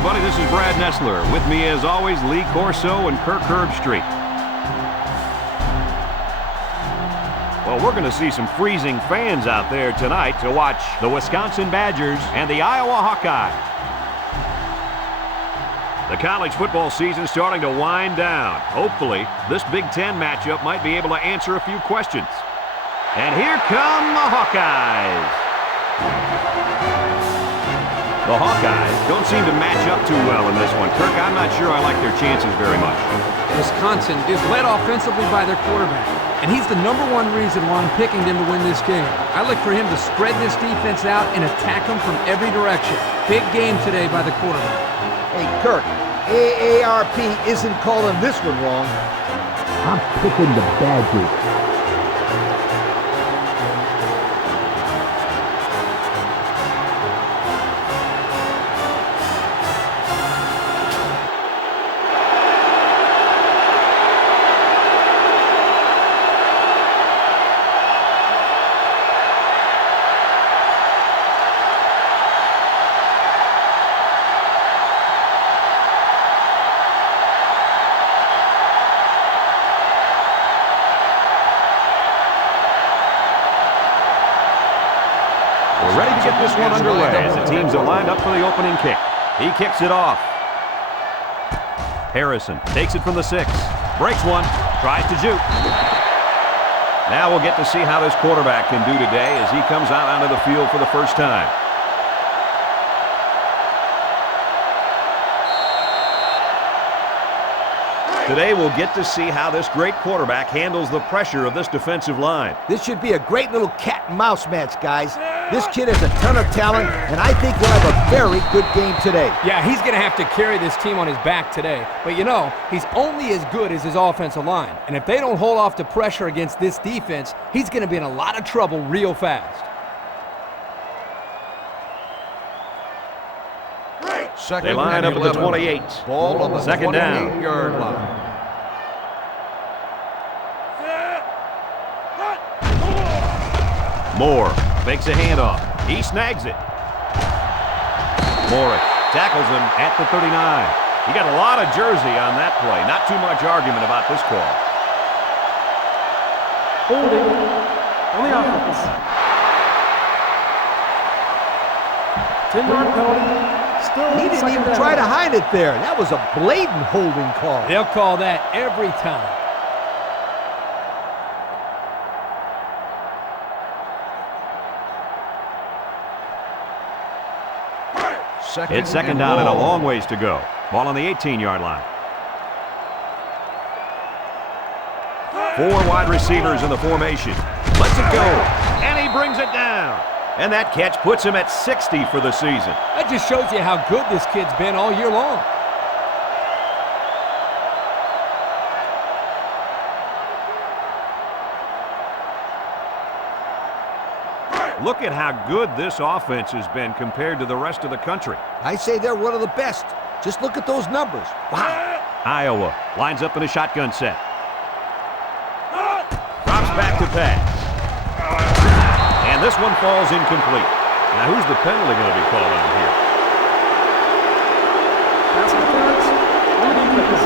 everybody. This is Brad Nessler. With me, as always, Lee Corso and Kirk Herbstreit. Well, we're going to see some freezing fans out there tonight to watch the Wisconsin Badgers and the Iowa Hawkeyes. The college football season starting to wind down. Hopefully, this Big Ten matchup might be able to answer a few questions. And here come the Hawkeyes. The Hawkeyes don't seem to match up too well in this one. Kirk, I'm not sure I like their chances very much. Wisconsin is led offensively by their quarterback, and he's the #1 reason why I'm picking them to win this game. I look for him to spread this defense out and attack them from every direction. Big game today by the quarterback. Hey, Kirk, AARP isn't calling this one wrong. I'm picking the Badgers. We're ready to get this one underway as the teams are lined up for the opening kick. He kicks it off. Harrison takes it from the 6. Breaks one. Tries to juke. Now we'll get to see how this quarterback can do today as he comes out onto the field for the first time. Today we'll get to see how this great quarterback handles the pressure of this defensive line. This should be a great little cat and mouse match, guys. This kid has a ton of talent, and I think he'll have a very good game today. Yeah, he's going to have to carry this team on his back today. But you know, he's only as good as his offensive line. And if they don't hold off the pressure against this defense, he's going to be in a lot of trouble real fast. They line up at the 28. Ball on the second down. 28-yard line. Moore fakes a handoff. He snags it. Morris tackles him at the 39. He got a lot of jersey on that play. Not too much argument about this call. Holding on the offense. 10-yard penalty. He didn't even try to hide it there. That was a blatant holding call. They'll call that every time. It's second down and a long ways to go. Ball on the 18-yard line. 4 wide receivers in the formation. Lets it go, and he brings it down. And that catch puts him at 60 for the season. That just shows you how good this kid's been all year long. Look at how good this offense has been compared to the rest of the country. I say they're one of the best. Just look at those numbers. Wow. Iowa lines up in a shotgun set. Drops back to pass. And this one falls incomplete. Now who's the penalty going to be called on here? Pass interference on the defense.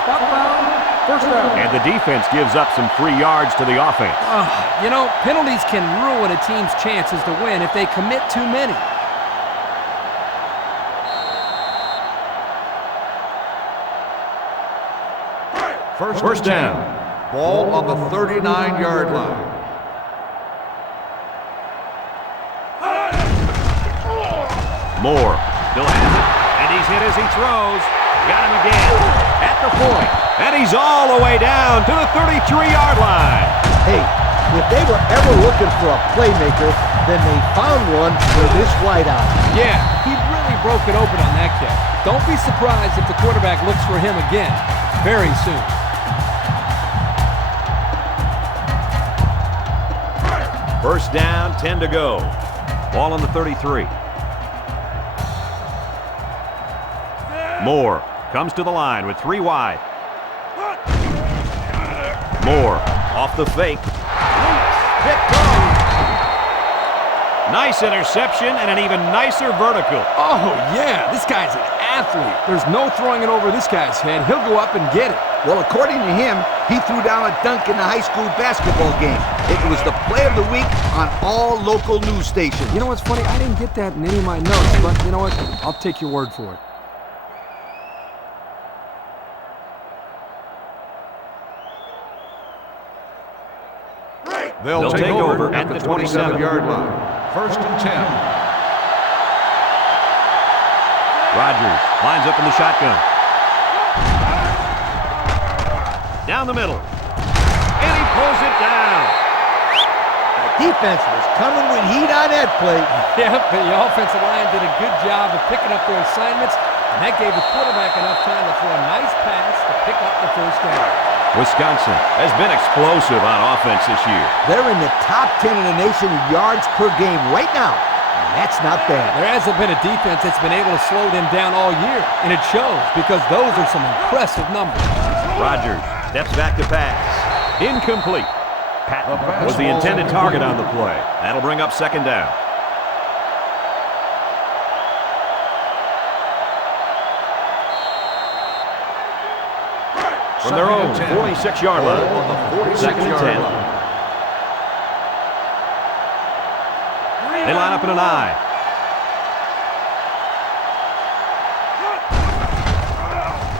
Spot foul, first down. And the defense gives up some free yards to the offense. You know, penalties can ruin a team's chances to win if they commit too many. First down. Ball on the 39-yard line. Moore still has it, and he's hit as he throws. Got him again at the point, and he's all the way down to the 33-yard line. Hey, if they were ever looking for a playmaker, then they found one for this wideout. Yeah, he really broke it open on that catch. Don't be surprised if the quarterback looks for him again very soon. First down, 10 to go. Ball on the 33. Moore comes to the line with 3 wide. Moore off the fake. Picked off. Nice interception and an even nicer vertical. Oh, yeah, this guy's an athlete. There's no throwing it over this guy's head. He'll go up and get it. Well, according to him, he threw down a dunk in the high school basketball game. It was the play of the week on all local news stations. You know what's funny? I didn't get that in any of my notes, but you know what? I'll take your word for it. They'll take over at the 27-yard line. First and 10. Rodgers lines up in the shotgun. Down the middle. And he pulls it down. The defense was coming with heat on that play. Yep, the offensive line did a good job of picking up their assignments, and that gave the quarterback enough time to throw a nice pass to pick up the first down. Wisconsin has been explosive on offense this year. They're in the top 10 in the nation in yards per game right now, and that's not bad. There hasn't been a defense that's been able to slow them down all year, and it shows because those are some impressive numbers. Rodgers steps back to pass. Incomplete. Patton was the intended target on the play. That'll bring up second down. From their own 46-yard line. Second and 10. They line up in an I.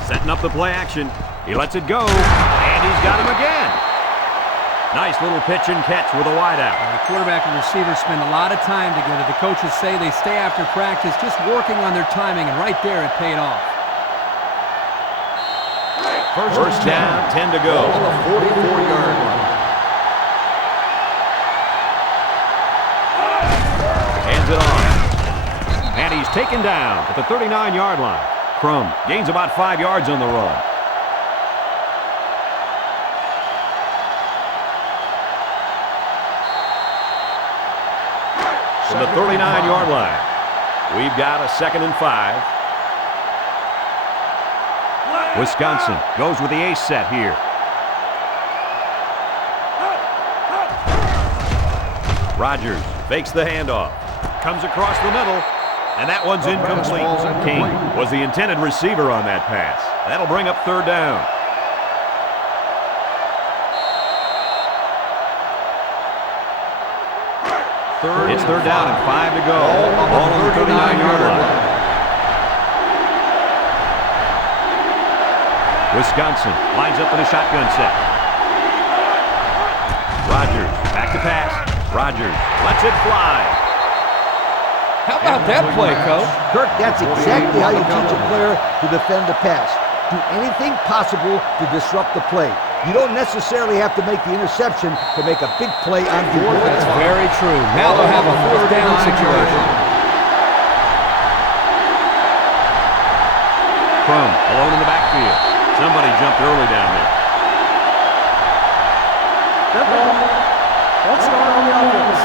Setting up the play action. He lets it go, and he's got him again. Nice little pitch and catch with a wideout. The quarterback and receiver spend a lot of time together. The coaches say they stay after practice just working on their timing, and right there it paid off. First down, 10 to go. On the 44-yard line. Hands it off. And he's taken down at the 39-yard line. Crum gains about 5 yards on the run. From the 39-yard line, we've got a 2nd and 5. Wisconsin goes with the ace set here. Rodgers fakes the handoff. Comes across the middle, and that one's incomplete. King was the intended receiver on that pass. That'll bring up third down. It's third down and 5 to go. Ball on the 39-yard line. Wisconsin lines up in a shotgun set. Rodgers back to pass. Rodgers lets it fly. How about that play, Coach? Kirk, that's exactly how you teach a player to defend the pass. Do anything possible to disrupt the play. You don't necessarily have to make the interception to make a big play on defense. That's very true. Now they'll have a fourth down situation. Crum alone in the backfield. Somebody jumped early down there. That ball. Let's start on the offense.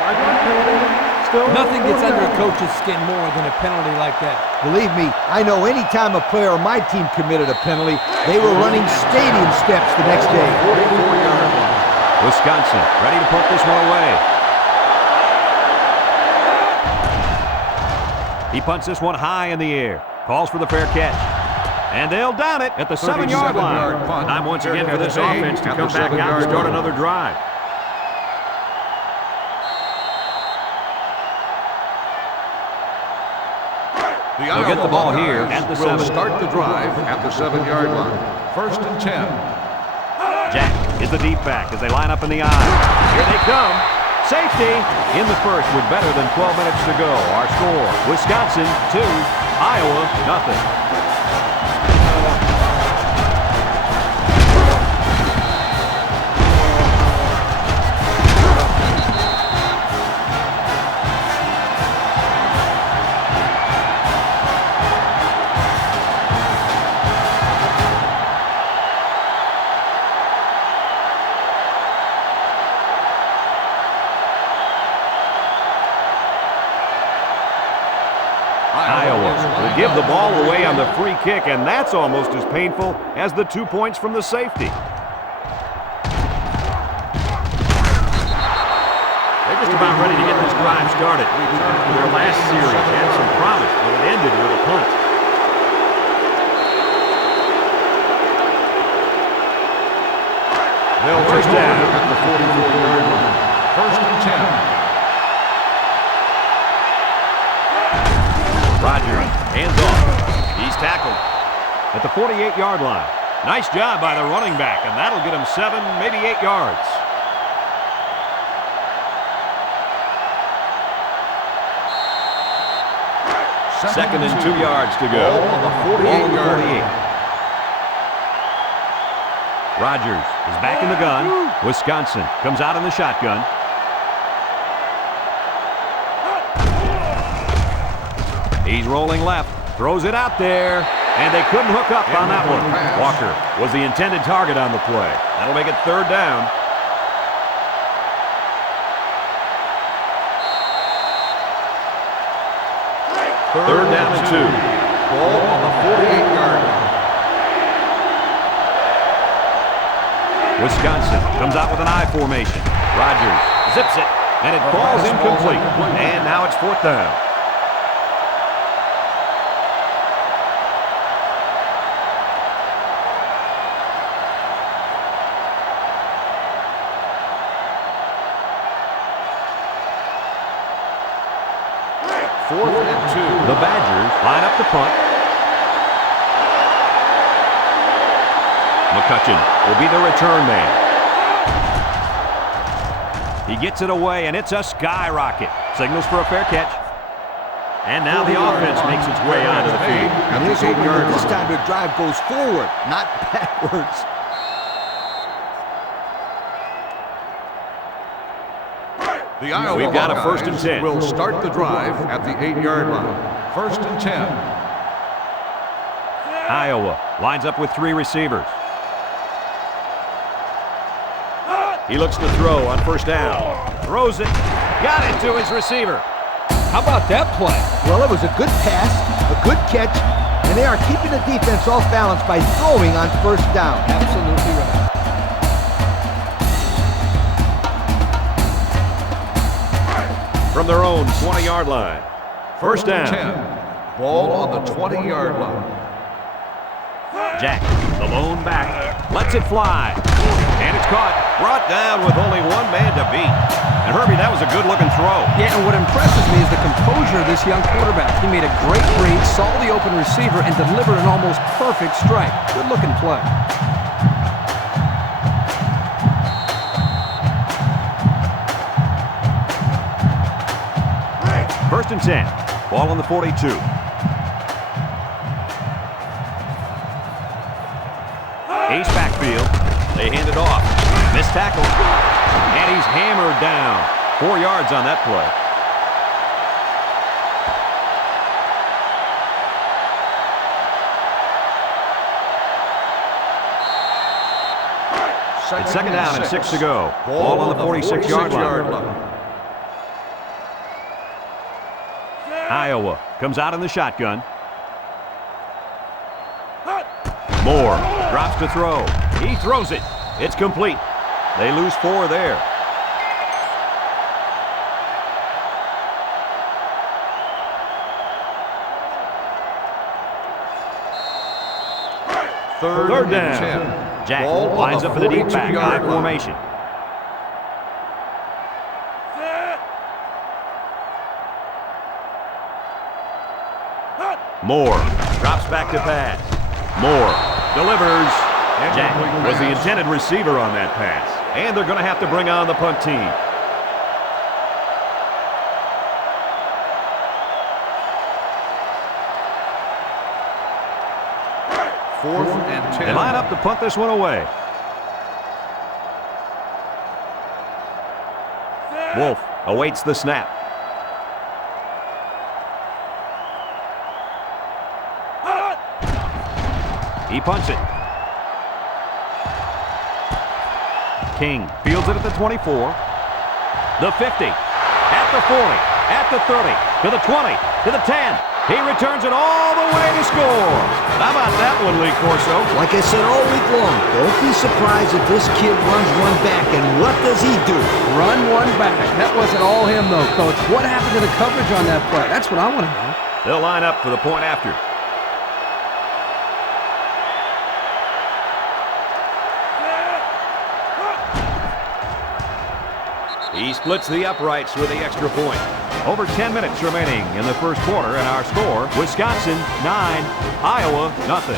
5-yard penalty. Still Nothing gets under a coach's skin more than a penalty like that. Believe me, I know any time a player on my team committed a penalty, they were running stadium steps the next day. 44-yard line. Wisconsin ready to put this one away. He punts this one high in the air. Calls for the fair catch. And they'll down it at the 7-yard line. Time once again for this offense to come back out and start another drive. They'll get the ball here at the 7. Will start the drive at the 7-yard line. First and 10. Jack is the deep back as they line up in the I. Here they come. Safety in the first with better than 12 minutes to go. Our score, Wisconsin 2, Iowa nothing. Iowa will give the ball away on the free kick, and that's almost as painful as the 2 points from the safety. They They're just about ready to get this drive started. Their last series had some promise, but it ended with a punt. They'll First take down. over at the 44-yard line. First and 10. Rodgers, hands off. He's tackled at the 48-yard line. Nice job by the running back, and that'll get him 7, maybe 8 yards. Second and 2 yards to go. Ball on the 48-yard line. Rodgers is back in the gun. Wisconsin comes out in the shotgun. He's rolling left, throws it out there, and they couldn't hook up on that one. Walker was the intended target on the play. That'll make it third down. Third down and 2. Ball on the 48-yard line. Wisconsin comes out with an I formation. Rodgers zips it, and it falls incomplete. And now it's fourth down. Fourth and 2. The Badgers line up the punt. McCutcheon will be the return man. He gets it away, and it's a skyrocket. Signals for a fair catch. And now the offense makes its way onto the field. And here's hoping that this time the drive goes forward, not backwards. The Iowa We've got a Hawkeyes first and 10. will start the drive at the 8-yard line. First and 10. Iowa lines up with 3 receivers. He looks to throw on first down. Throws it. Got it to his receiver. How about that play? Well, it was a good pass, a good catch, and they are keeping the defense off balance by throwing on first down. Absolutely right. From their own 20-yard line. First down. 10. Ball on the 20-yard line. Jack, the lone back, lets it fly. And it's caught. Brought down with only one man to beat. And Herbie, that was a good-looking throw. Yeah, and what impresses me is the composure of this young quarterback. He made a great read, saw the open receiver, and delivered an almost perfect strike. Good-looking play. First and 10. Ball on the 42. Ace backfield. They hand it off. Missed tackle. And he's hammered down. 4 yards on that play. It's second down and 6 to go. Ball on the 46-yard line. Iowa comes out in the shotgun. Moore drops to throw. He throws it. It's complete. They lose 4 there. Third down. 10. Jack Ball lines on up the in the deep back, 42-yard I line. formation. Moore drops back to pass. Moore delivers. Jack was the intended receiver on that pass. And they're going to have to bring on the punt team. Fourth and 10. They line up to punt this one away. Wolf awaits the snap. He punts it. King fields it at the 24, the 50, at the 40, at the 30, to the 20, to the 10, He returns it all the way to score. How about that one, Lee Corso? Like I said all week long, don't be surprised if this kid runs one back, and what does he do? Run one back. That wasn't all him, though, Coach. What happened to the coverage on that play? That's what I want to know. They'll line up for the point after. He splits the uprights with the extra point. Over 10 minutes remaining in the first quarter, and our score, Wisconsin 9, Iowa nothing.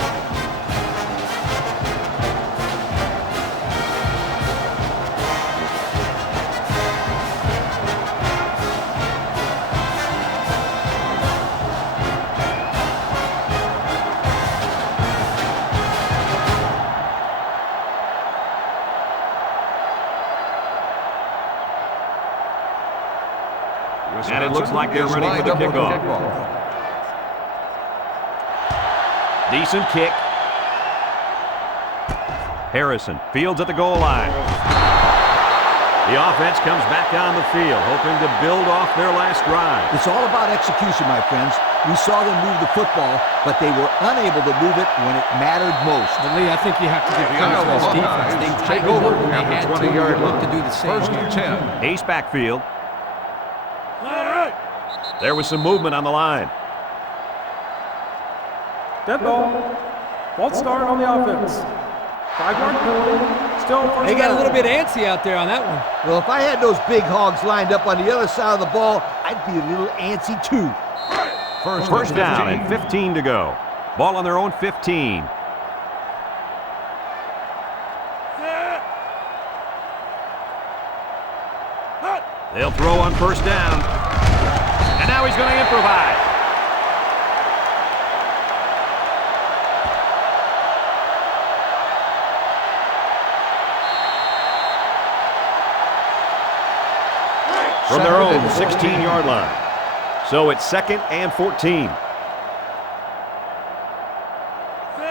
And it looks like they're ready for the kickoff. Decent kick. Harrison fields at the goal line. The offense comes back on the field, hoping to build off their last drive. It's all about execution, my friends. We saw them move the football, but they were unable to move it when it mattered most. But Lee, I think you have to give credit to this defense. They tightened up when they had to. They looked to do the same. First and 10. Ace backfield. There was some movement on the line. Dead ball. False start on the offense. 5-yard penalty. Still first They got a down. little bit antsy out there on that one. Well, if I had those big hogs lined up on the other side of the ball, I'd be a little antsy too. First down and 15 to go. Ball on their own 15. They'll throw on first down. And now he's going to improvise. From their own 16-yard line. So it's 2nd and 14.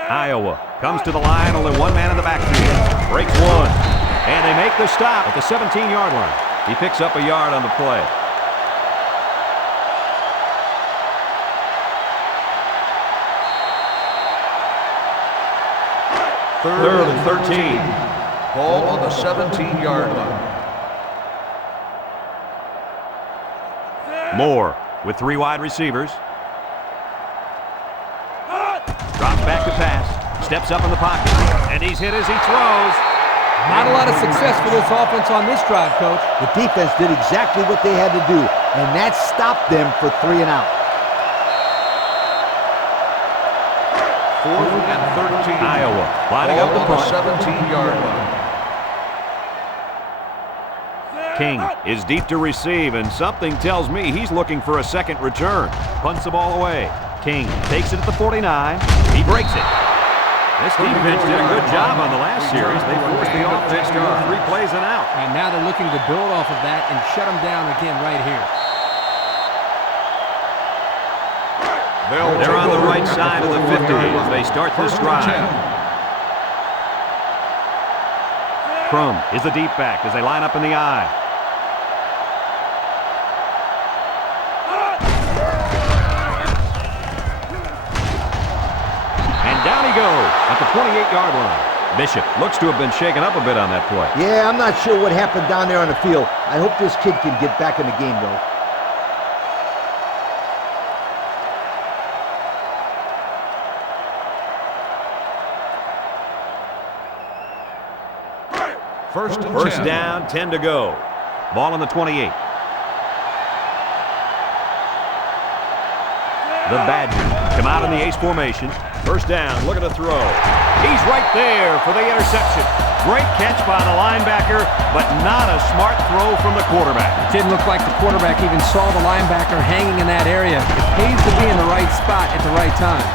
Iowa comes to the line, only one man in the backfield. Breaks one. And they make the stop at the 17-yard line. He picks up a yard on the play. Third and 13. Ball on the 17-yard line. Moore with 3 wide receivers. Drops back to pass. Steps up in the pocket. And he's hit as he throws. Not a lot of success for this offense on this drive, Coach. The defense did exactly what they had to do, and that stopped them for 3 and out. 4th and 13. Iowa lining up the Ball on punt. the 17-yard line. King is deep to receive, and something tells me he's looking for a second return. Punts the ball away. King takes it at the 49. He breaks it. This defense did a good job on the last series. They forced the offense to 3 plays and out. And now they're looking to build off of that and shut them down again right here. They're on the right side of the 50 as they start this drive. Crum is the deep back as they line up in the I. And down he goes at the 28-yard line. Bishop looks to have been shaken up a bit on that play. Yeah, I'm not sure what happened down there on the field. I hope this kid can get back in the game, though. First down, 10 to go. Ball on the 28. The Badgers come out in the ace formation. First down, look at the throw. He's right there for the interception. Great catch by the linebacker, but not a smart throw from the quarterback. It didn't look like the quarterback even saw the linebacker hanging in that area. It pays to be in the right spot at the right time.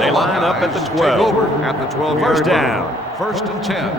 They line up at the 12. Take over at the 12-yard First down. line. First and 10.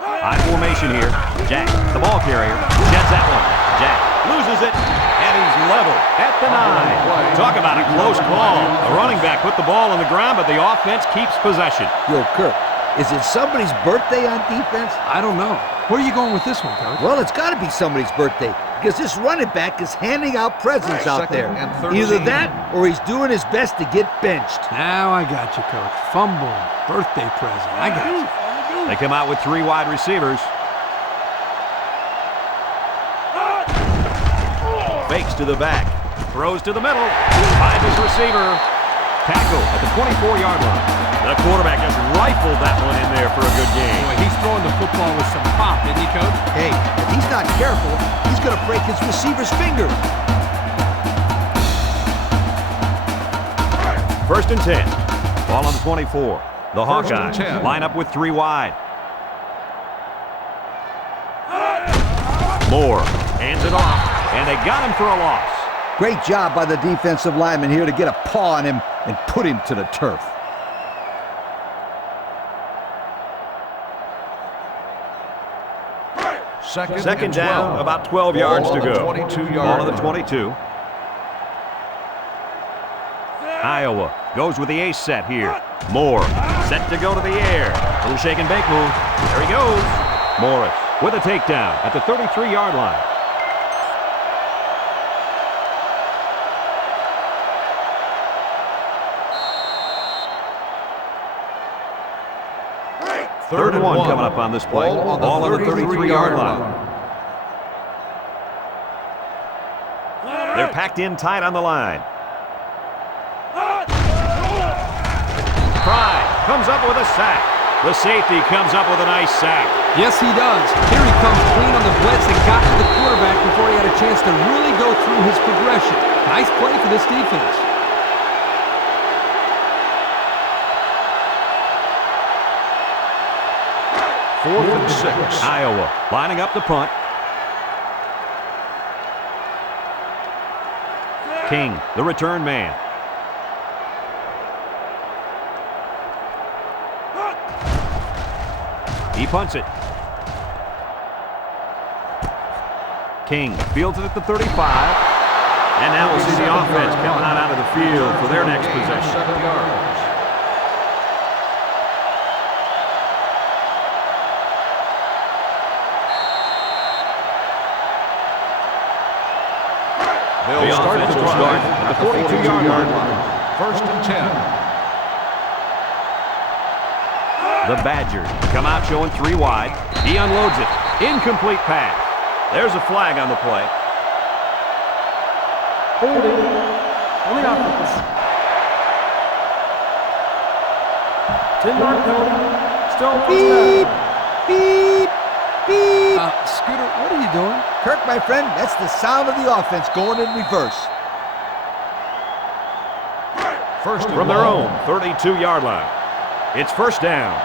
High formation here. Jack, the ball carrier, gets that one. Jack loses it, and he's level level at the 9. Talk about a close call. The running back put the ball on the ground, but the offense keeps possession. Yo, Kirk, is it somebody's birthday on defense? I don't know. Where are you going with this one, Coach? Well, it's got to be somebody's birthday because this running back is handing out presents out there. Either that or he's doing his best to get benched. Now I got you, Coach. Fumble, birthday present. I got you. They come out with 3 wide receivers. Fakes to the back. Throws to the middle. Finds his receiver. Tackle at the 24-yard line. The quarterback just rifled that one in there for a good game. Boy, he's throwing the football with some pop, isn't he, Coach? Hey, if he's not careful, he's going to break his receiver's finger. First and 10. Ball on the 24. The Hawkeyes line up with 3 wide. Moore hands it off, and they got him for a loss. Great job by the defensive lineman here to get a paw on him and put him to the turf. Second down, about 12 yards to go. Ball on the 22. Iowa goes with the ace set here. Moore set to go to the air. Little shake and bake move. There he goes. Morris with a takedown at the 33-yard line. Third and 1 coming up on this play. Ball on the 33-yard line. They're packed in tight on the line. Pride comes up with a sack. The safety comes up with a nice sack. Yes, he does. Here he comes clean on the blitz and got to the quarterback before he had a chance to really go through his progression. Nice play for this defense. Fourth and 6. Iowa lining up the punt. King, the return man. He punts it. King fields it at the 35. And now we'll see the offense coming out of the field for their next possession. 7 yards. The offense will start at the 42-yard line. First and 10. The Badgers come out showing 3 wide. He unloads it. Incomplete pass. There's a flag on the play. Holding on the offense. 10-yard penalty. Still Beep, beep, beep. Scooter, what are you doing? Kirk, my friend, that's the sound of the offense going in reverse. First and From their 1. own 32-yard line. It's first down.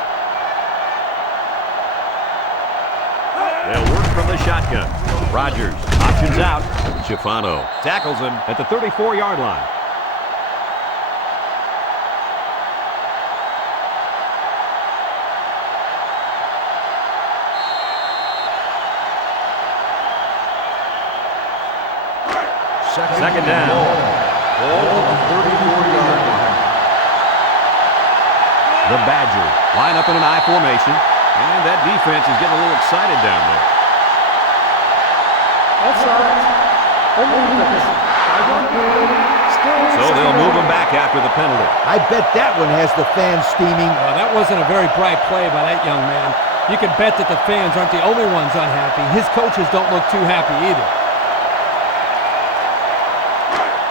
They'll work from the shotgun. Rodgers options out. Schifano tackles him at the 34-yard line. Second down. Ball on the 34-yard line. The Badgers line up in an I formation. And that defense is getting a little excited down there. offside. Home defense. 5-yard penalty. Still So they'll move him back after the penalty. I bet that one has the fans steaming. That wasn't a very bright play by that young man. You can bet that the fans aren't the only ones unhappy. His coaches don't look too happy either.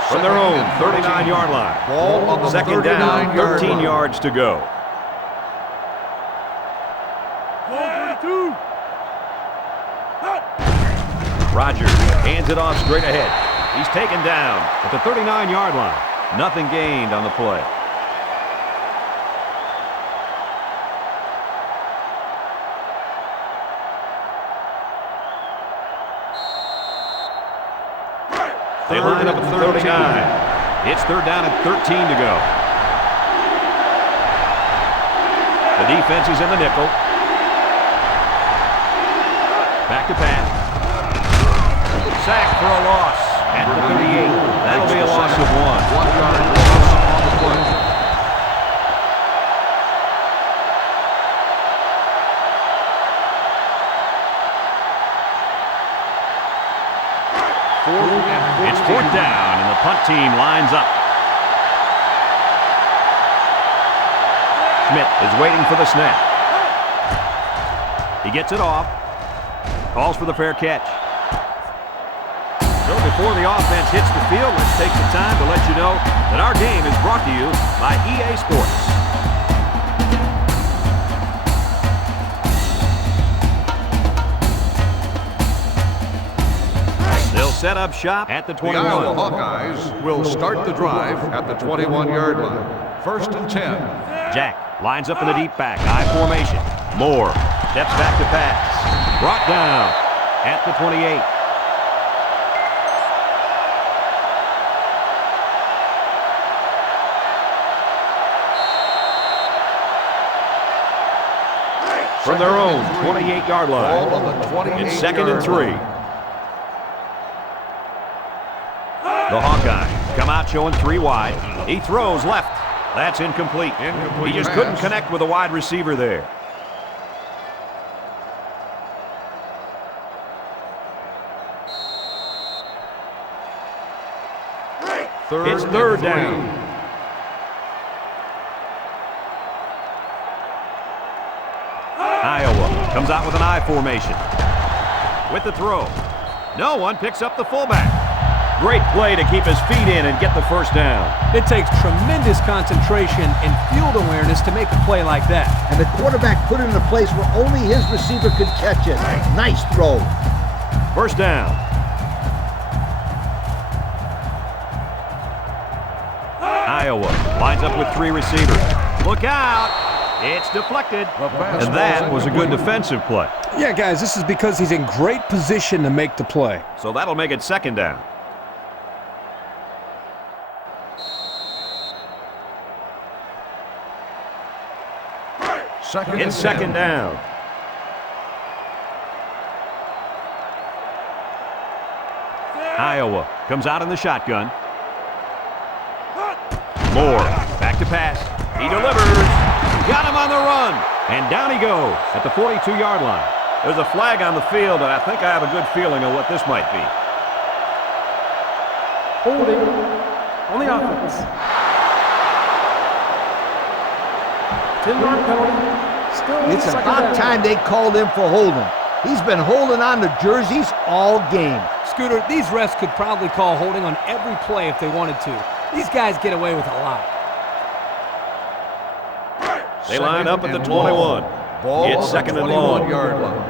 From their own 39-yard line. Ball on the Second down, 39-yard 13 line. yards to go. Rodgers hands it off straight ahead. He's taken down at the 39-yard line. Nothing gained on the play. They line up at 39. It's third down and 13 to go. The defense is in the nickel. Back to pass. Sack for a loss. at the 38. That'll be a loss of 1. 1 yard loss on the play. It's 4th down, and the punt team lines up. Schmidt is waiting for the snap. He gets it off. Calls for the fair catch. So before the offense hits the field, let's take some time to let you know that our game is brought to you by EA Sports. They'll set up shop at the 21. The Iowa Hawkeyes will start the drive at the 21-yard line. 1st and 10. Jack lines up in the deep back, I formation. Moore steps back to pass. Brought down at the 28. From their own 28-yard line. Ball on the 28-yard It's 2nd and 3. The Hawkeyes come out showing 3 wide. He throws left. That's incomplete. He just couldn't connect with a wide receiver there. It's 3rd down. Iowa comes out with an I formation. With the throw. No one picks up the fullback. Great play to keep his feet in and get the 1st down. It takes tremendous concentration and field awareness to make a play like that. And the quarterback put it in a place where only his receiver could catch it. Nice throw. 1st down. Iowa lines up with 3 receivers. Look out! It's deflected. And that was a good defensive play. Yeah, guys, this is because he's in great position to make the play. So that'll make it 2nd down. It's 2nd down. Iowa comes out in the shotgun. Moore back to pass. He delivers. Got him on the run. And down he goes at the 42-yard line. There's a flag on the field, and I think I have a good feeling of what this might be. Holding on the offense. 10-yard penalty. Still It's 2nd about down. time they called him for holding. He's been holding on to jerseys all game. Scooter, these refs could probably call holding on every play if they wanted to. These guys get away with a lot. They line up at the 21. It's 2nd and long. Yard line.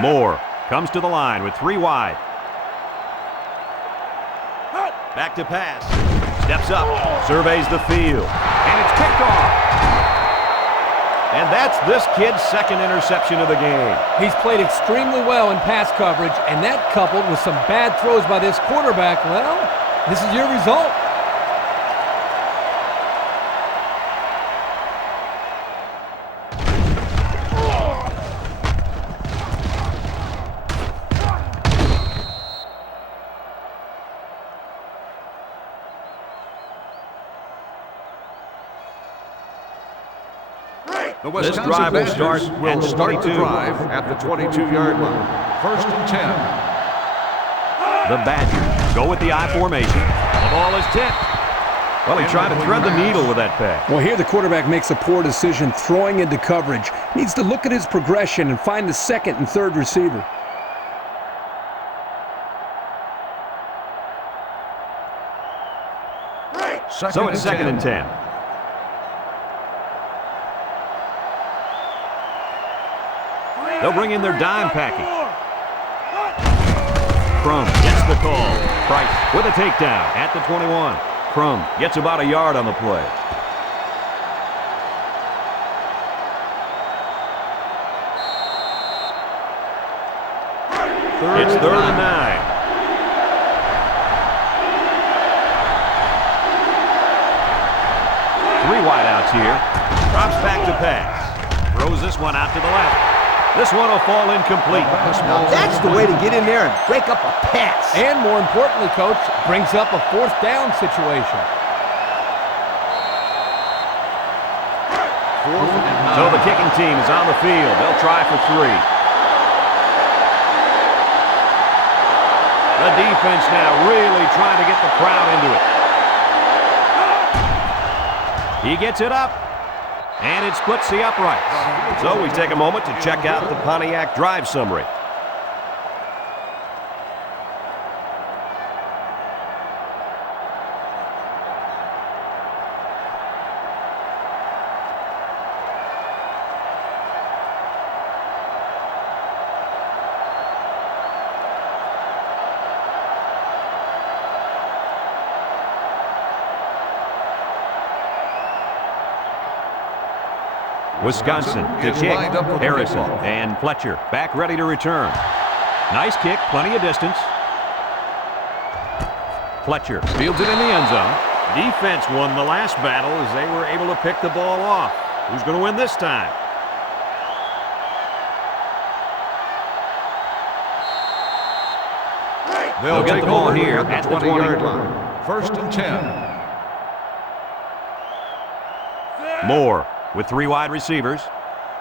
Moore comes to the line with 3 wide. Back to pass. Steps up. Surveys the field. And it's kicked off. And that's this kid's 2nd interception of the game. He's played extremely well in pass coverage, and that coupled with some bad throws by this quarterback, well, this is your result. The This Wisconsin drive will Badgers start will at the start the 22. drive at the 22-yard line. 1st and 10. The Badgers go with the I formation. The ball is tipped. Well, he tried to thread the needle with that pass. Well, here the quarterback makes a poor decision throwing into coverage. Needs to look at his progression and find the 2nd and 3rd receiver. So it's 2nd and 10. They'll bring in their dime package. Crum gets the call. Price with a takedown at the 21. Crum gets about a yard on the play. It's 3rd and 9. Three wideouts here. Drops back to pass. Throws this one out to the left. This one will fall incomplete. Now that's the way to get in there and break up a pass. And more importantly, Coach, brings up a fourth down situation. So the kicking team is on the field. They'll try for 3. The defense now really trying to get the crowd into it. He gets it up, and it splits the uprights. So we take a moment to check out the Pontiac drive summary. Wisconsin to kick. Harrison and Fletcher back ready to return. Nice kick, plenty of distance. Fletcher fields it in the end zone. Defense won the last battle as they were able to pick the ball off. Who's going to win this time? They'll get the ball here at the 20-yard line. 1st and 10. Moore with 3 wide receivers.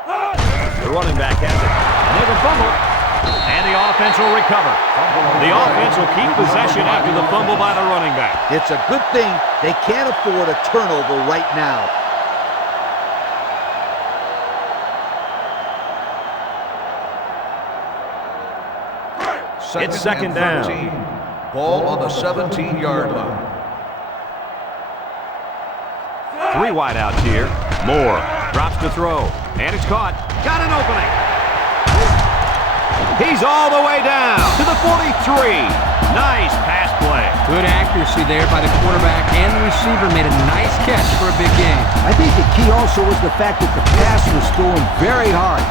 The running back has it. And there's a fumble. And the offense will recover. The offense will keep possession after the fumble by the running back. It's a good thing they can't afford a turnover right now. It's second down. Ball on the 17-yard line. 3 wide outs here. Moore drops to throw. And it's caught. Got an opening. He's all the way down to the 43. Nice pass play. Good accuracy there by the quarterback, and the receiver made a nice catch for a big game. I think the key also was the fact that the pass was thrown very hard.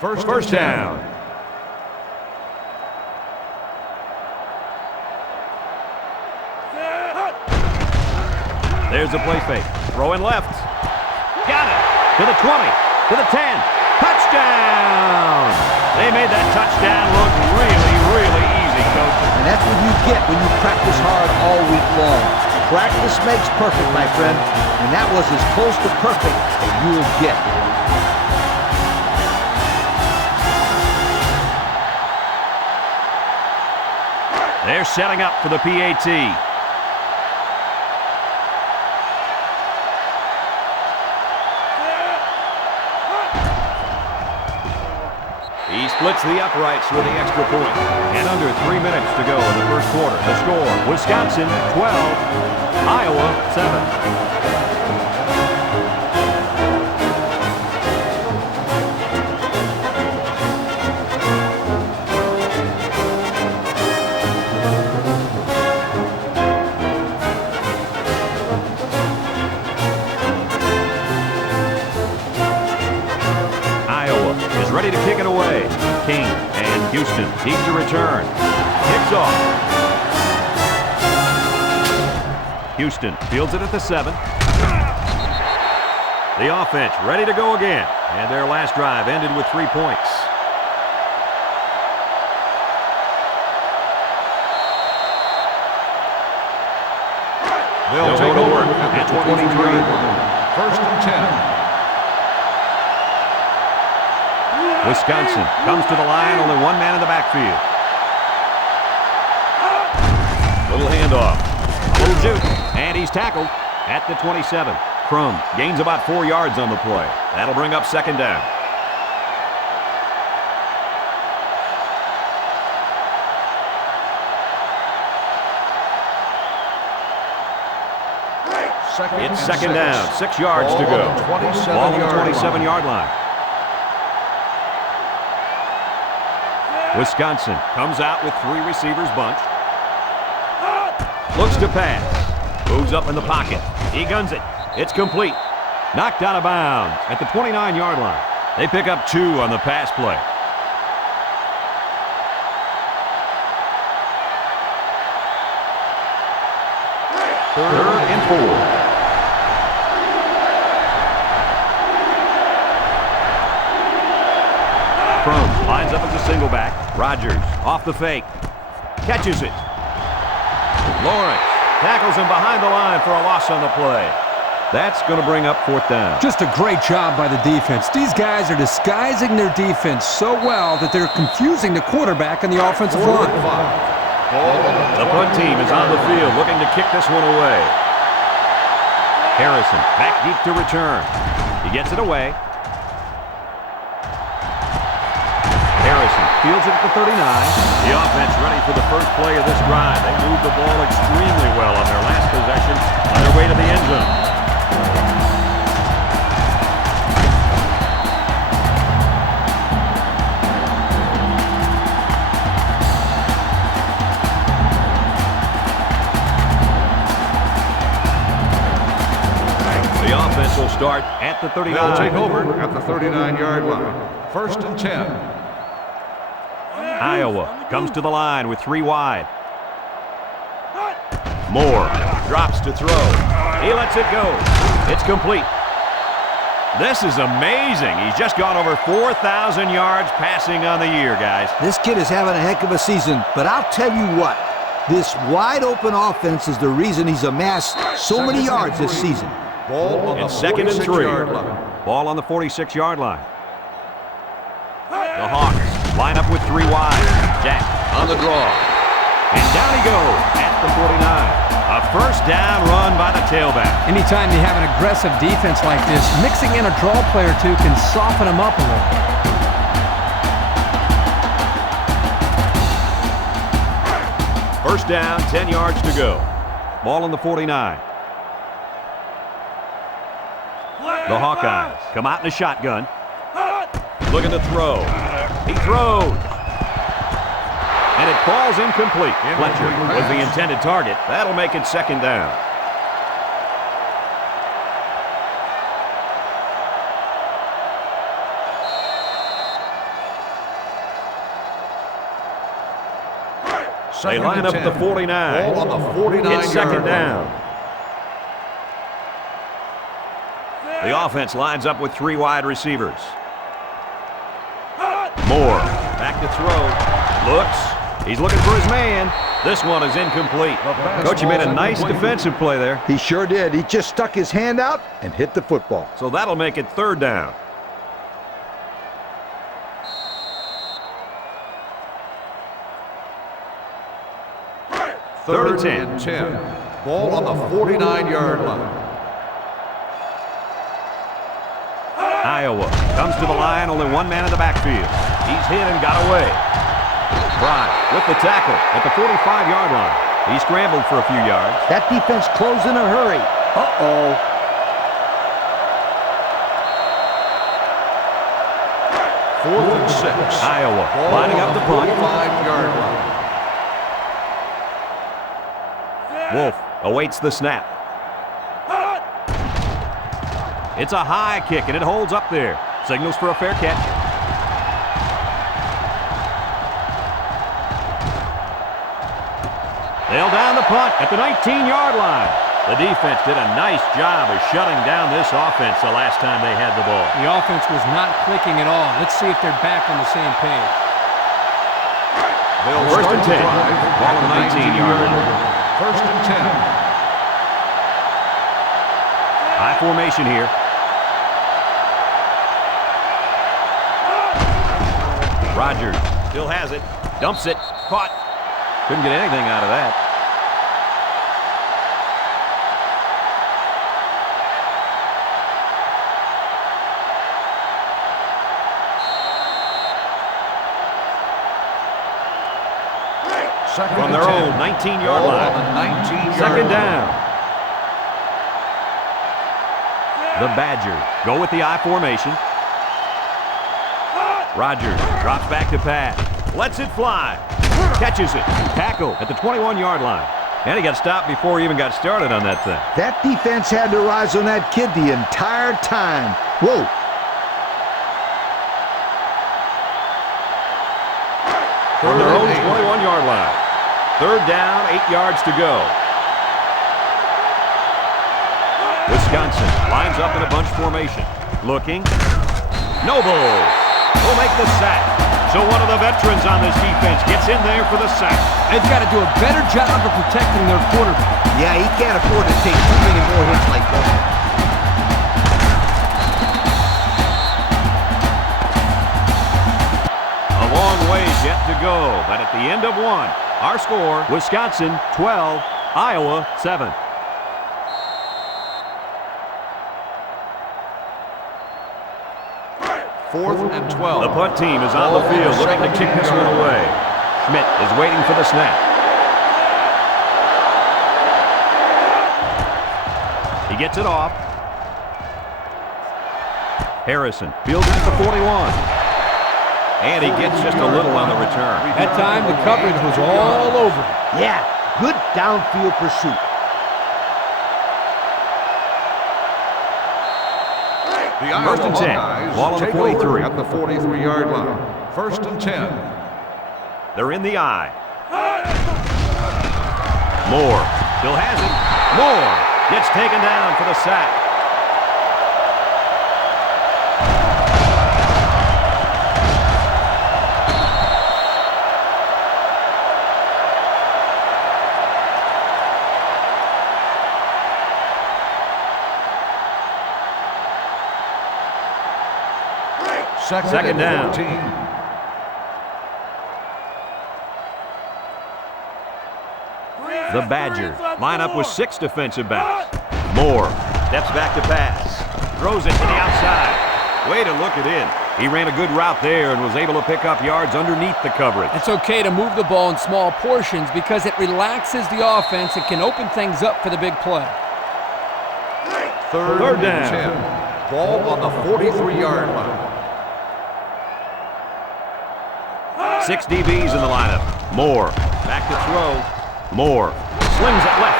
First down. There's the play fake. Throwing left. Got it. To the 20. To the 10. Touchdown! They made that touchdown look really, really easy, Coach. And that's what you get when you practice hard all week long. Practice makes perfect, my friend. And that was as close to perfect as you'll get. They're setting up for the PAT. He splits the uprights with the extra point. And under 3 minutes to go in the first quarter. The score, Wisconsin 12, Iowa 7. Ready to kick it away. King and Houston need to return. Kicks off. Houston fields it at the 7. The offense ready to go again. And their last drive ended with 3 points. They'll take over at the 23. 1st and 10. Wisconsin comes to the line, only one man in the backfield. Little handoff, a little juke, and he's tackled at the 27. Crum gains about 4 yards on the play. That'll bring up second down. It's second down, 6 yards to go. Ball on the 27-yard line. Wisconsin comes out with 3 receivers bunched. Looks to pass. Moves up in the pocket. He guns it. It's complete. Knocked out of bounds at the 29-yard line. They pick up 2 on the pass play. 3rd and 4. Crone lines up as a single back. Rodgers off the fake. Catches it. Lawrence tackles him behind the line for a loss on the play. That's going to bring up 4th down. Just a great job by the defense. These guys are disguising their defense so well that they're confusing the quarterback and the offensive line. The punt team is on the field looking to kick this one away. Harrison back deep to return. He gets it away. Harrison fields it at the 39. The offense ready for the first play of this drive. They moved the ball extremely well on their last possession on their way to the end zone. The offense will start at the 39. They'll take over at the 39-yard line. 1st and 10. Iowa comes to the line with 3 wide. Moore drops to throw. He lets it go. It's complete. This is amazing. He's just gone over 4,000 yards passing on the year, guys. This kid is having a heck of a season, but I'll tell you what. This wide-open offense is the reason he's amassed so many yards this season. Ball on the And 2nd and 3. 46-yard line. Ball on the 46-yard line. The Hawks line up with 3 wide. Jack on the draw. And down he goes at the 49. A 1st down run by the tailback. Anytime you have an aggressive defense like this, mixing in a draw play or two can soften them up a little. 1st down, 10 yards to go. Ball on the 49. The Hawkeyes come out in a shotgun. Looking to throw. He throws. And it falls incomplete. Fletcher was the intended target. That'll make it 2nd down. They line up at the 49. Ball on the 49-yard It's 2nd line. down. The offense lines up with 3 wide receivers. Moore back to throw. Looks. He's looking for his man. This one is incomplete. Coach, you made a nice defensive play there. He sure did. He just stuck his hand out and hit the football. So that'll make it 3rd down. Third and 10. Ball on the 49-yard line. Iowa comes to the line, only 1 man in the backfield. He's hit and got away. Bry with the tackle at the 45-yard line. He scrambled for a few yards. That defense closed in a hurry. Uh-oh. Fourth and 6. Iowa Ball lining on up the the punt. 45-yard line. Wolf awaits the snap. It's a high kick, and it holds up there. Signals for a fair catch. They'll down the punt at the 19-yard line. The defense did a nice job of shutting down this offense the last time they had the ball. The offense was not clicking at all. Let's see if they're back on the same page. They'll 1st and 10. start the drive Ball on at the 19-yard line. 1st and 10. High formation here. Rodgers still has it. Dumps it. Caught. Couldn't get anything out of that. From their own 19-yard line. 2nd down. The Badgers go with the I formation. Rodgers drops back to pass. Lets it fly. Catches it. Tackle at the 21-yard line. And he got stopped before he even got started on that thing. That defense had their eyes on that kid the entire time. Whoa. From their own 21-yard line. 3rd down, 8 yards to go. Wisconsin lines up in a bunch formation. Looking. Noble will make the sack. So one of the veterans on this defense gets in there for the sack. They've got to do a better job of protecting their quarterback. Yeah, he can't afford to take too many more hits like that. A long ways yet to go, but at the end of one, our score, Wisconsin 12, Iowa 7. Fourth and 12. The punt team is on the field looking to kick this one away. Schmidt is waiting for the snap. He gets it off. Harrison fields it at the 41. And he gets just a little on the return. That time, the coverage was all over him. Yeah, good downfield pursuit. The Iowa First and 10. Hawkeyes Ball on the take 43. over at the 43-yard line. First and 10. They're in the eye. Moore still has it. Moore gets taken down for the sack. Second down. 14. The Badgers line up with 6 defensive backs. Moore steps back to pass. Throws it to the outside. Way to look it in. He ran a good route there and was able to pick up yards underneath the coverage. It's okay to move the ball in small portions because it relaxes the offense and can open things up for the big play. Third down. and 10. Ball on the 43-yard line. 6 DBs in the lineup. Moore back to throw. Moore slings it left.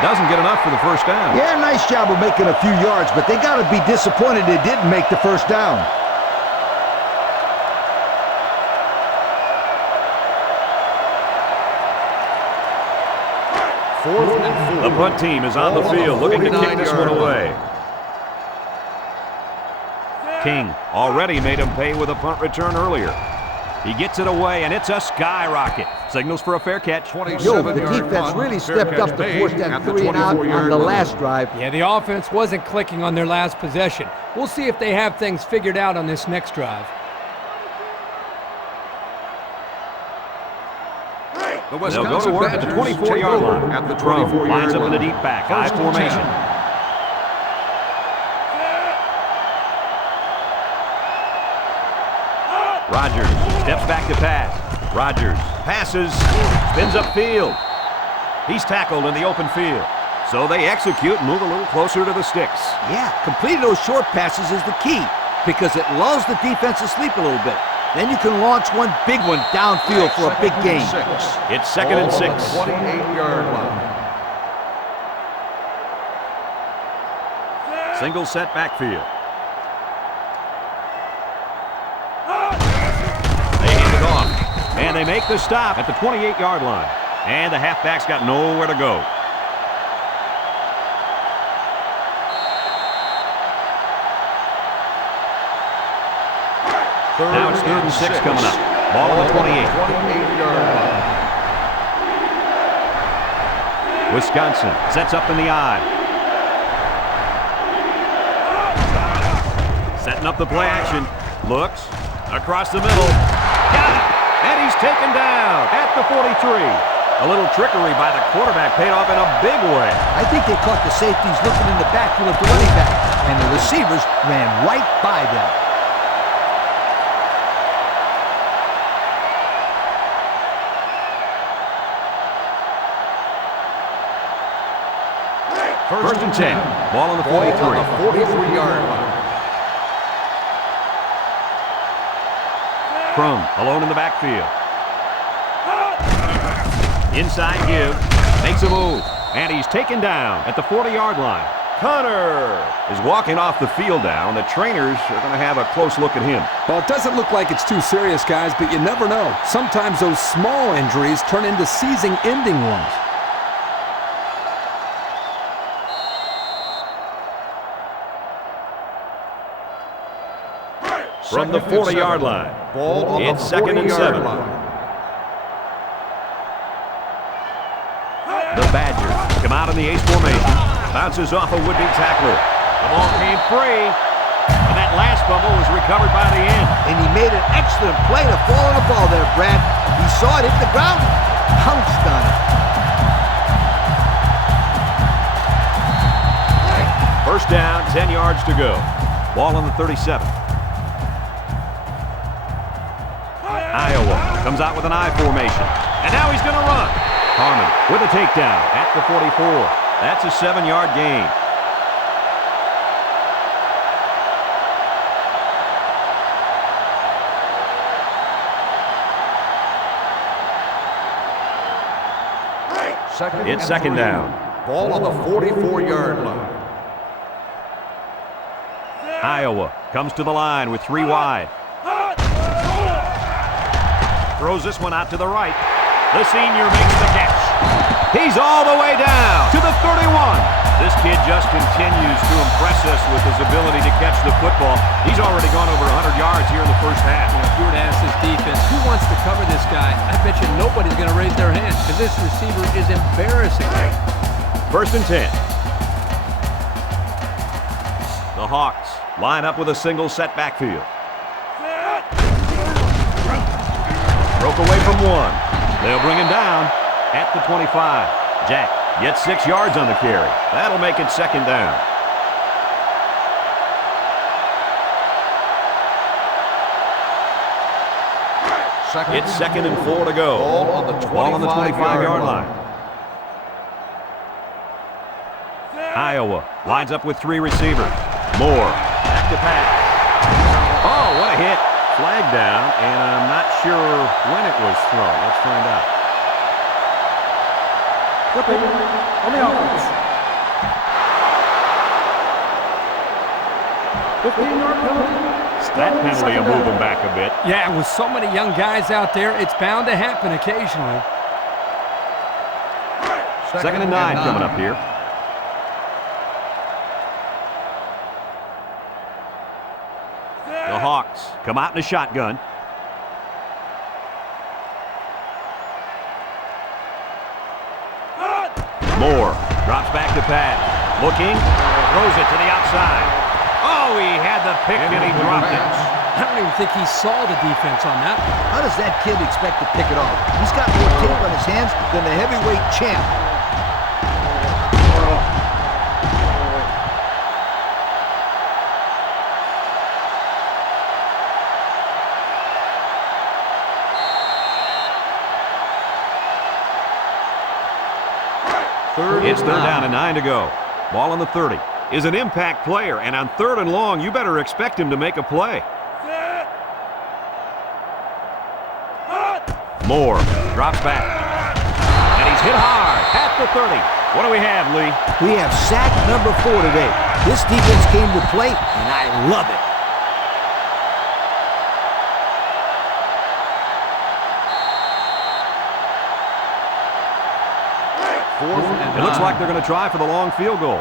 Doesn't get enough for the first down. Yeah, nice job of making a few yards, but they got to be disappointed they didn't make the first down. Fourth and 4. The punt team is on the field looking to kick this one away. King already made him pay with a punt return earlier. He gets it away, and it's a skyrocket. Signals for a fair catch. Yo, the defense really stepped up the fourth and 3 and out on the last drive. Yeah, the offense wasn't clicking on their last possession. We'll see if they have things figured out on this next drive. They'll go to work at the 24-yard line. At the Crum 24-yard lines up in the line. deep back, First I and 10. formation. Rodgers steps back to pass. Rodgers passes, spins upfield. He's tackled in the open field. So they execute and move a little closer to the sticks. Yeah, completing those short passes is the key because it lulls the defense to sleep a little bit. Then you can launch one big one downfield for a big gain. It's second and 6. 28-yard line. Single set backfield. They hand it off, and they make the stop at the 28-yard line. And the halfback's got nowhere to go. Now it's third and 6 coming up. Ball on the 28. 28-yard line. Wisconsin sets up in the eye. Setting up the play action. Looks across the middle. Got it! And he's taken down at the 43. A little trickery by the quarterback paid off in a big way. I think they caught the safeties looking in the backfield at the running back, and the receivers ran right by them. First and 10. Ball on the 43. Ball on the 43-yard line. Crum alone in the backfield. Inside give. Makes a move. And he's taken down at the 40-yard line. Connor is walking off the field now, and the trainers are going to have a close look at him. Well, it doesn't look like it's too serious, guys, but you never know. Sometimes those small injuries turn into season-ending ones. from the 40-yard line. Ball on It's the 2nd and 7. 40-yard line. The Badgers come out in the ace formation. Bounces off a would-be tackler. The ball came free, and that last fumble was recovered by the end. And he made an excellent play to fall on the ball there, Brad. He saw it hit the ground, pounced on it. First down, 10 yards to go. Ball on the 37. Iowa comes out with an I formation. And now he's going to run. Harmon with a takedown at the 44. That's a 7-yard gain. It's 2nd down. Ball on the 44-yard line. Iowa comes to the line with 3 wide. Throws this one out to the right. The senior makes the catch. He's all the way down to the 31. This kid just continues to impress us with his ability to catch the football. He's already gone over 100 yards here in the first half. If you were to ask this defense, who wants to cover this guy, I bet you nobody's going to raise their hand because this receiver is embarrassing. 1st and 10. The Hawks line up with a single set backfield. Broke away from one. They'll bring him down at the 25. Jack gets 6 yards on the carry. That'll make it 2nd down. It's 2nd and 4 to go. Ball on the 25-yard line. Iowa lines up with 3 receivers. Moore back to pass. Oh, what a hit. Flag down, and I'm not sure when it was thrown. Let's find out. Flipping on the offense. 15-yard penalty. That penalty will move him back a bit. Yeah, with so many young guys out there, it's bound to happen occasionally. 2nd and 9 coming up here. The Hawks come out in a shotgun. Moore drops back to pass. Looking, throws it to the outside. Oh, he had the pick and he dropped it. I don't even think he saw the defense on that one. How does that kid expect to pick it off? He's got more tape on his hands than the heavyweight champ. It's 3rd down and 9 to go. Ball on the 30. Is an impact player, and on 3rd and long, you better expect him to make a play. Moore drops back. And he's hit hard at the 30. What do we have, Lee? We have sack number 4 today. This defense came to play, and I love it. It looks like they're going to try for the long field goal.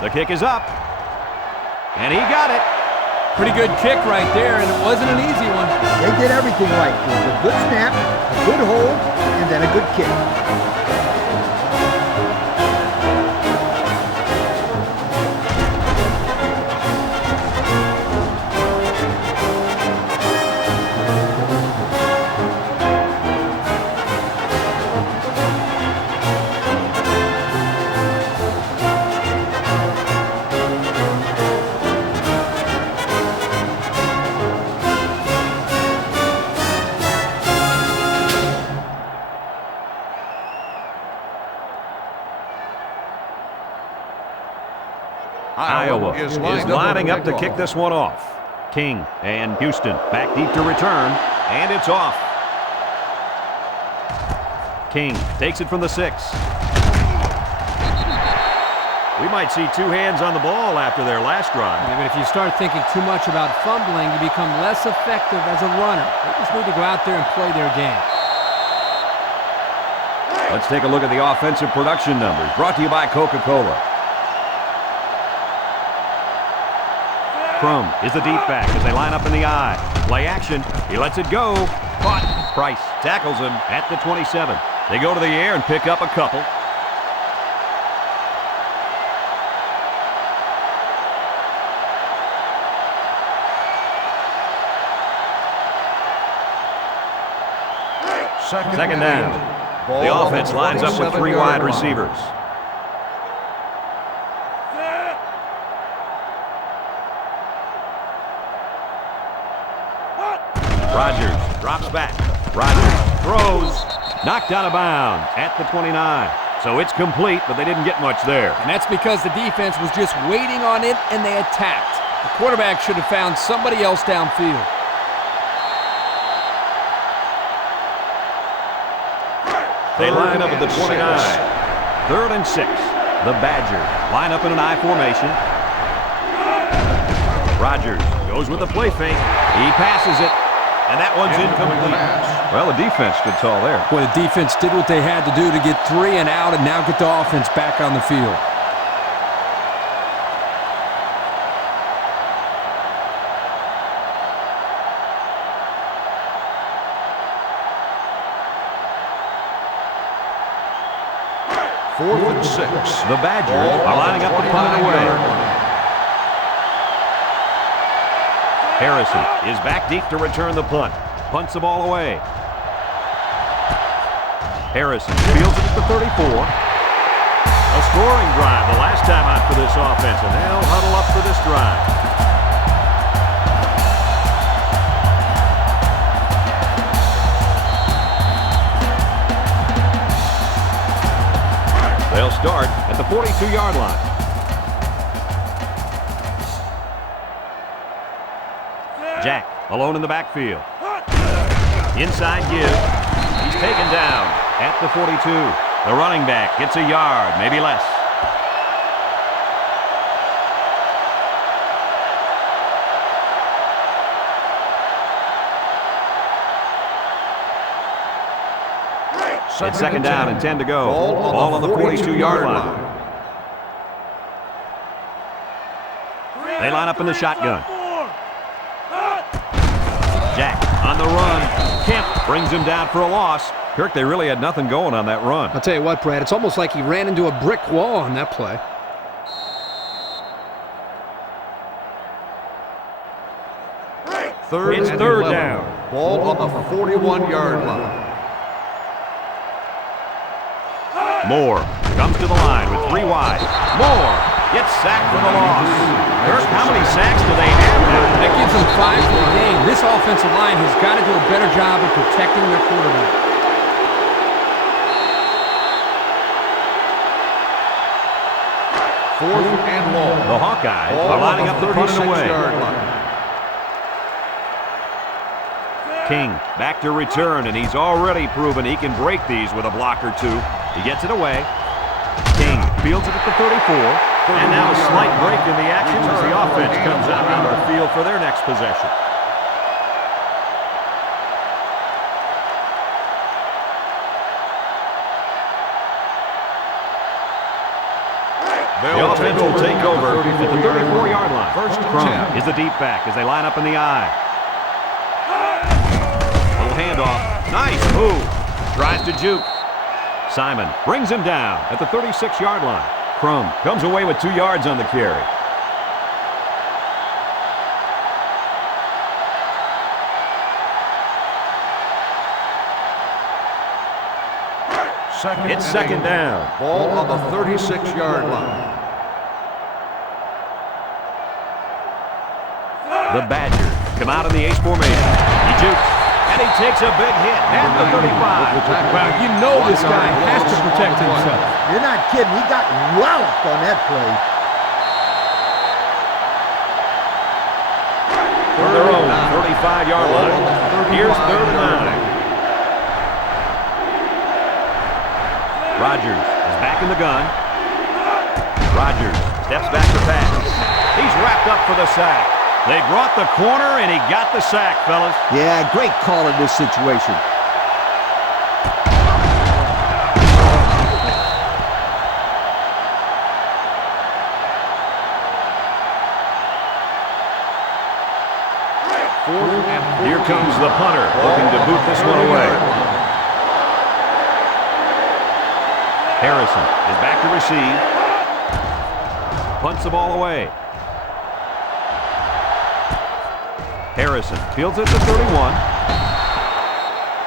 The kick is up. And he got it. Pretty good kick right there, and it wasn't an easy one. They did everything right. It was a good snap, a good hold, and then a good kick. Iowa is lining up to kick this one off. King and Houston back deep to return, and it's off. King takes it from the 6. We might see 2 hands on the ball after their last drive. Yeah, but if you start thinking too much about fumbling, you become less effective as a runner. They just need to go out there and play their game. Let's take a look at the offensive production numbers, brought to you by Coca-Cola. Crum is the deep back as they line up in the I. Play action. He lets it go. Caught. Price tackles him at the 27. They go to the air and pick up a couple. Second down. The offense lines up with 3 wide receivers. Rodgers drops back. Rodgers throws. Knocked out of bounds at the 29. So it's complete, but they didn't get much there. And that's because the defense was just waiting on it and they attacked. The quarterback should have found somebody else downfield. They line up at the 29. 3rd and 6. The Badgers line up in an I formation. Rodgers goes with the play fake. He passes it, and that one's incomplete. Well, the defense stood tall there. Well, the defense did what they had to do to get 3 and out and now get the offense back on the field. Fourth and 6. The Badgers are lining up to punt it away. Harrison is back deep to return the punt. Punts the ball away. Harrison fields it at the 34. A scoring drive the last time out for this offense, and they'll huddle up for this drive. They'll start at the 42-yard line. Jack alone in the backfield. Inside give. He's taken down at the 42. The running back gets a yard, maybe less. It's second down and 10 to go. Ball on the 42-yard line. They line up in the shotgun. Jack on the run. Kemp brings him down for a loss. Kirk, they really had nothing going on that run. I'll tell you what, Brad, it's almost like he ran into a brick wall on that play. It's third down. Ball on the 41-yard line. Moore comes to the line with 3 wide. Moore gets sacked for the loss. Kirk, how many sacks do they have now? That gives them 5 for the game. This offensive line has got to do a better job of protecting their quarterback. Fourth and long. The Hawkeyes are lining up the punt away. King back to return, and he's already proven he can break these with a block or 2. He gets it away. King fields it at the 34. And now a slight break in the action as the offense comes out onto the field for their next possession. The offense will take over at the 34-yard line. First and Crum 10. is the deep back as they line up in the I. Little handoff. Nice move. Tries to juke. Simon brings him down at the 36-yard line. Crum comes away with 2 yards on the carry. It's second down. Ball on the 36-yard line. The Badgers come out in the ace formation. He jukes, and he takes a big hit at the 35. Well, you know this guy has to protect himself. You're not kidding. He got walloped on that play. For their own 35-yard line. Here's third and 9. Rodgers is back in the gun. Rodgers steps back to pass. He's wrapped up for the sack. They brought the corner, and he got the sack, fellas. Yeah, great call in this situation. Here comes the punter, looking to boot this one away. Harrison is back to receive. Punts the ball away. Harrison fields it to 31.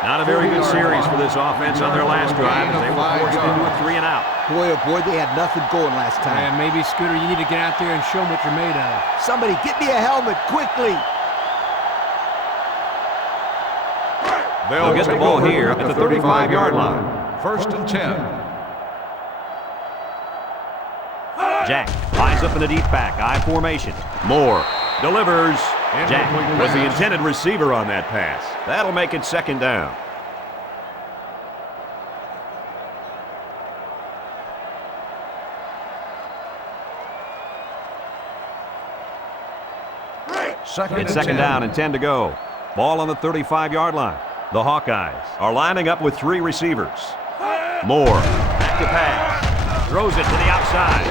Not a very good series for this offense on their last drive as they were forced into a 3 and out. Boy, oh boy, they had nothing going last time. And maybe, Scooter, you need to get out there and show them what you're made of. Somebody get me a helmet quickly. They'll get the ball here at the 35-yard line. 1st and 10. Jack lines up in the deep back, I formation. Moore delivers. Jack was the intended receiver on that pass. That'll make it 2nd down. It's 2nd down and 10 to go. Ball on the 35-yard line. The Hawkeyes are lining up with 3 receivers. Moore back to pass. Throws it to the outside.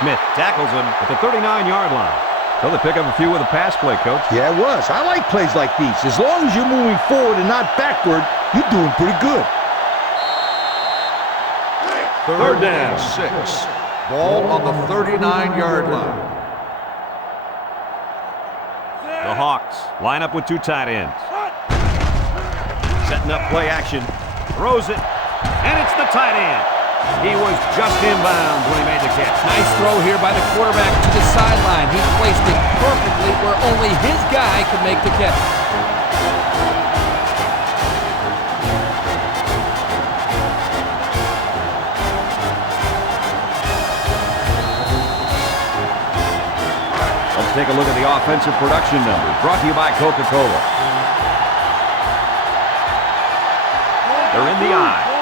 Smith tackles him at the 39-yard line. So they pick up a few with a pass play, Coach. Yeah, it was. I like plays like these. As long as you're moving forward and not backward, you're doing pretty good. 3rd down. 6. Ball on the 39-yard line. The Hawks line up with 2 tight ends. Setting up play action. Throws it. And it's the tight end. He was just inbounds when he made the catch. Nice throw here by the quarterback to the sideline. He placed it perfectly where only his guy could make the catch. Let's take a look at the offensive production numbers. Brought to you by Coca-Cola. They're in the eye.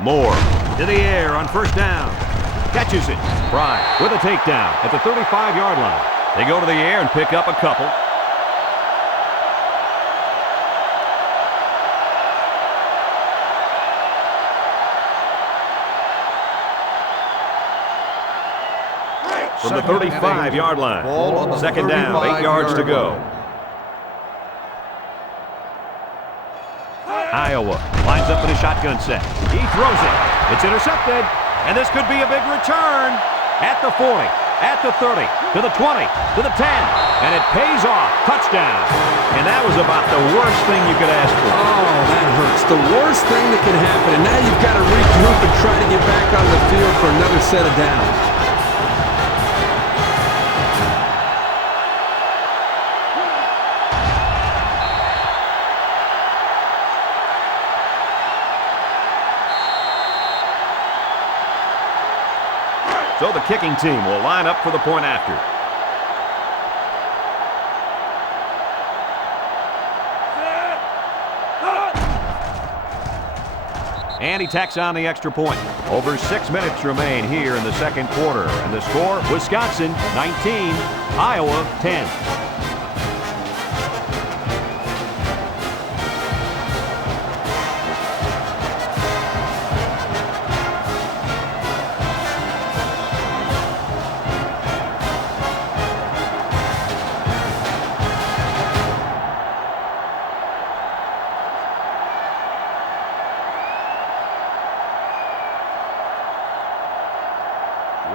Moore to the air on 1st down. Catches it. Bryant with a takedown at the 35-yard line. They go to the air and pick up a couple. From the 35-yard line. 2nd down, 8 yards to go. Iowa lines up in a shotgun set. He throws it. It's intercepted. And this could be a big return. At the 40, at the 30, to the 20, to the 10. And it pays off. Touchdown. And that was about the worst thing you could ask for. Oh, that hurts. The worst thing that can happen. And now you've got to regroup and try to get back on the field for another set of downs. So the kicking team will line up for the point after. And he tacks on the extra point. Over 6 minutes remain here in the 2nd quarter. And the score, Wisconsin 19, Iowa 10.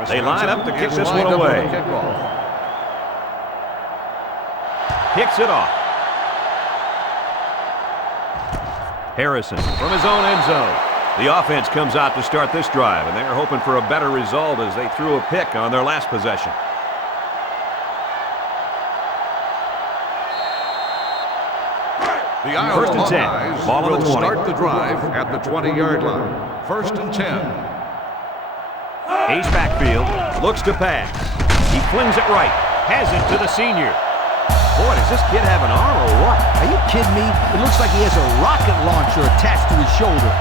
They line up to kick this one away. Kicks it off. Harrison from his own end zone. The offense comes out to start this drive, and they're hoping for a better result as they threw a pick on their last possession. The Iowa 1st and 10. Hawkeyes Ball on the will 20. start the drive at the 20-yard line. 1st and 10. Ace backfield. Looks to pass. He flings it right. Has it to the senior. Boy, does this kid have an arm or what? Are you kidding me? It looks like he has a rocket launcher attached to his shoulder.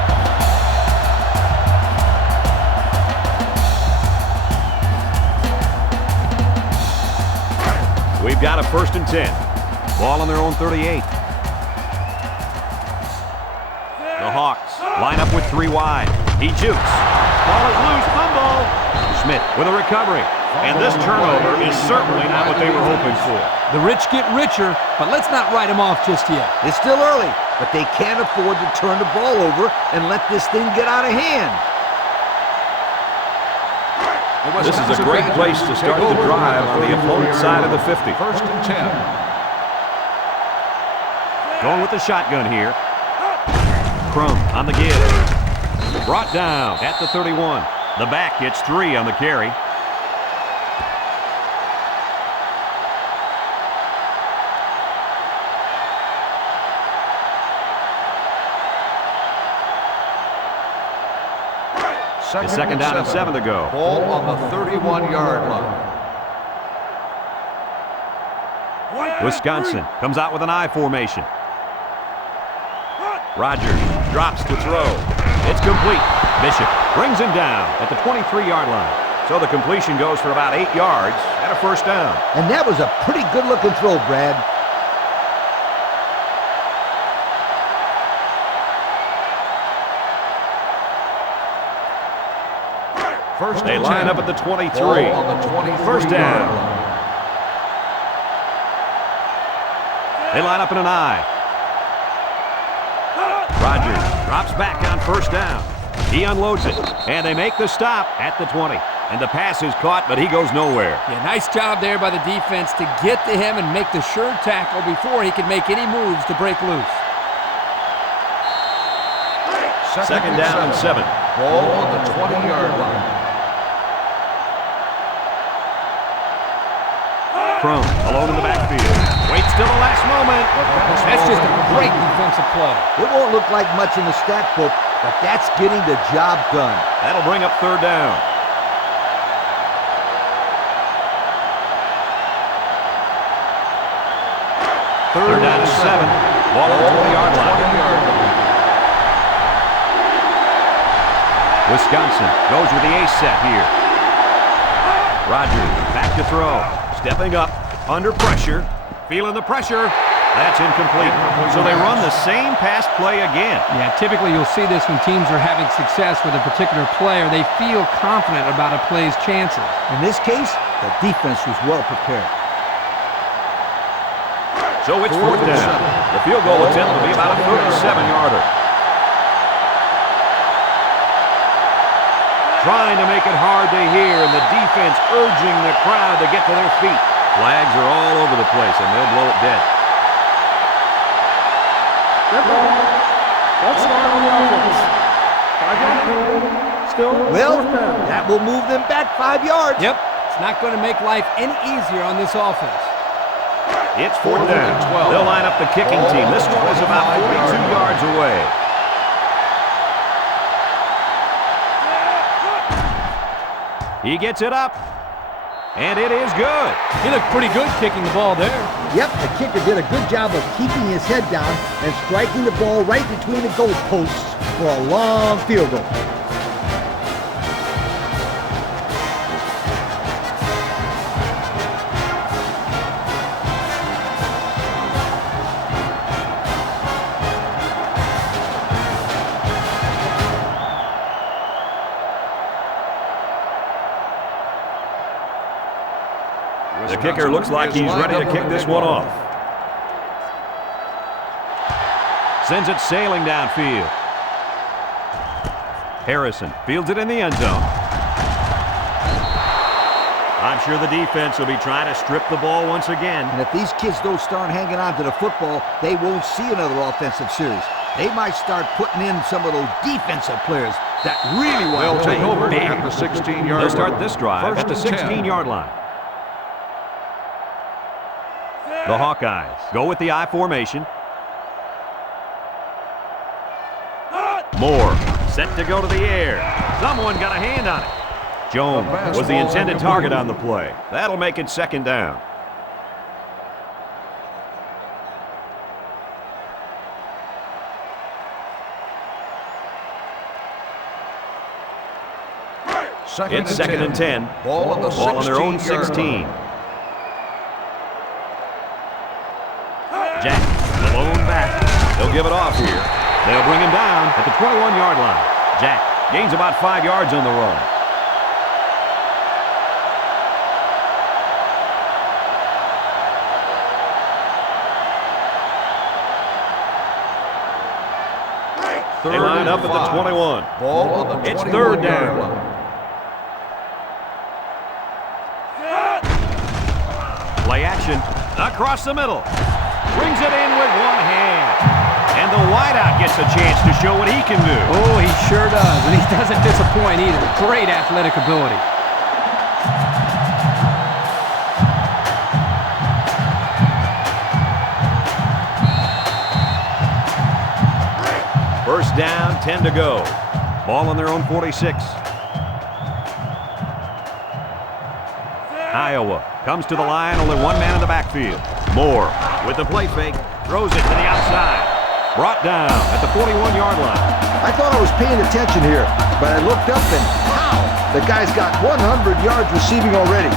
We've got a 1st and 10. Ball on their own 38. The Hawks line up with 3 wide. He jukes. Ball is loose. Fumble. Schmidt with a recovery. And this turnover is certainly not what they were hoping for. The rich get richer, but let's not write them off just yet. It's still early, but they can't afford to turn the ball over and let this thing get out of hand. This is a great place to start the drive on the opponent's side of the 50. 1st and 10. Going with the shotgun here. Crum on the give. Brought down at the 31. The back gets 3 on the carry. The 2nd down and 7 to go. Ball on the 31-yard line. Wisconsin comes out with an I formation. Rogers drops to throw. It's complete. Bishop brings him down at the 23-yard line. So the completion goes for about 8 yards and a 1st down. And that was a pretty good-looking throw, Brad. They line up at the 23. On the 1st down. They line up in an I. Rogers drops back on 1st down. He unloads it, and they make the stop at the 20. And the pass is caught, but he goes nowhere. Yeah, nice job there by the defense to get to him and make the sure tackle before he could make any moves to break loose. 2nd down and 7. Ball on the 20-yard line. Crum alone in the backfield. Waits till the last moment. That's just a great defensive play. It won't look like much in the stat book, but that's getting the job done. That'll bring up 3rd down. Third down and 7. Ball on the 20-yard line. Wisconsin goes with the ace set here. Rogers back to throw. Stepping up, under pressure, feeling the pressure. That's incomplete. So they run the same pass play again. Yeah, typically you'll see this when teams are having success with a particular player. They feel confident about a play's chances. In this case, the defense was well prepared. So it's 4th down. The field goal attempt will be about a 37-yarder. Trying to make it hard to hear, and the defense urging the crowd to get to their feet. Flags are all over the place, and they'll blow it dead. Red ball. Let's start on the offense. 5-yard penalty. Still Well, 4th down. that will move them back 5 yards. Yep, it's not going to make life any easier on this offense. It's 4th down. They'll line up the kicking team. This one is about 42 yards away. He gets it up, and it is good. He looked pretty good kicking the ball there. Yep, the kicker did a good job of keeping his head down and striking the ball right between the goalposts for a long field goal. The kicker looks like he's ready to kick this one off. Sends it sailing downfield. Harrison fields it in the end zone. I'm sure the defense will be trying to strip the ball once again. And if these kids don't start hanging on to the football, they won't see another offensive series. They might start putting in some of those defensive players that really want They'll to take play over big. at the 16-yard line. They'll start this drive at the 16-yard line. The Hawkeyes go with the I formation. Moore set to go to the air. Someone got a hand on it. Jones was the intended target on the play. That'll make it second down. It's second and 10. Ball on their own 16. Jack, alone back. They'll give it off here. They'll bring him down at the 21-yard line. Jack gains about 5 yards on the run. They line up at the 21. Ball on the 21 It's third down. line. Play action across the middle. Brings it in with one hand. And the wideout gets a chance to show what he can do. Oh, he sure does, and he doesn't disappoint either. Great athletic ability. First down, 10 to go. Ball on their own 46. Iowa comes to the line, only one man in the backfield. Moore with the play fake, throws it to the outside. Brought down at the 41-yard line. I thought I was paying attention here, but I looked up and pow! The guy's got 100 yards receiving already.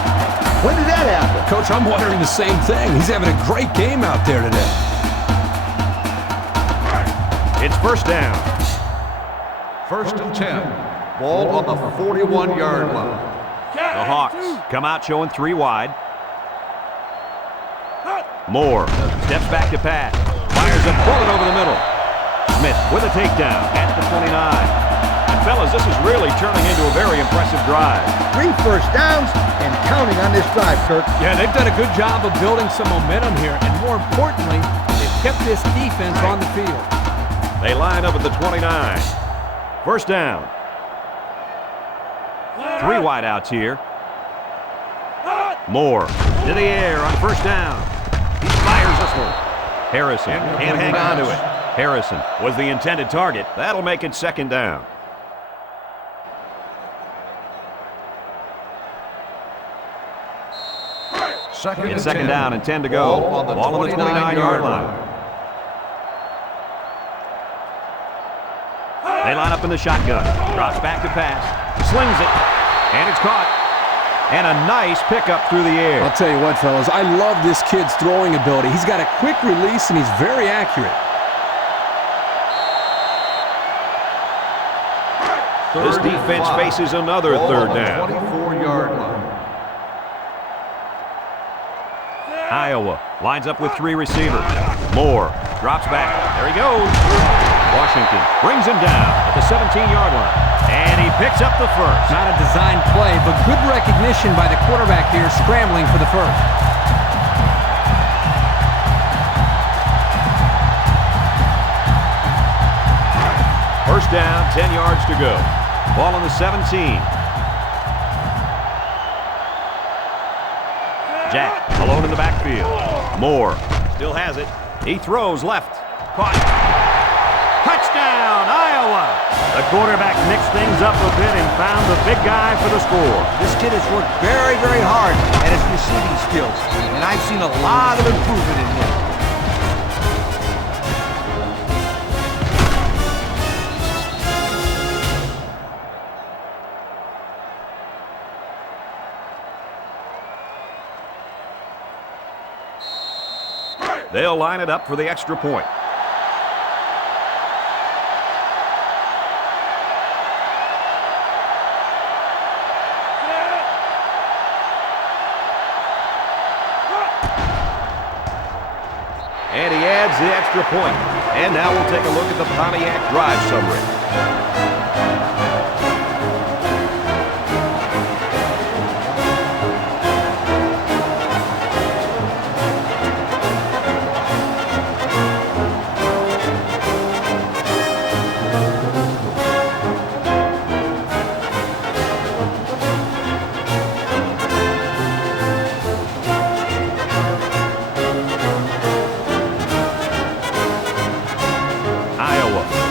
When did that happen? Coach, I'm wondering the same thing. He's having a great game out there today. It's first down. First and 10. Ball on the 41-yard line. The Hawks come out showing 3 wide. Moore steps back to pass. Fires a bullet over the middle. Smith with a takedown at the 29. And fellas, this is really turning into a very impressive drive. 3 first downs and counting on this drive, Kirk. Yeah, they've done a good job of building some momentum here, and more importantly, they've kept this defense on the field. They line up at the 29. First down. 3 wideouts here. Moore to the air on first down. He fires this one. Harrison can't hang on to it. Harrison was the intended target. That'll make it second down. It's second down and 10 to go. Ball on the 29-yard line. They line up in the shotgun. Drops back to pass. Slings it. And it's caught. And a nice pickup through the air. I'll tell you what, fellas, I love this kid's throwing ability. He's got a quick release, and he's very accurate. This defense faces another third down. 24-yard line. Iowa lines up with 3 receivers. Moore drops back. There he goes. Washington brings him down at the 17-yard line. And he picks up the first. Not a design play, but good recognition by the quarterback here, scrambling for the first. First down, 10 yards to go. Ball on the 17. Jack alone in the backfield. Moore still has it. He throws left. Caught. Touchdown, Iowa! The quarterback mixed things up a bit and found the big guy for the score. This kid has worked very, very hard at his receiving skills, and I've seen a lot of improvement in him. They'll line it up for the extra point. And he adds the extra point. And now we'll take a look at the Pontiac drive summary.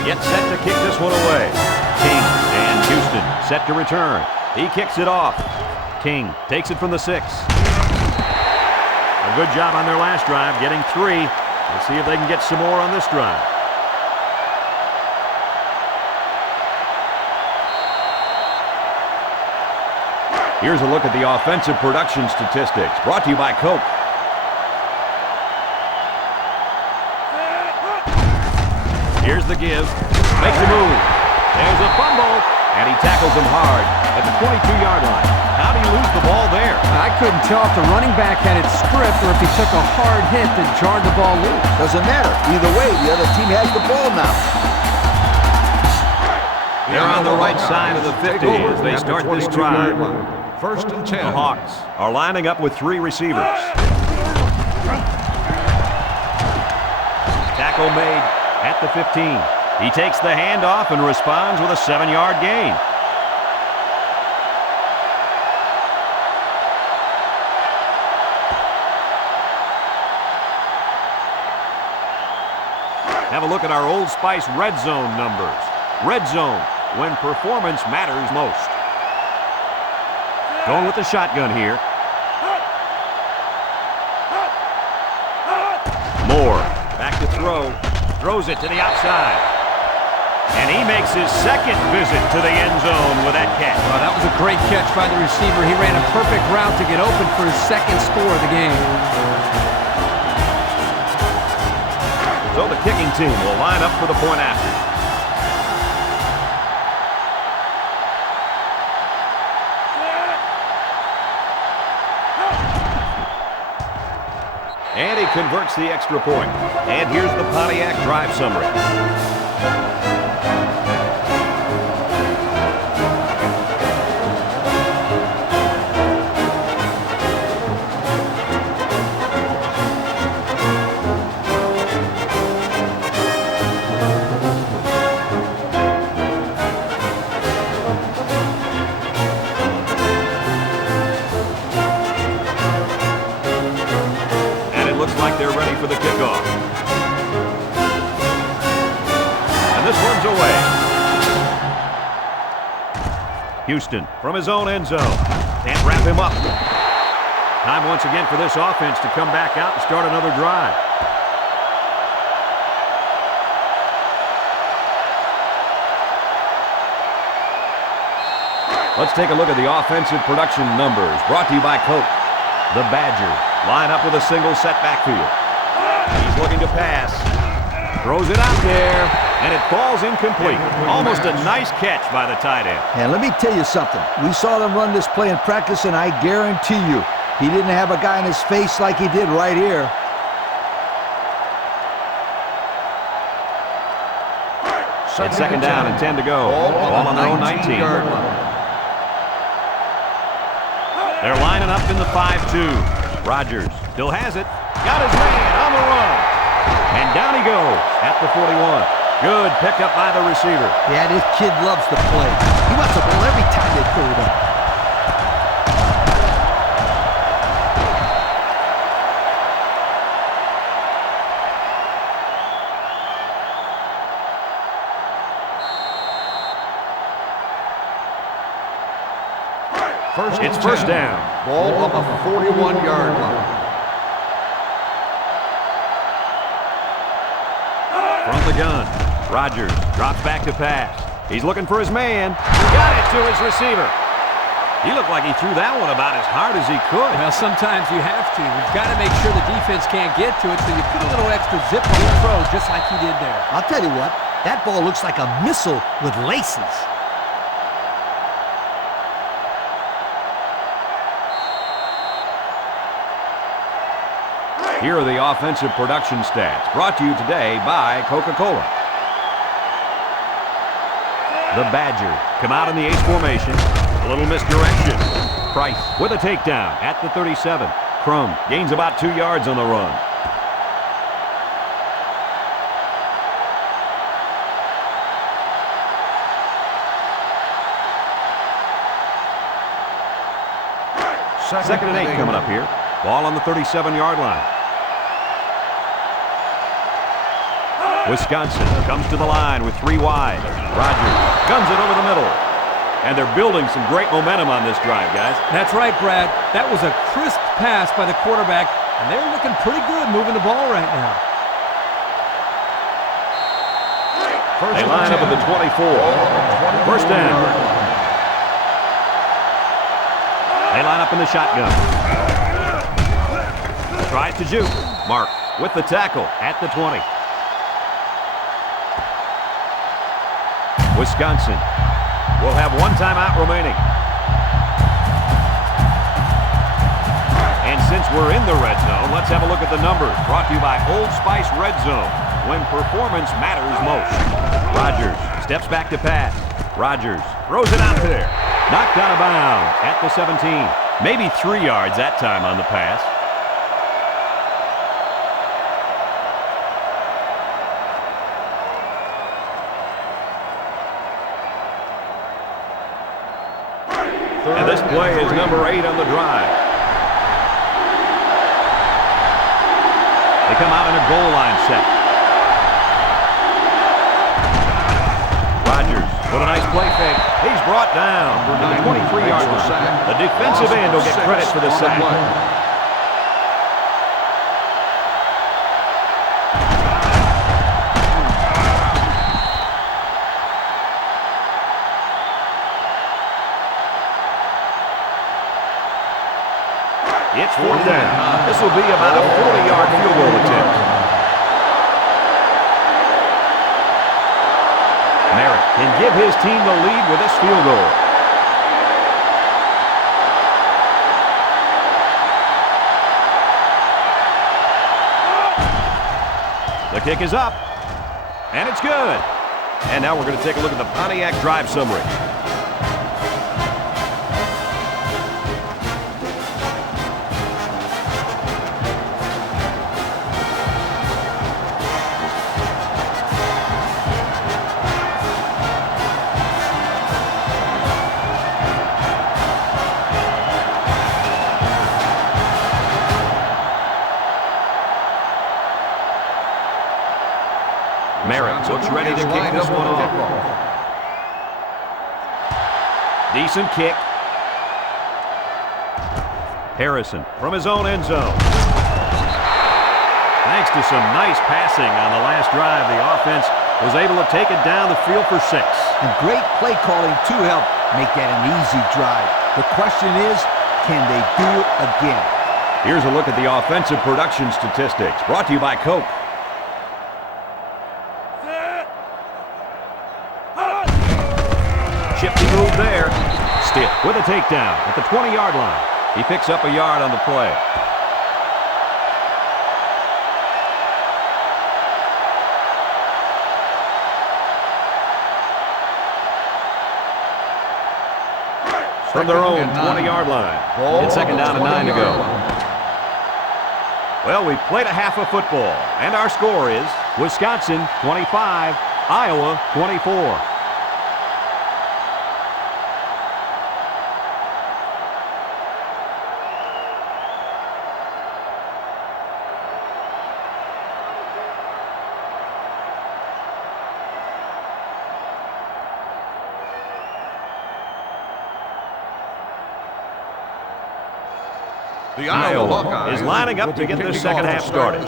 Gets set to kick this one away. King and Houston set to return. He kicks it off. King takes it from the 6. A good job on their last drive, getting 3. Let's see if they can get some more on this drive. Here's a look at the offensive production statistics, brought to you by Coke. Here's the give. Makes a move. There's a fumble, and he tackles him hard at the 22-yard line. How did he lose the ball there? I couldn't tell if the running back had it stripped or if he took a hard hit that jarred the ball loose. Doesn't matter. Either way, the other team has the ball now. They're on the right side of the 50 as they start this drive. First and 10. The Hawks are lining up with 3 receivers. Tackle made at the 15. He takes the handoff and responds with a 7-yard gain. Have a look at our Old Spice Red Zone numbers. Red Zone, when performance matters most. Going with the shotgun here. Moore, back to throw. Throws it to the outside. And he makes his second visit to the end zone with that catch. Well, that was a great catch by the receiver. He ran a perfect route to get open for his second score of the game. So the kicking team will line up for the point after. And he converts the extra point. And here's the Pontiac drive summary. Like they're ready for the kickoff. And this one's away. Houston from his own end zone. Can't wrap him up. Time once again for this offense to come back out and start another drive. Let's take a look at the offensive production numbers brought to you by Coke. The Badgers line up with a single set backfield. He's looking to pass. Throws it out there, and it falls incomplete. Almost a nice catch by the tight end. And let me tell you something. We saw them run this play in practice, and I guarantee you, he didn't have a guy in his face like he did right here. It's second down and 10 to go. Ball on their own 19. They're lining up in the 5-2. Rodgers still has it. Got his man on the run. And down he goes at the 41. Good pickup by the receiver. Yeah, this kid loves to play. He wants the ball every time they throw it up. It's first down. Ball on the 41-yard line. From the gun, Rodgers drops back to pass. He's looking for his man. Got it to his receiver. He looked like he threw that one about as hard as he could. Well, sometimes you have to. You've got to make sure the defense can't get to it, so you put a little extra zip on the throw, just like he did there. I'll tell you what, that ball looks like a missile with laces. Here are the offensive production stats, brought to you today by Coca-Cola. The Badgers come out in the ace formation. A little misdirection. Price with a takedown at the 37. Crum gains about 2 yards on the run. Second and 8 coming up here. Ball on the 37-yard line. Wisconsin comes to the line with 3 wide. Rodgers guns it over the middle. And they're building some great momentum on this drive, guys. That's right, Brad. That was a crisp pass by the quarterback, and they're looking pretty good moving the ball right now. They line up at the 24. First down. They line up in the shotgun. Tries to juke. Mark with the tackle at the 20. Wisconsin will have one timeout remaining. And since we're in the red zone, let's have a look at the numbers. Brought to you by Old Spice Red Zone, when performance matters most. Rodgers steps back to pass. Rodgers throws it out there. Knocked out of bounds at the 17. Maybe 3 yards that time on the pass. And this play is number 8 on the drive. They come out in a goal line set. Rodgers with a nice play fake. He's brought down for the 23-yard line. The defensive end will get credit for the sack. It's 4th down. This will be about a 40-yard field goal attempt. Merritt can give his team the lead with this field goal. The kick is up, and it's good. And now we're going to take a look at the Pontiac drive summary. Merritt looks ready to kick this one off. Decent kick. Harrison from his own end zone. Thanks to some nice passing on the last drive, the offense was able to take it down the field for 6. And great play calling to help make that an easy drive. The question is, can they do it again? Here's a look at the offensive production statistics, brought to you by Coke. Shifty move there. Stiff with a takedown at the 20-yard line. He picks up a yard on the play. From their own 20-yard line. It's 2nd down and 9 to go. Well, we played a half of football, and our score is Wisconsin 25, Iowa 24. The Iowa Hawkeyes is lining up to get their second half started.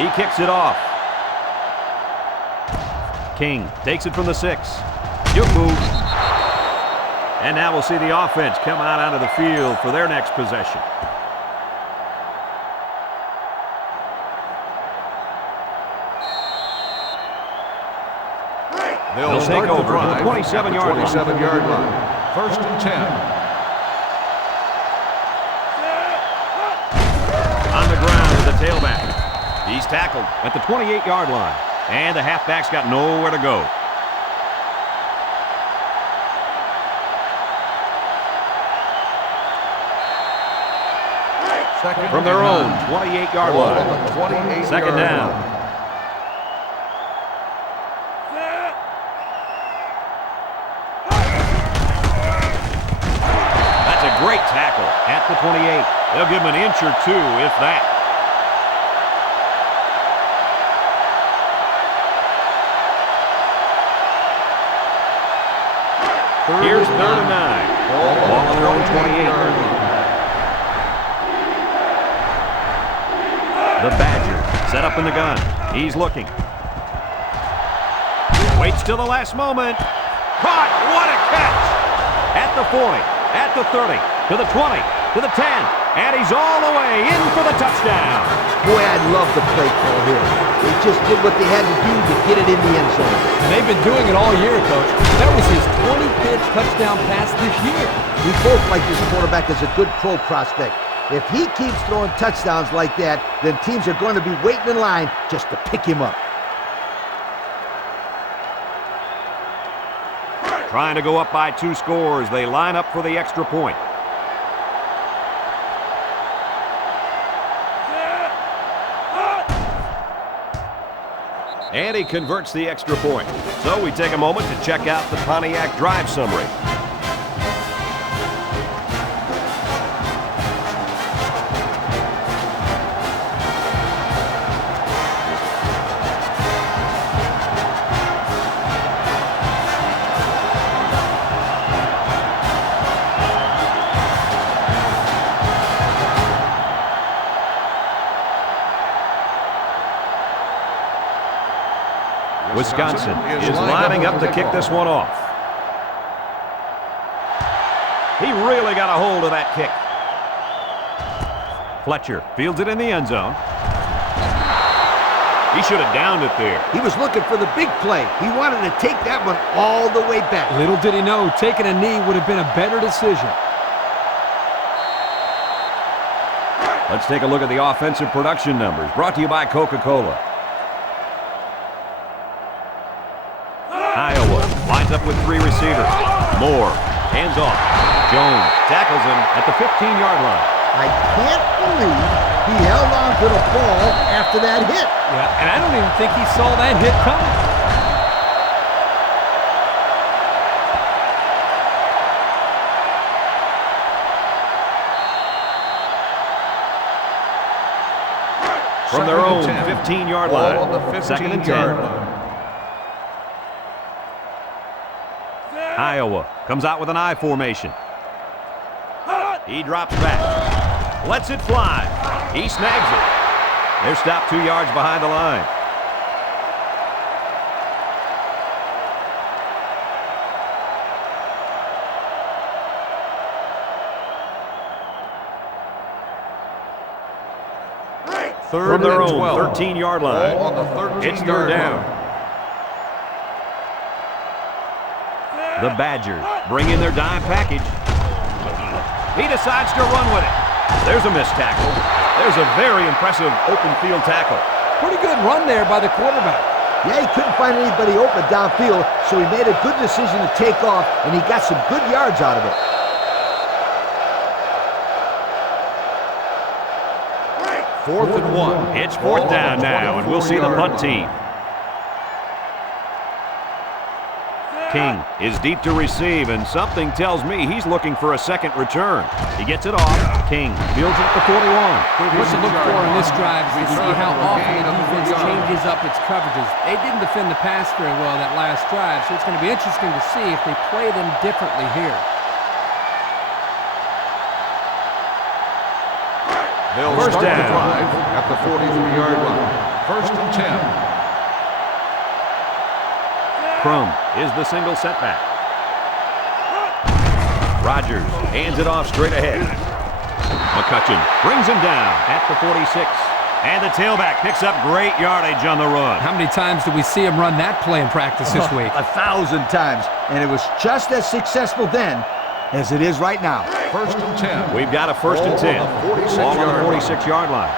He kicks it off. King takes it from the 6. Juke move. And now we'll see the offense come out onto the field for their next possession. They'll take over on the 27-yard line. 27-yard line. 1st and 10. On the ground with the tailback. He's tackled at the 28-yard line. And the halfback's got nowhere to go. From their own 28-yard line. 2nd down. That's a great tackle at the 28. They'll give him an inch or 2, if that. Here's 3rd and 9. Ball on their own 28. The Badgers set up in the gun. He's looking. Waits till the last moment. Caught! What a catch! At the 40, at the 30, to the 20, to the 10, and he's all the way in for the touchdown. Boy, I love the play call here. They just did what they had to do to get it in the end zone. And they've been doing it all year, Coach. That was his 25th touchdown pass this year. We both like this quarterback as a good pro prospect. If he keeps throwing touchdowns like that, then teams are going to be waiting in line just to pick him up. Trying to go up by 2 scores. They line up for the extra point. And he converts the extra point. So we take a moment to check out the Pontiac drive summary. Wisconsin is lining up to kick this one off. He really got a hold of that kick. Fletcher fields it in the end zone. He should have downed it there. He was looking for the big play. He wanted to take that one all the way back. Little did he know, taking a knee would have been a better decision. Let's take a look at the offensive production numbers, brought to you by Coca-Cola. Iowa lines up with 3 receivers. Moore, hands off. Jones tackles him at the 15-yard line. I can't believe he held on to the ball after that hit. Yeah, and I don't even think he saw that hit coming. From their own 15-yard line. On the 2nd and 10. 15-yard line. Iowa comes out with an I formation. He drops back. Lets it fly. He snags it. They're stopped 2 yards behind the line. From their own 13-yard line. Ball on the 13-yard It's 3rd down. line. The Badgers bring in their dime package. He decides to run with it. There's a missed tackle. There's a very impressive open field tackle. Pretty good run there by the quarterback. Yeah, he couldn't find anybody open downfield, so he made a good decision to take off, and he got some good yards out of it. Fourth and 1. It's 4th down now, and we'll see the punt team. King is deep to receive, and something tells me he's looking for a second return. He gets it off. King fields it at the 41. What to look for in this drive is to see how often the defense changes up its coverages. They didn't defend the pass very well that last drive, so it's going to be interesting to see if they play them differently here. They'll First start down. the drive at the 43-yard line. 1st and 10. Crum is the single setback. Rodgers hands it off straight ahead. McCutcheon brings him down at the 46. And the tailback picks up great yardage on the run. How many times do we see him run that play in practice this week? 1,000 times, and it was just as successful then as it is right now. 1st and 10. We've got a 1st and 10. Ball on the 46-yard line.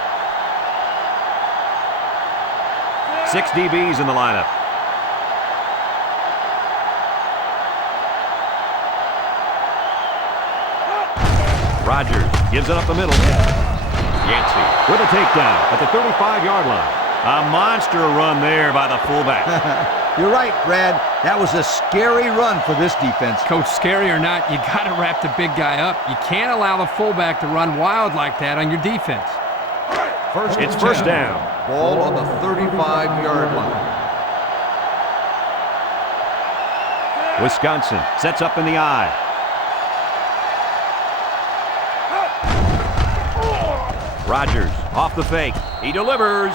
6 DBs in the lineup. Rodgers gives it up the middle. Yancey with a takedown at the 35-yard line. A monster run there by the fullback. You're right, Brad. That was a scary run for this defense. Coach, scary or not, you got to wrap the big guy up. You can't allow the fullback to run wild like that on your defense. It's 1st down. Ball on the 35-yard line. Wisconsin sets up in the I. Rogers off the fake. He delivers.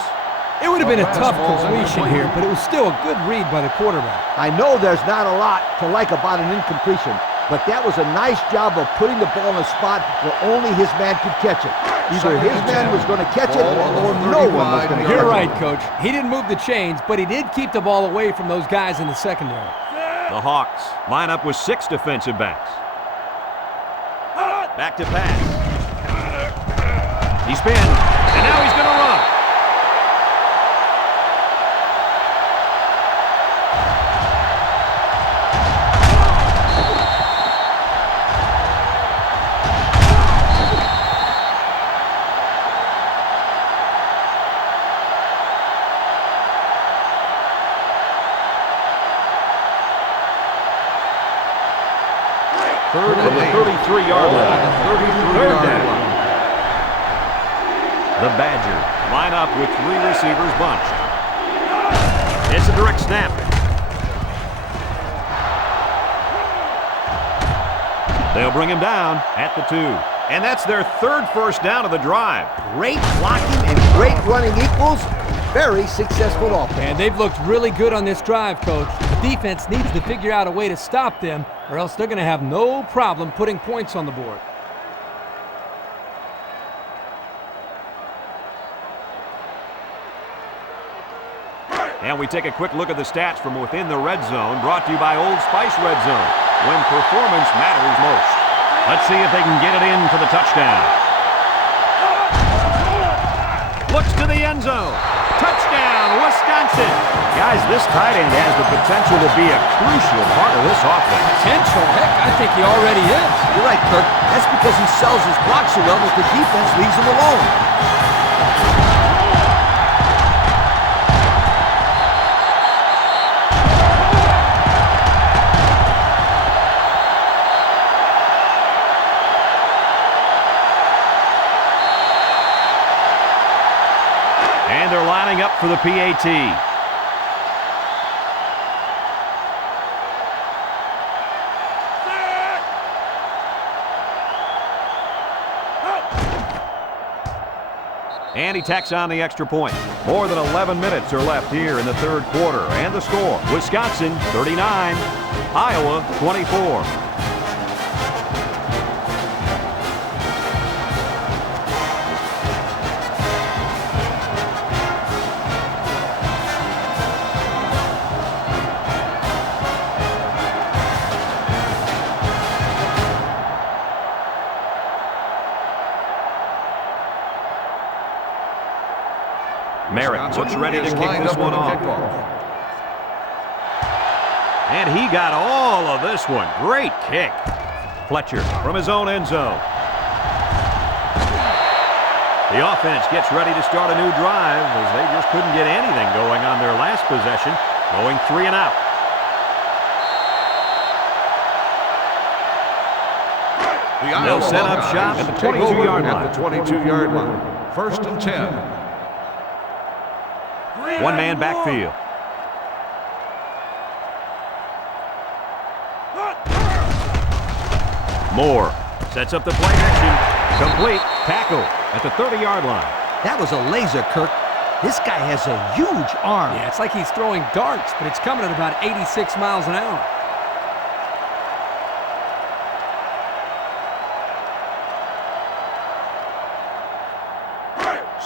It would have been a tough completion here, but it was still a good read by the quarterback. I know there's not a lot to like about an incompletion, but that was a nice job of putting the ball in a spot where only his man could catch it. Either his man was going to catch it or no one was going to catch it. You're right, Coach. He didn't move the chains, but he did keep the ball away from those guys in the secondary. The Hawks line up with 6 defensive backs. Back to pass. He spins, and now he's going to run. Third from the 33-yard line. Third down. The Badgers line up with 3 receivers bunched. It's a direct snap. They'll bring him down at the 2. And that's their 3rd first down of the drive. Great blocking and great running equals very successful offense. And they've looked really good on this drive, Coach. The defense needs to figure out a way to stop them, or else they're going to have no problem putting points on the board. And we take a quick look at the stats from within the red zone, brought to you by Old Spice Red Zone, when performance matters most. Let's see if they can get it in for the touchdown. Looks to the end zone. Touchdown, Wisconsin. Guys, this tight end has the potential to be a crucial part of this offense. Potential? Heck, I think he already is. You're right, Kirk. That's because he sells his block so well that the defense leaves him alone. And they're lining up for the PAT. And he tacks on the extra point. More than 11 minutes are left here in the 3rd quarter. And the score, Wisconsin 39, Iowa 24. Merritt looks ready to kick this one off. And he got all of this one. Great kick. Fletcher from his own end zone. The offense gets ready to start a new drive as they just couldn't get anything going on their last possession, going 3 and out. They'll set up shop at the 22-yard line. At the 22-yard line. 1st and 10. One-man backfield. Moore sets up the play action. Complete. Tackle at the 30-yard line. That was a laser, Kirk. This guy has a huge arm. Yeah, it's like he's throwing darts, but it's coming at about 86 miles an hour.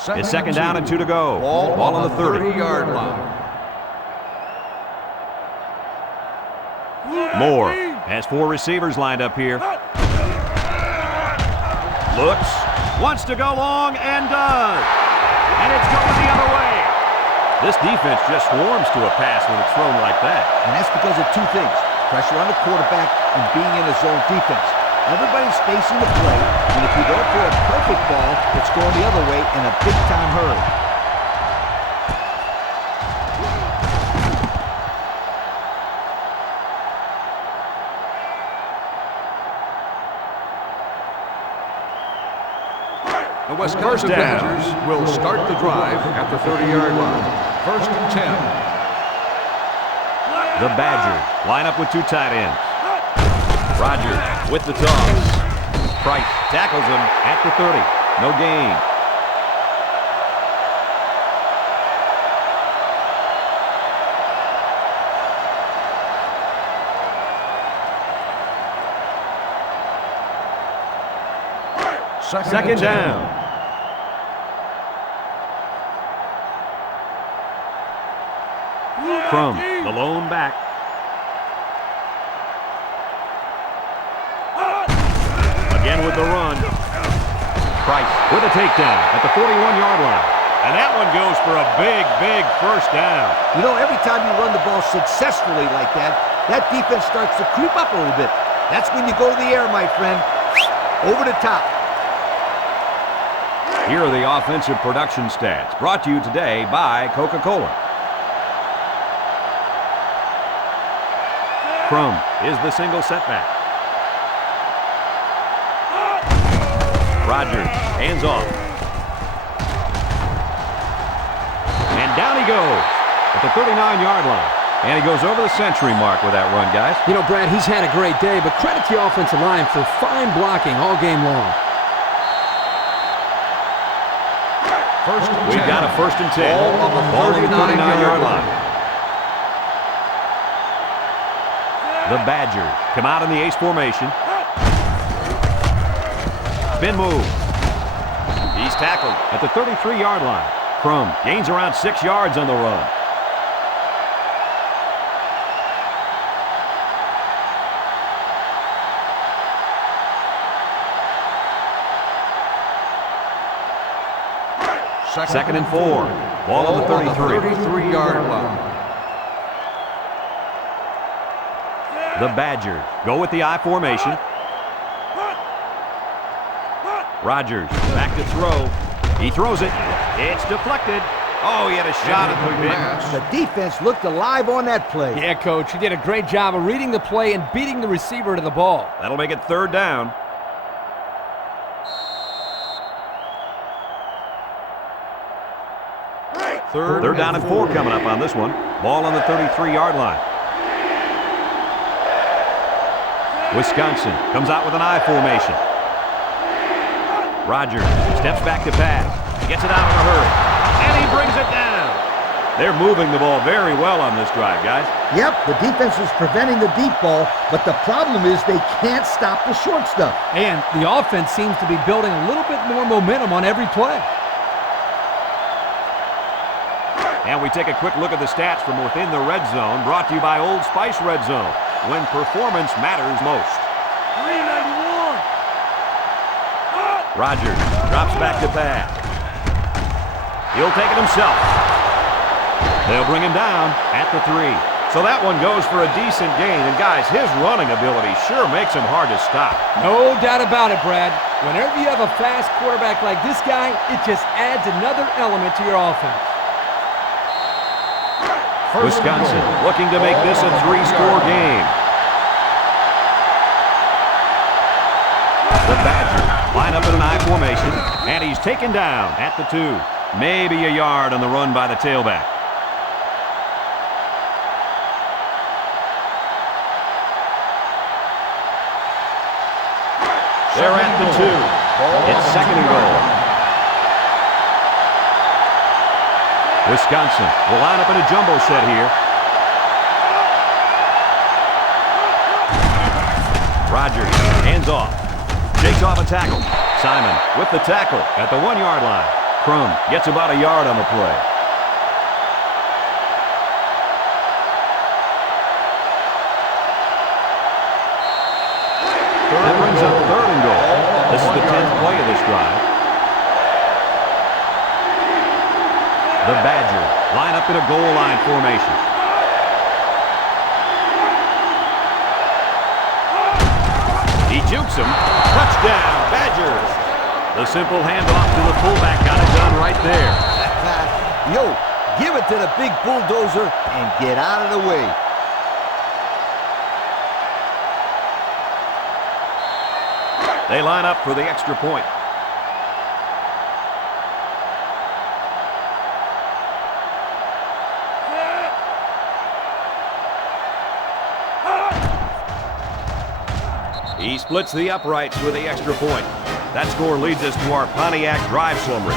It's 2nd down and 2 to go. Ball on the 30-yard line. Moore has 4 receivers lined up here. Looks, wants to go long, and does. And it's going the other way. This defense just swarms to a pass when it's thrown like that. And that's because of 2 things. Pressure on the quarterback and being in a zone defense. Everybody's facing the play, and if you don't throw a perfect ball, it's going the other way in a big-time hurry. The Wisconsin Badgers will start the drive at the 30-yard line. 1st and 10. The Badgers line up with 2 tight ends. Rogers with the toss. Price tackles him at the 30. No gain. Second down. Crum, the lone back. Again with the run. Price with a takedown at the 41-yard line. And that one goes for a big, big first down. You know, every time you run the ball successfully like that, that defense starts to creep up a little bit. That's when you go to the air, my friend. Over the top. Here are the offensive production stats, brought to you today by Coca-Cola. Crum is the single setback. Rogers, hands off. And down he goes at the 39-yard line. And he goes over the century mark with that run, guys. You know, Brad, he's had a great day, but credit the offensive line for fine blocking all game long. We've got a 1st and 10. Ball on the 39-yard line. The Badgers come out in the ace formation. Spin move. He's tackled at the 33-yard line. Crum gains around 6 yards on the run. Second and 4. Ball on the 33. 33-yard line. The Badgers go with the I formation. Rogers back to throw. He throws it. It's deflected. Oh, he had a shot at the pass. The defense looked alive on that play. Yeah, Coach, he did a great job of reading the play and beating the receiver to the ball. That'll make it 3rd down. Third down and 4 coming up on this one. Ball on the 33-yard line. Wisconsin comes out with an I formation. Rogers steps back to pass. He gets it out in a hurry. And he brings it down. They're moving the ball very well on this drive, guys. Yep, the defense is preventing the deep ball, but the problem is they can't stop the short stuff. And the offense seems to be building a little bit more momentum on every play. And we take a quick look at the stats from within the red zone, brought to you by Old Spice Red Zone, when performance matters most. 391. Rogers drops back to pass. He'll take it himself. They'll bring him down at the 3. So that one goes for a decent gain. And guys, his running ability sure makes him hard to stop. No doubt about it, Brad. Whenever you have a fast quarterback like this guy, it just adds another element to your offense. Wisconsin looking to make this a 3-score game. The Badgers line up in an I formation, and he's taken down at the 2. Maybe a yard on the run by the tailback. They're at the 2. It's 2nd and goal. Wisconsin will line up in a jumbo set here. Rogers, hands off. Shakes off a tackle. Simon with the tackle at the 1-yard line. Crum gets about a yard on the play. That brings up 3rd and goal. This is the 10th play of this drive. The Badgers line up in a goal line formation. He jukes him. Touchdown, Badgers. The simple handoff to the fullback got it done right there. Yo, give it to the big bulldozer and get out of the way. They line up for the extra point. He splits the uprights with the extra point. That score leads us to our Pontiac drive summary.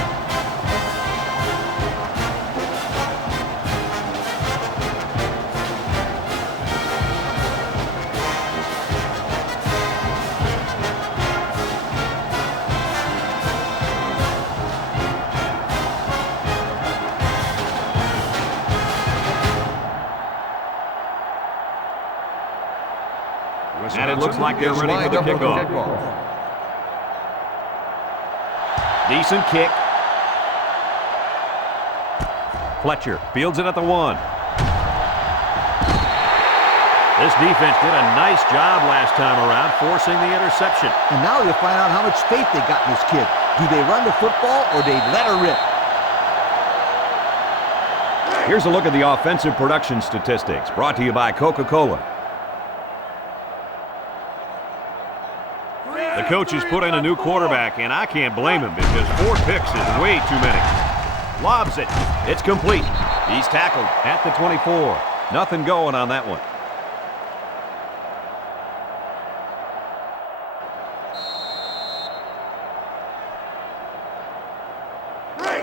And it looks like they're ready for the kickoff. Decent kick. Fletcher fields it at the 1. This defense did a nice job last time around, forcing the interception. And now you'll find out how much faith they got in this kid. Do they run the football or they let her rip? Here's a look at the offensive production statistics, brought to you by Coca-Cola. The coaches put in a new quarterback, and I can't blame him because 4 picks is way too many. Lobs it. It's complete. He's tackled at the 24. Nothing going on that one.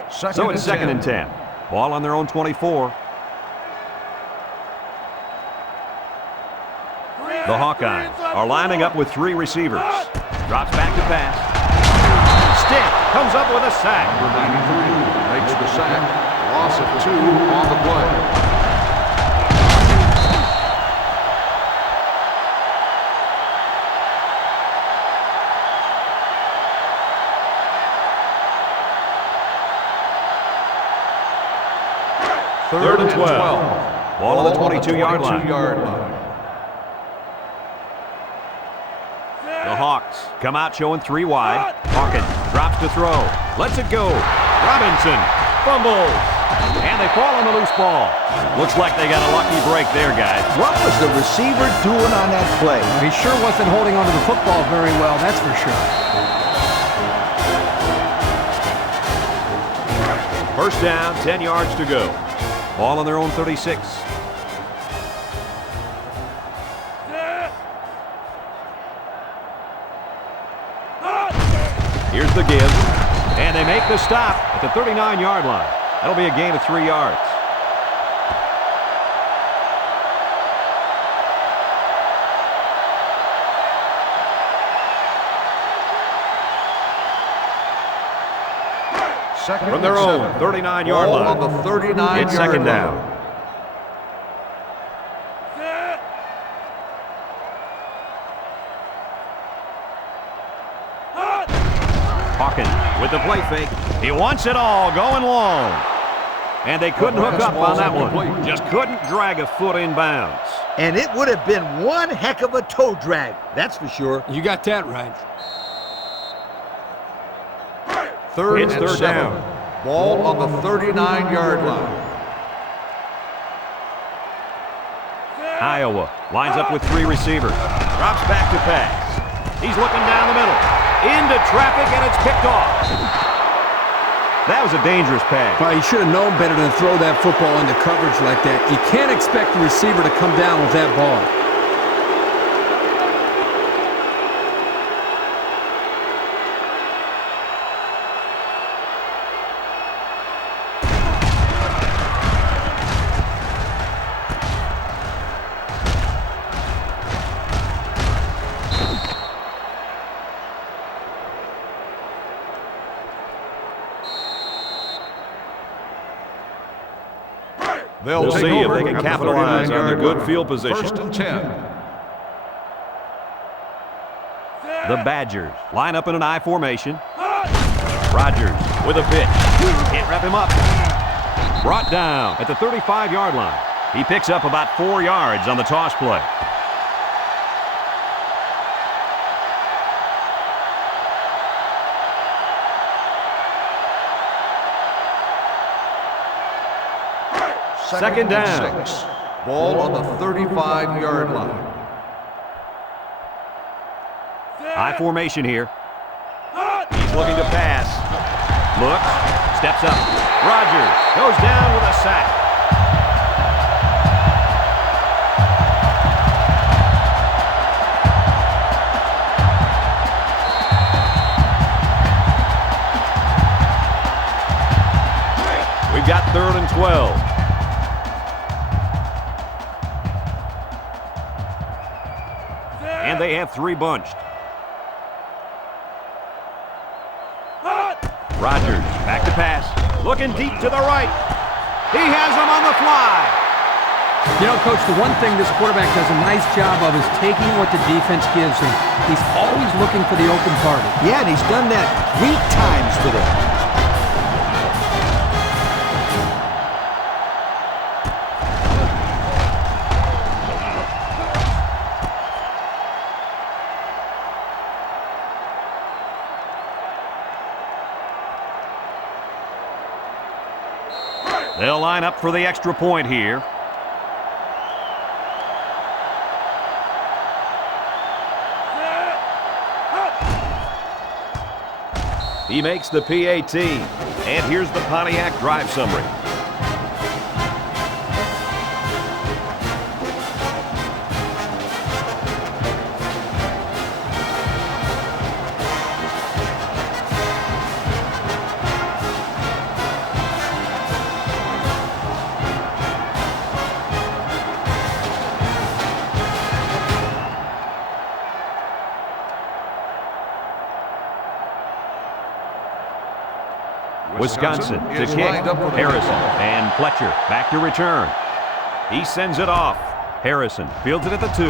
So it's 2nd and 10. Ball on their own 24. The Hawkeyes are lining up with 3 receivers. Drops back to pass. Stick comes up with a sack. Number 93 makes the sack. Loss of 2 on the play. Third and 12. Ball on the 22-yard line. The Hawks come out showing 3 wide. Hawkins drops to throw. Lets it go. Robinson fumbles. And they fall on the loose ball. Looks like they got a lucky break there, guys. What was the receiver doing on that play? He sure wasn't holding onto the football very well, that's for sure. First down, 10 yards to go. Ball on their own 36. Here's the give, and they make the stop at the 39-yard line. That'll be a gain of 3 yards. From their own 39-yard line. On the 39-yard it's 2nd down. Hawkins with the play fake. He wants it all, going long. And they couldn't hook up on that one. Just couldn't drag a foot in bounds. And it would have been one heck of a toe drag, that's for sure. You got that right. Third down. Ball on the 39-yard line. Iowa lines up with 3 receivers. Drops back to pass. He's looking down the middle. Into traffic, and it's picked off. That was a dangerous pass. Well, he should have known better than to throw that football into coverage like that. You can't expect the receiver to come down with that ball. We'll see if they can capitalize on the good field position. 1st and 10. The Badgers line up in an I formation. Rodgers with a pitch. Can't wrap him up. Brought down at the 35-yard line. He picks up about 4 yards on the toss play. Second down. 6. Ball on the 35-yard line. I formation here. He's looking to pass. Looks. Steps up. Rodgers goes down with a sack. They've got 3rd and 12. And they have 3 bunched. Rodgers, back to pass. Looking deep to the right. He has him on the fly. You know, Coach, the one thing this quarterback does a nice job of is taking what the defense gives him. He's always looking for the open target. Yeah, and he's done that 3 times today. They'll line up for the extra point here. He makes the PAT. And here's the Pontiac drive summary. Wisconsin to kick. Harrison and Fletcher back to return. He sends it off. Harrison fields it at the 2.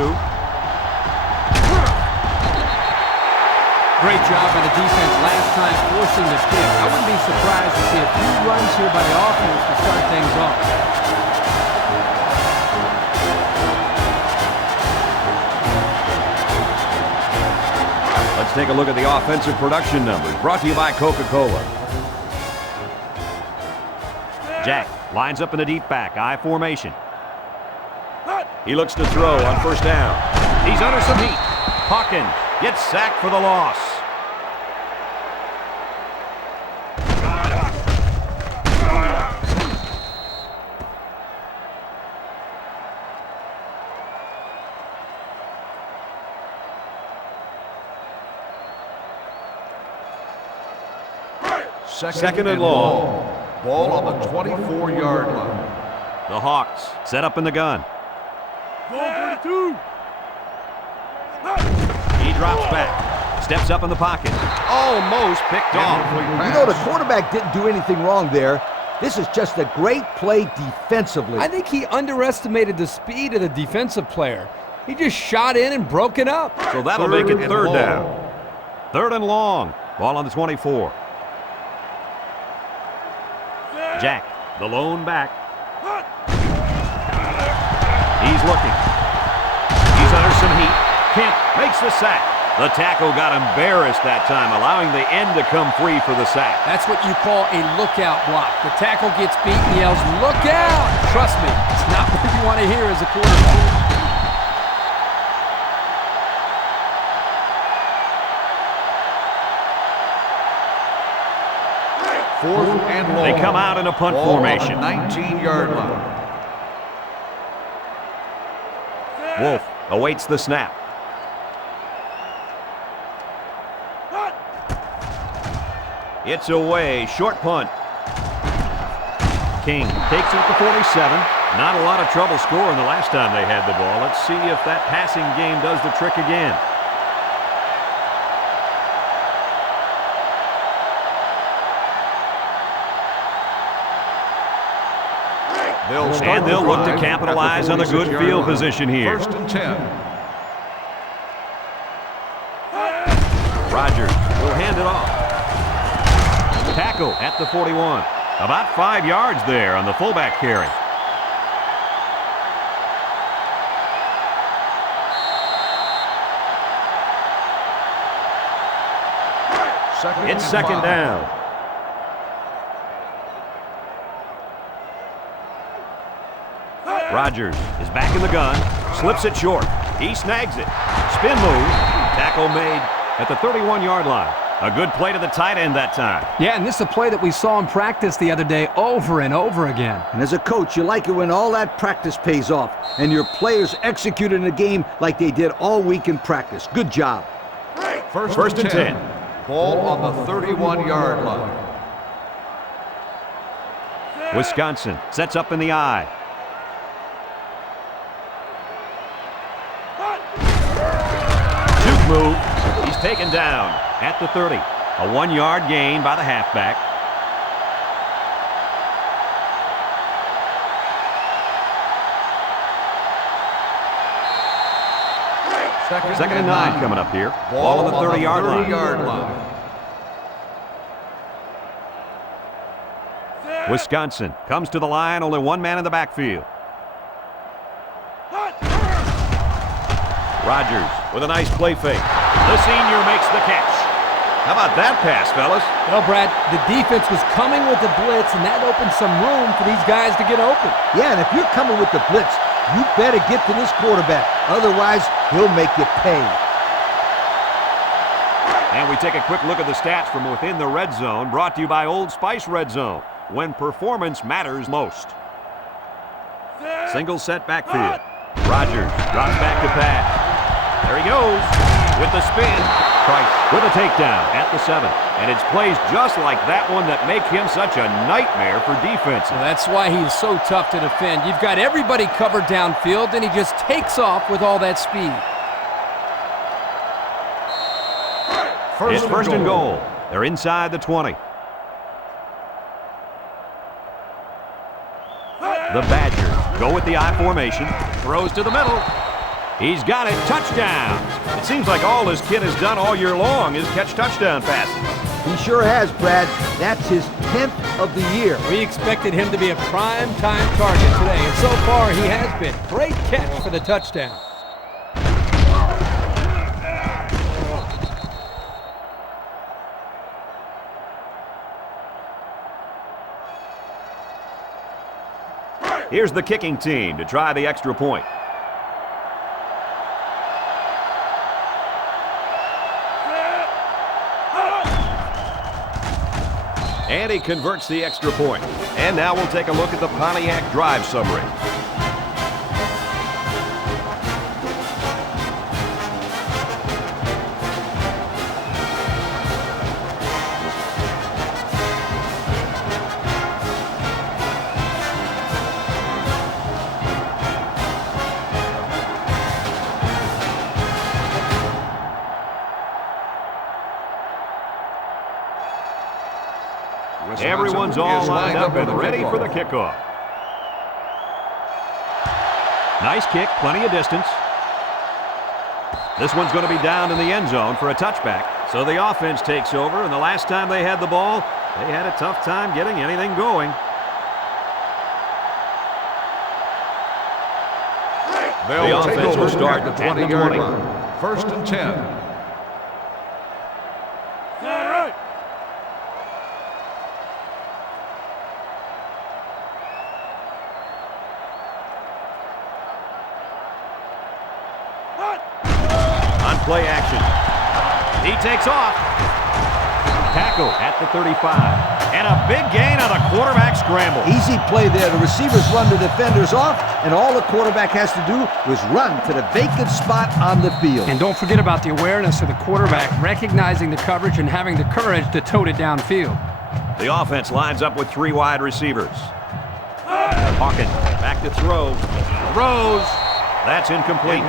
Great job by the defense last time forcing the kick. I wouldn't be surprised to see a few runs here by the offense to start things off. Let's take a look at the offensive production numbers brought to you by Coca-Cola. Jack lines up in the deep back, I formation. He looks to throw on 1st down. He's under some heat. Hawkeyes gets sacked for the loss. Second and long. Ball on the 24-yard line. The Hawks set up in the gun. He drops back. Steps up in the pocket. Almost picked off. You know, the quarterback didn't do anything wrong there. This is just a great play defensively. I think he underestimated the speed of the defensive player. He just shot in and broke it up. So that'll make it 3rd down. 3rd and long. Ball on the 24. Jack, the lone back. He's looking. He's under some heat. Kemp makes the sack. The tackle got embarrassed that time, allowing the end to come free for the sack. That's what you call a lookout block. The tackle gets beat and yells, "Look out!" Trust me, it's not what you want to hear as a quarterback. 4th and long. They come out in a punt Ball formation. On the 19-yard line. Wolf awaits the snap. It's away. Short punt. King takes it at the 47. Not a lot of trouble scoring the last time they had the ball. Let's see if that passing game does the trick again. And they'll look to capitalize on the good field position here. 1st and 10. Rodgers will hand it off. Tackle at the 41. About 5 yards there on the fullback carry. It's 2nd down. Rodgers is back in the gun, slips it short. He snags it. Spin move. Tackle made at the 31-yard line. A good play to the tight end that time. Yeah, and this is a play that we saw in practice the other day over and over again. And as a coach, you like it when all that practice pays off and your players execute in the game like they did all week in practice. Good job. First and 10. Ball on the 31-yard line. Wisconsin sets up in the I. Shoot move. He's taken down at the 30. A 1-yard gain by the halfback. Second and 9 coming up here. Ball on the 30-yard line. Wisconsin comes to the line, only one man in the backfield. Rogers with a nice play fake. The senior makes the catch. How about that pass, fellas? Well, Brad, the defense was coming with the blitz, and that opened some room for these guys to get open. Yeah, and if you're coming with the blitz, you better get to this quarterback. Otherwise, he'll make you pay. And we take a quick look at the stats from within the red zone, brought to you by Old Spice Red Zone, when performance matters most. Single set backfield. Rogers drops back to pass. There he goes with the spin. Price with a takedown at the 7. And it's plays just like that one that make him such a nightmare for defense. Well, that's why he's so tough to defend. You've got everybody covered downfield, and he just takes off with all that speed. It's first and goal. They're inside the 20. The Badgers go with the I formation. Throws to the middle. He's got it. Touchdown. It seems like all this kid has done all year long is catch touchdown passes. He sure has, Brad. That's his 10th of the year. We expected him to be a prime-time target today, and so far he has been. Great catch for the touchdown. Here's the kicking team to try the extra point. And he converts the extra point. And now we'll take a look at the Pontiac drive summary. Everyone's all lined up and ready for the kickoff. Nice kick, plenty of distance. This one's going to be down in the end zone for a touchback. So the offense takes over, and the last time they had the ball, they had a tough time getting anything going. They'll The offense will start at the at the 20-yard 20. line. First and 10. Play action. He takes off. Tackle at the 35. And a big gain on the quarterback scramble. Easy play there. The receivers run the defenders off, and all the quarterback has to do is run to the vacant spot on the field. And don't forget about the awareness of the quarterback, recognizing the coverage and having the courage to tote it downfield. The offense lines up with 3 wide receivers. Hawkins back to throw. Throws. That's incomplete.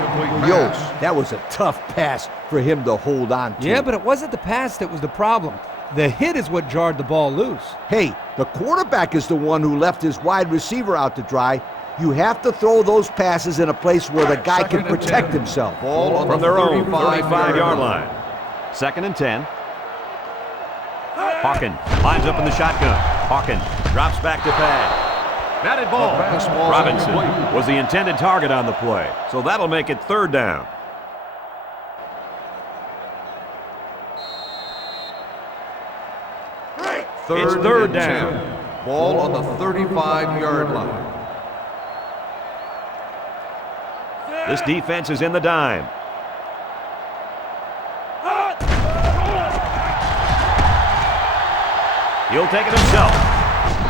Yo, that was a tough pass for him to hold on to. Yeah, but it wasn't the pass that was the problem. The hit is what jarred the ball loose. Hey, the quarterback is the one who left his wide receiver out to dry. You have to throw those passes in a place where the guy can protect himself. Ball on From the their own 35-yard 35-yard line. Second and 10. Hawkins lines up in the shotgun. Hawkins drops back to pass. Batted ball. Robinson was the intended target on the play, so that'll make it third down. It's third down. 10. Ball on the 35-yard line. This defense is in the dime. He'll take it himself.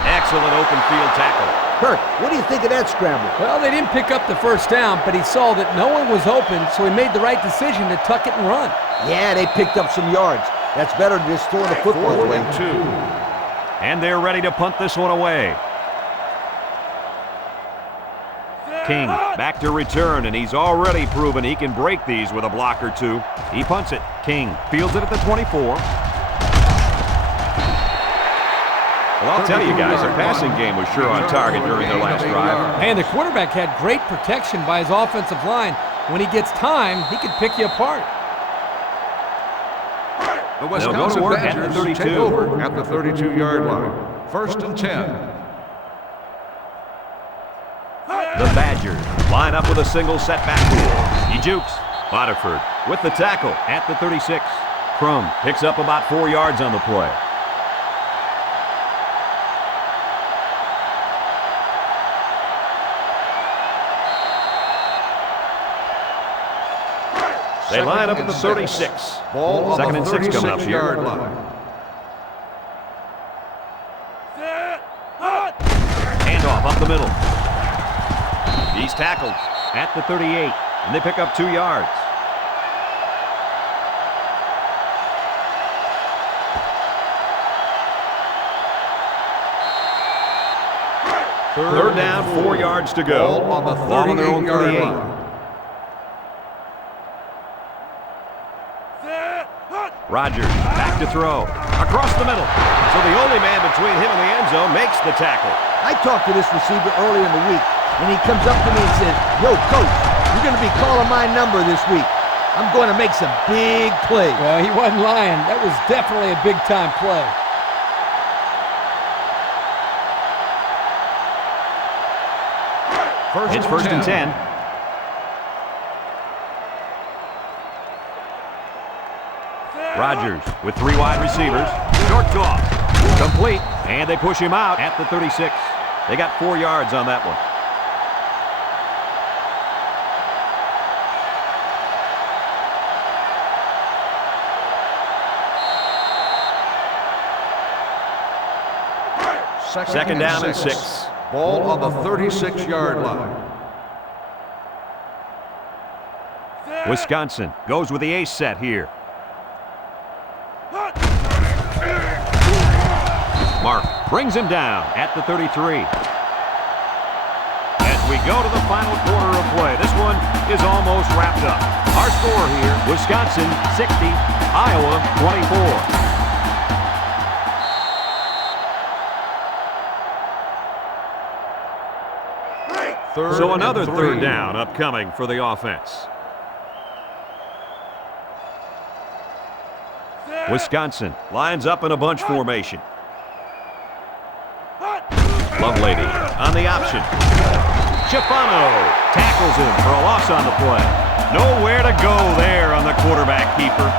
Excellent open field tackle. Kirk, what do you think of that scramble? Well, they didn't pick up the first down, but he saw that no one was open, so he made the right decision to tuck it and run. Yeah, they picked up some yards. That's better than just throwing the football away. 4 and 2. And they're ready to punt this one away. King back to return, and he's already proven he can break these with a block or two. He punts it. King fields it at the 24. Well, I'll tell you guys, the passing game was sure on target during their last drive. And the quarterback had great protection by his offensive line. When he gets time, he can pick you apart. The They'll go to Wisconsin work at the Badgers 32. take over at the 32-yard line. First and 10. The Badgers line up with a single setback rule. He jukes. Waterford with the tackle at the 36. Crum picks up about 4 yards on the play. They line up at the 36. Ball Second on and the 6 coming up 36-yard here. line. Handoff up the middle. He's tackled at the 38, and they pick up 2 yards. Third down, 4 yards to go. Ball on the Ball on their own 38-yard 38. line. Rodgers back to throw. Across the middle. So the only man between him and the end zone makes the tackle. I talked to this receiver earlier in the week, and he comes up to me and says, "Yo, coach, you're going to be calling my number this week. I'm going to make some big plays." Well, he wasn't lying. That was definitely a big-time play. It's first and 10. Rodgers with 3 wide receivers. Short toss. Complete. And they push him out at the 36. They got 4 yards on that one. Second down and 6. Ball on the 36-yard line. Wisconsin goes with the ace set here. Mark brings him down at the 33. As we go to the final quarter of play, this one is almost wrapped up. Our score here, Wisconsin 60, Iowa 24. So another third down upcoming for the offense. Wisconsin lines up in a bunch formation. Lovelady on the option. Schifano tackles him for a loss on the play. Nowhere to go there on the quarterback keeper.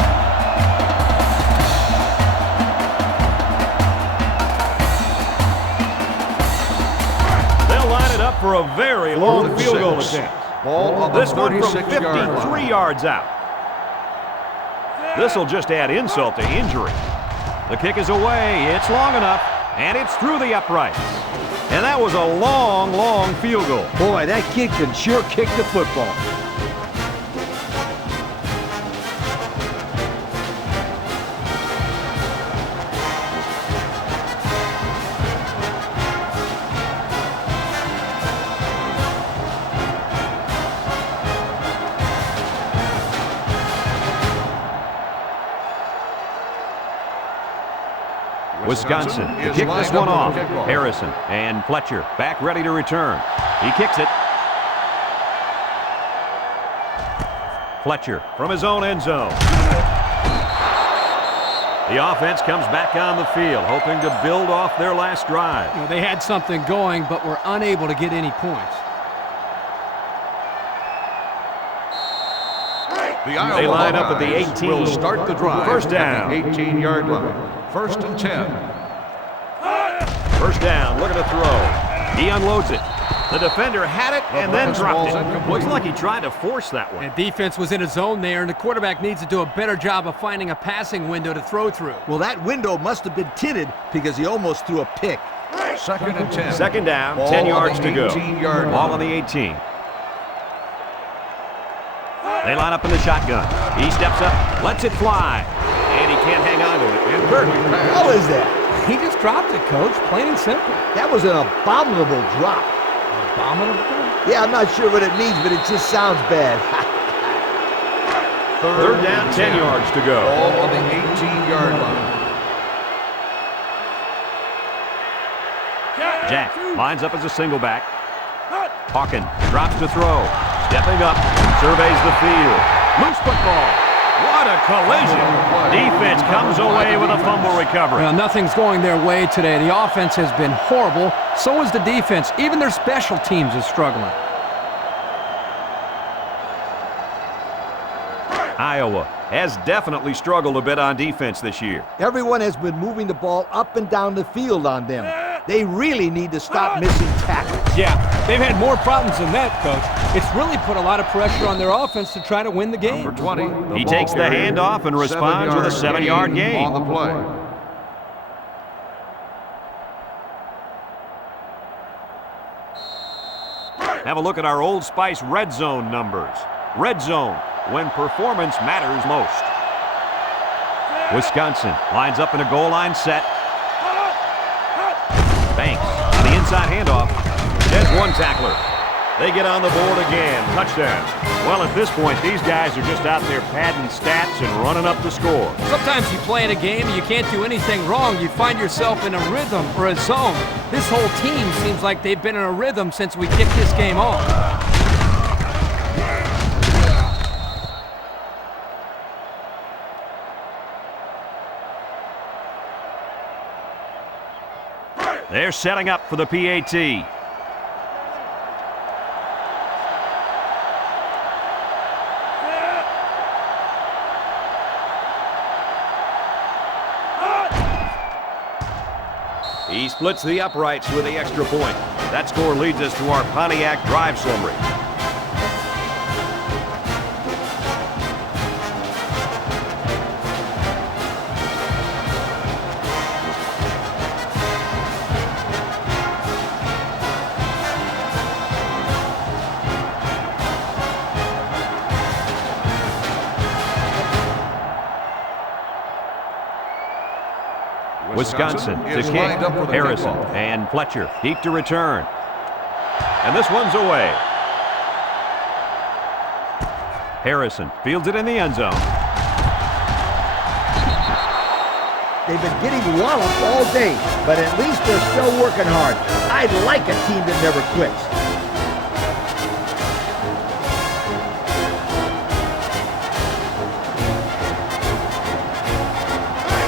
They'll line it up for a very long field goal attempt. Ball on the This one from 36-yard line. 53 yards out. This will just add insult to injury. The kick is away. It's long enough, and it's through the uprights. And that was a long, long field goal. Boy, that kid can sure kick the football. Wisconsin to kick this one off. Harrison and Fletcher back ready to return. He kicks it. Fletcher from his own end zone. The offense comes back on the field, hoping to build off their last drive. You know, they had something going, but were unable to get any points. The Iowa They line up at the Hawkeyes 18. will start the drive First at down. the 18-yard line. First and 10. First down, look at the throw. He unloads it. The defender had it and then dropped it. Looks like he tried to force that one. And defense was in a zone there, and the quarterback needs to do a better job of finding a passing window to throw through. Well, that window must have been tinted because he almost threw a pick. Second and 10. Second down, Ball 10 on yards the to go. 18-yard Ball line. on the 18. They line up in the shotgun. He steps up, lets it fly, and he can't hang on to it. How is that? He just dropped it, Coach, plain and simple. That was an abominable drop. Abominable? Yeah, I'm not sure what it means, but it just sounds bad. Third down, 10 yards to go. Ball on the 18-yard line. Jack lines up as a single back. Hawkins drops to throw. Stepping up, surveys the field. Loose football. What a collision. Defense comes away with a fumble recovery. Well, nothing's going their way today. The offense has been horrible. So is the defense. Even their special teams is struggling. Iowa has definitely struggled a bit on defense this year. Everyone has been moving the ball up and down the field on them. They really need to stop missing tackles. Yeah, they've had more problems than that, Coach. It's really put a lot of pressure on their offense to try to win the game. Number 20. He takes the handoff and responds with a 7-yard gain. On the play. Have a look at our Old Spice red zone numbers. Red zone, when performance matters most. Wisconsin lines up in a goal line set. Banks on the inside handoff. There's one tackler. They get on the board again. Touchdown. Well, at this point, these guys are just out there padding stats and running up the score. Sometimes you play in a game and you can't do anything wrong. You find yourself in a rhythm or a zone. This whole team seems like they've been in a rhythm since we kicked this game off. They're setting up for the PAT. He splits the uprights with the extra point. That score leads us to our Pontiac drive summary. Wisconsin to kick. Harrison and Fletcher deep to return. And this one's away. Harrison fields it in the end zone. They've been getting walloped all day, but at least they're still working hard. I like a team that never quits.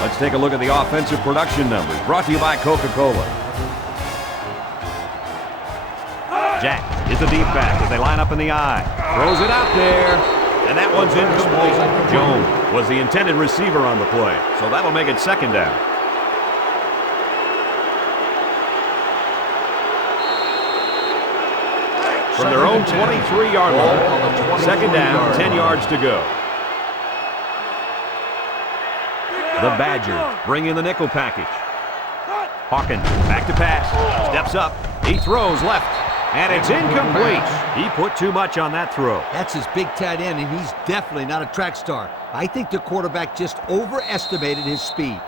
Let's take a look at the offensive production numbers, brought to you by Coca-Cola. Jack is the deep back as they line up in the I. Throws it out there, and that one's incomplete. Jones was the intended receiver on the play, so that'll make it second down. From their own 23-yard line, second down, 10 yards to go. The Badgers bring in the nickel package. Hawkins back to pass, steps up, he throws left, and it's incomplete. He put too much on that throw. That's his big tight end, and he's definitely not a track star. I think the quarterback just overestimated his speed.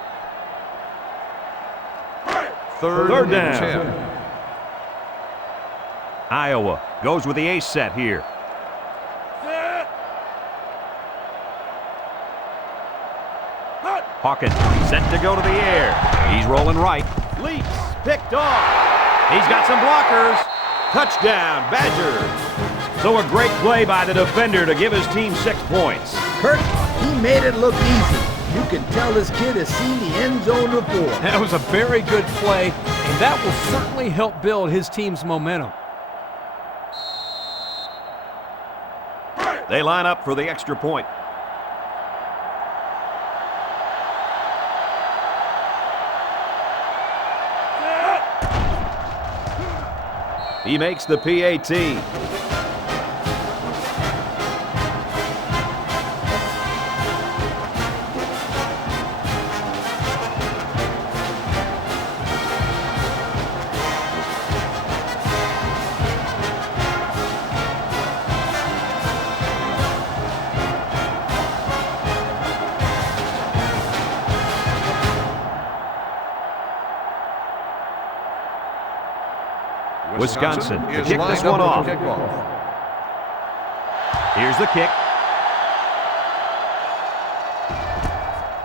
Third down. 10. Iowa goes with the ace set here. Hawkins set to go to the air. He's rolling right. Leaps. Picked off. He's got some blockers. Touchdown, Badgers. So a great play by the defender to give his team 6 points. Kurt, he made it look easy. You can tell this kid has seen the end zone before. That was a very good play, and that will certainly help build his team's momentum. They line up for the extra point. He makes the PAT. Wisconsin to is kick this lined up one off. with the kickoff. Here's the kick.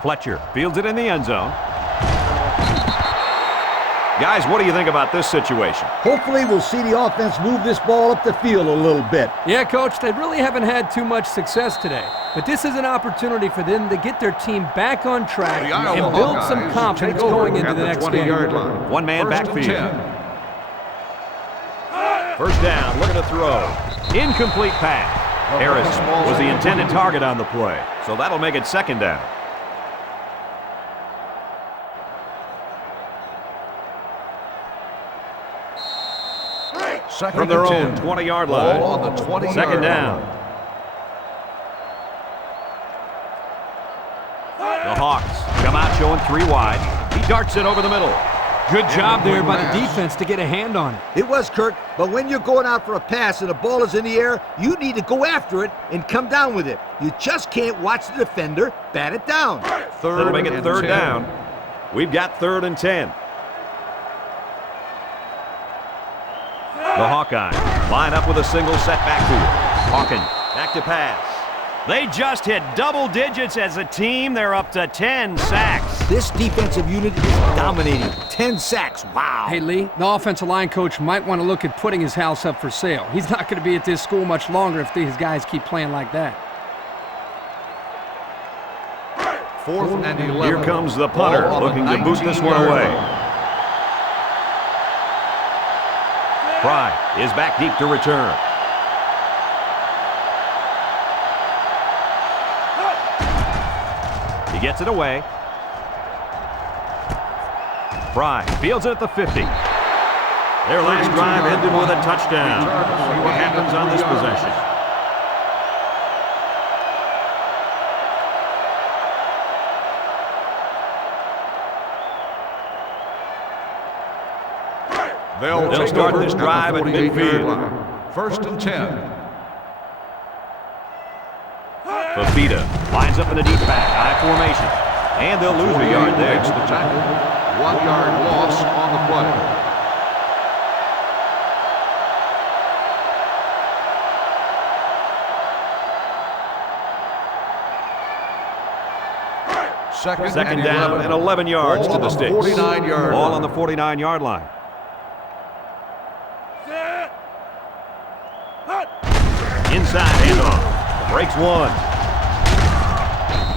Fletcher fields it in the end zone. Guys, what do you think about this situation? Hopefully we'll see the offense move this ball up the field a little bit. Yeah, Coach, they really haven't had too much success today. But this is an opportunity for them to get their team back on track The Iowa and build Hawkeyes some confidence take over going into at the next game. 20-yard line. One man First and backfield. 10. First down, looking to throw. Incomplete pass. Harris was the intended target on the play, so that'll make it second down. Second From their and own 10. 20-yard Ball line. on the 20-yard Second line. down. The Hawks come out showing 3 wide. He darts it over the middle. Good job there by the defense to get a hand on it. It was, Kirk, but when you're going out for a pass and the ball is in the air, you need to go after it and come down with it. You just can't watch the defender bat it down. That'll make it and third 10. down. We've got 3rd and 10. The Hawkeyes line up with a single set backfield. Hawkins back to pass. They just hit double digits as a team. They're up to 10 sacks. This defensive unit is dominating. 10 sacks. Wow. Hey, Lee, the offensive line coach might want to look at putting his house up for sale. He's not going to be at this school much longer if these guys keep playing like that. 4th and 11. Here comes the punter Ball on the looking to boot this one 19-yard away. line. Fry is back deep to return. He gets it away. Fry fields it at the 50. Their last drive ended with a touchdown. See what happens on this possession. They'll take start over this at drive the at 48-yard midfield. line. 1st and 10. Fafita lines up in the deep back, I formation. And they'll lose a yard there. Makes the tackle. 1-yard loss on the play. Second down and 11 yards to the sticks. 49-yard Ball line. on the 49-yard line. Inside handoff. Breaks one.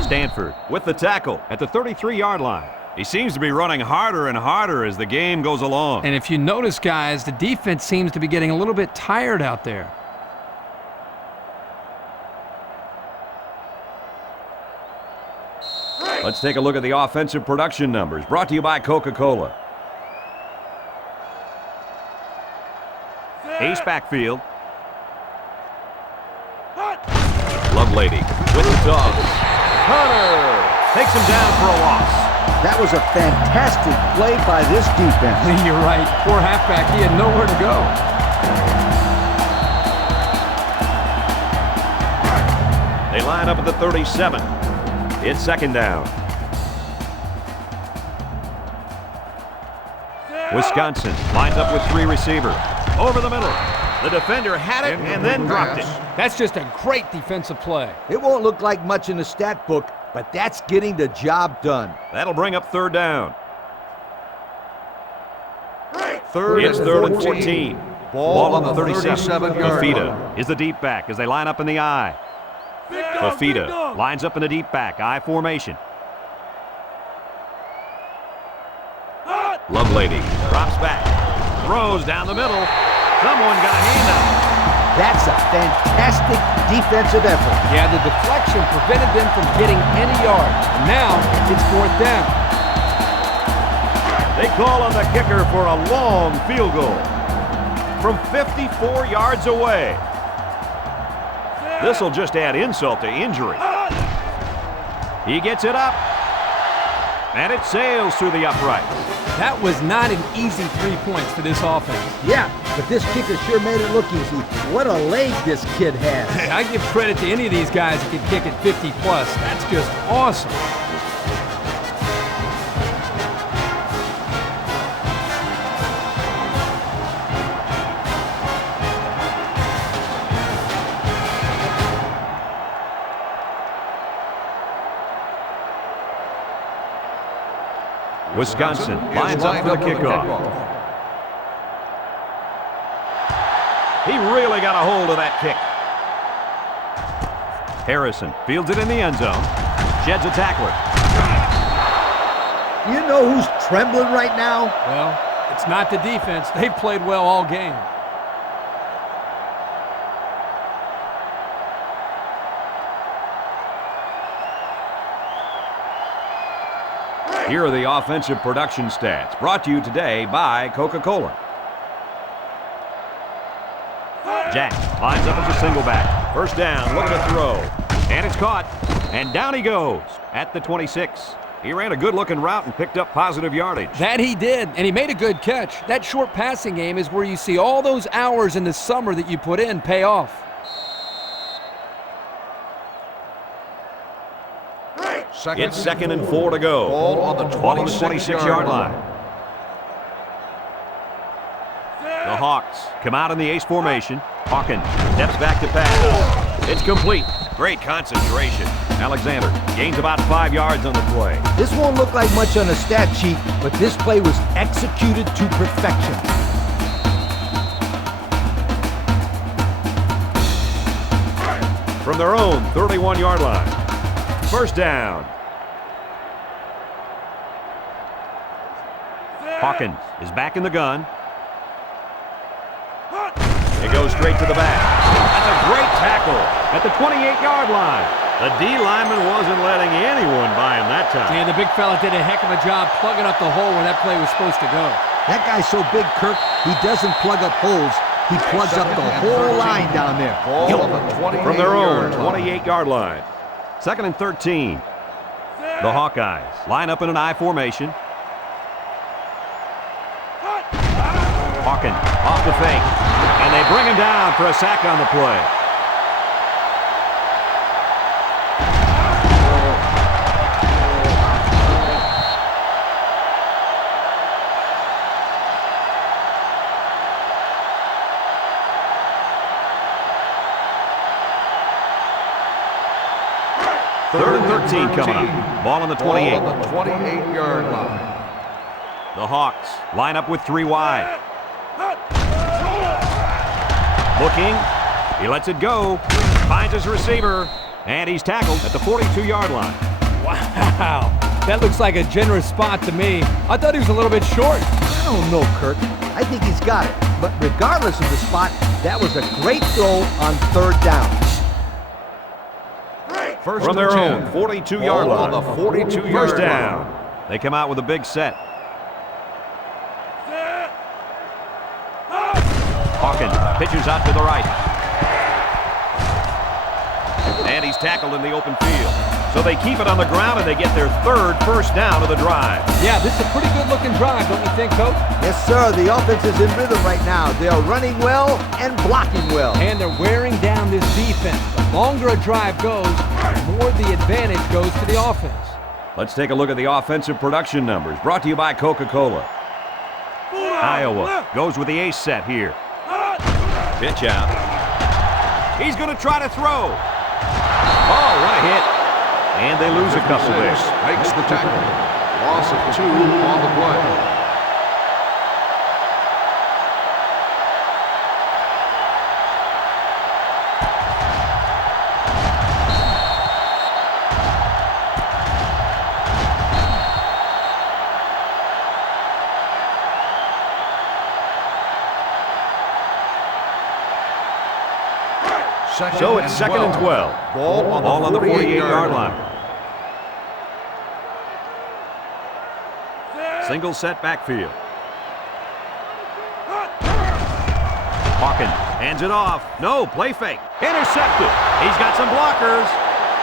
Stanford with the tackle at the 33-yard line. He seems to be running harder and harder as the game goes along. And if you notice, guys, the defense seems to be getting a little bit tired out there. Let's take a look at the offensive production numbers, brought to you by Coca-Cola. Ace backfield. Lovelady with the dog. Hunter takes him down for a loss. That was a fantastic play by this defense. You're right. Poor halfback. He had nowhere to go. They line up at the 37. It's second down. Wisconsin lines up with 3 receivers. Over the middle. The defender had it and then dropped it. That's just a great defensive play. It won't look like much in the stat book, but that's getting the job done. That'll bring up third down. Third It's and 3rd and 14. 14. Ball on the 37-yard Fafita line. is the deep back as they line up in the I. Fafita lines up in the deep back, I formation. Lovelady drops back, throws down the middle. Someone got a hand on it. That's a fantastic defensive effort. Yeah, the deflection prevented them from getting any yards. And now it's 4th down. They call on the kicker for a long field goal from 54 yards away. This will just add insult to injury. He gets it up, and it sails through the uprights. That was not an easy 3 points for this offense. Yeah, but this kicker sure made it look easy. What a leg this kid has. I give credit to any of these guys that can kick it 50+. That's just awesome. Wisconsin lines up for the kickoff. He really got a hold of that kick. Harrison fields it in the end zone. Sheds a tackler. You know who's trembling right now? Well, it's not the defense. They've played well all game. Here are the offensive production stats, brought to you today by Coca-Cola. Jack lines up as a single back. First down, looking to throw. And it's caught. And down he goes at the 26. He ran a good-looking route and picked up positive yardage. That he did, and he made a good catch. That short passing game is where you see all those hours in the summer that you put in pay off. It's 2nd and 4 to go. Ball on the 26-yard line. The Hawks come out in the ace formation. Hawkins steps back to pass. It's complete. Great concentration. Alexander gains about 5 yards on the play. This won't look like much on a stat sheet, but this play was executed to perfection. From their own 31-yard line. First down. Hawkins is back in the gun. It goes straight to the back. That's a great tackle at the 28-yard line. The D lineman wasn't letting anyone by him that time. And the big fella did a heck of a job plugging up the hole where that play was supposed to go. That guy's so big, Kirk, he doesn't plug up holes. He plugs up the whole line down there. From their own 28-yard line. 2nd and 13. The Hawkeyes line up in an I formation. Hawkins off the fake. And they bring him down for a sack on the play. Third and 13 coming up. Ball on the 28. Ball on the 28-yard line. The Hawks line up with 3 wide. Looking. He lets it go. Finds his receiver. And he's tackled at the 42-yard line. Wow. That looks like a generous spot to me. I thought he was a little bit short. I don't know, Kirk. I think he's got it. But regardless of the spot, that was a great throw on 3rd down. First From their and own 10. 42-yard Ball line. on the 42-yard First line. down. They come out with a big set. Hawkins pitches out to the right. And he's tackled in the open field. So they keep it on the ground and they get their 3rd first down of the drive. Yeah, this is a pretty good-looking drive, don't you think, Coach? Yes, sir. The offense is in rhythm right now. They are running well and blocking well. And they're wearing down this defense. The longer a drive goes, the more the advantage goes to the offense. Let's take a look at the offensive production numbers, brought to you by Coca-Cola. Iowa goes with the ace set here. Pitch out. He's going to try to throw. Oh, what a hit. And they lose a couple there. Makes the tackle. Loss of 2 on the play. So it's 2nd and 12. Ball on the 48-yard line. Single set backfield. Hawkins hands it off. No, play fake. Intercepted. He's got some blockers.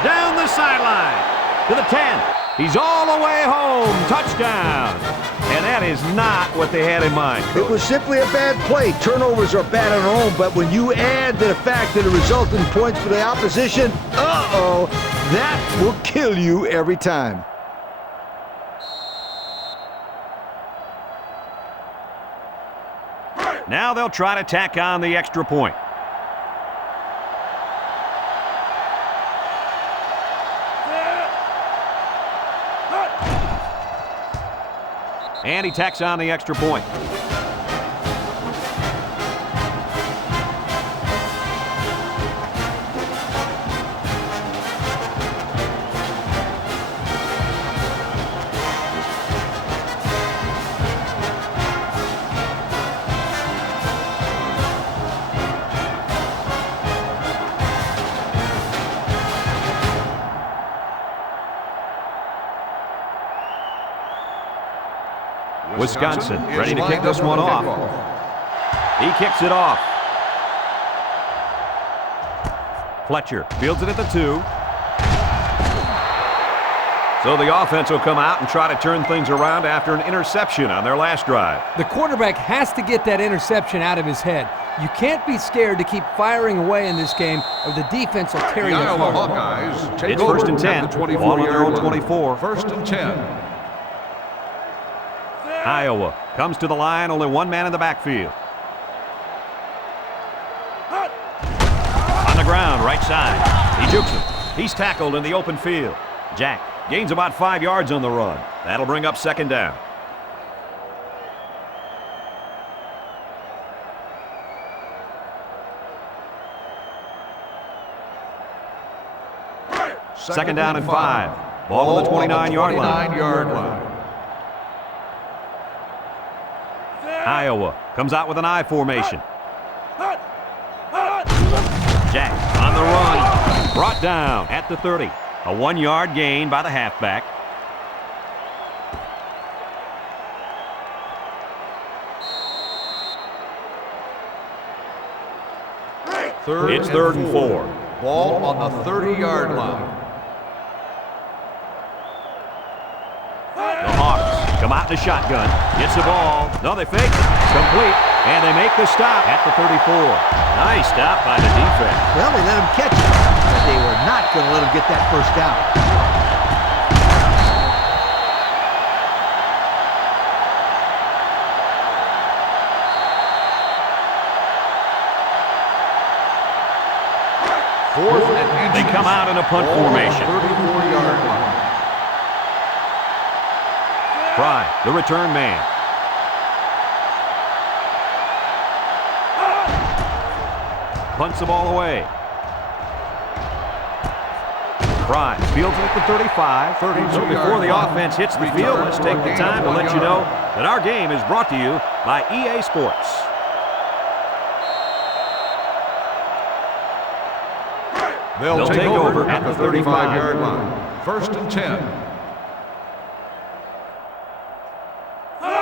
Down the sideline. To the 10. He's all the way home. Touchdown. And that is not what they had in mind, Coach. It was simply a bad play. Turnovers are bad on their own, but when you add the fact that it resulted in points for the opposition, that will kill you every time. Now they'll try to tack on the extra point. And he tacks on the extra point. Wisconsin ready to kick this one off. He kicks it off. Fletcher fields it at the 2. So the offense will come out and try to turn things around after an interception on their last drive. The quarterback has to get that interception out of his head. You can't be scared to keep firing away in this game, or the defense will tear you apart. The Hawkeyes take It's over 1st and 10. at the Ball on their own 24-yard line. 24. 1st and 10. Iowa comes to the line, only one man in the backfield. On the ground, right side. He jukes him. He's tackled in the open field. Jack gains about 5 yards on the run. That'll bring up 2nd down. Second down and 5. Ball on the 29-yard line. Iowa comes out with an I formation. Jack on the run. Brought down at the 30. A 1-yard gain by the halfback. It's 3rd and 4. Ball on the 30-yard line. The Hawks come out in the shotgun. Gets the ball. No, they fake. Complete. And they make the stop at the 34. Nice stop by the defense. Well, they let him catch it, but they were not going to let him get that first down. They come out in a punt formation. 34-yard line. Fry, the return man. Punts the ball away. Fry fields it at the 35. So before the offense hits the field, let's take the time to let you know that our game is brought to you by EA Sports. They'll take over at the 35-yard line. 1st and 10.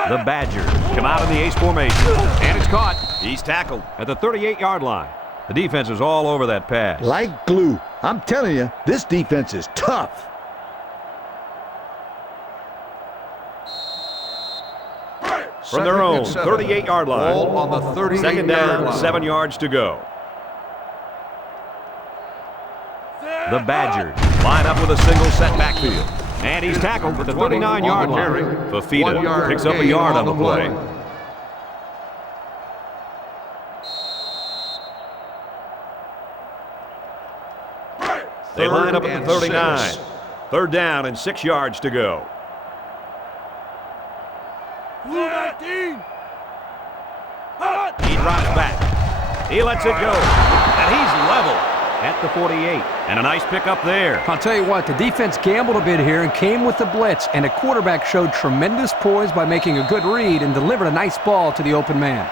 The Badgers come out in the ace formation. And it's caught. He's tackled at the 38-yard line. The defense is all over that pass. Like glue. I'm telling you, this defense is tough. From their own 38-yard line. Ball on the 38-yard Second down, line. 7 yards to go. The Badgers line up with a single set backfield. And he's tackled at the 39-yard line. Fafita picks up a yard on the play. They line up at the 39. 6. 3rd down and 6 yards to go. He drops back. He lets it go. And he's level at the 48. And a nice pickup there. I'll tell you what, the defense gambled a bit here and came with the blitz, and the quarterback showed tremendous poise by making a good read and delivered a nice ball to the open man.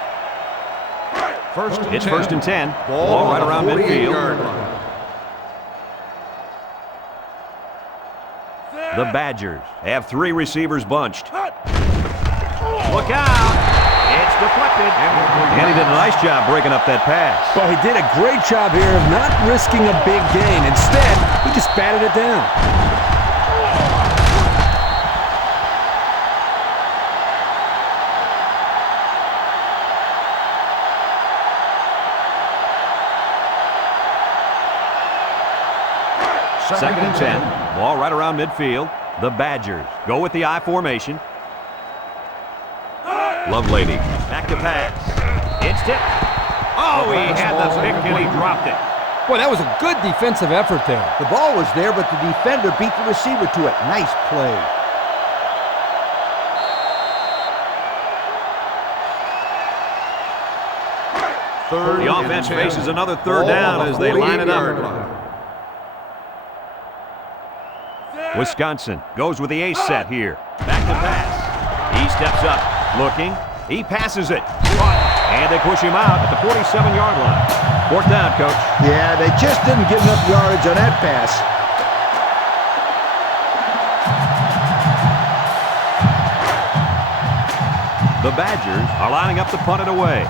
It's 1st and 10. Ball right around midfield. Line. The Badgers have 3 receivers bunched. Look out! It's deflected. And he did a nice job breaking up that pass. Well, he did a great job here of not risking a big gain. Instead, he just batted it down. Second and 10. Ball right around midfield. The Badgers go with the I formation. Lovelady back to pass. It's tipped. Oh, he had the pick and he dropped it. Boy, that was a good defensive effort there. The ball was there, but the defender beat the receiver to it. Nice play. Third The and offense 10. faces another third Ball down on the as they line it 48-yard up. line. Wisconsin goes with the ace set here. Back to pass. He steps up, looking. He passes it. And they push him out at the 47-yard line. Fourth down, Coach. Yeah, they just didn't get enough yardage on that pass. The Badgers are lining up to punt it away.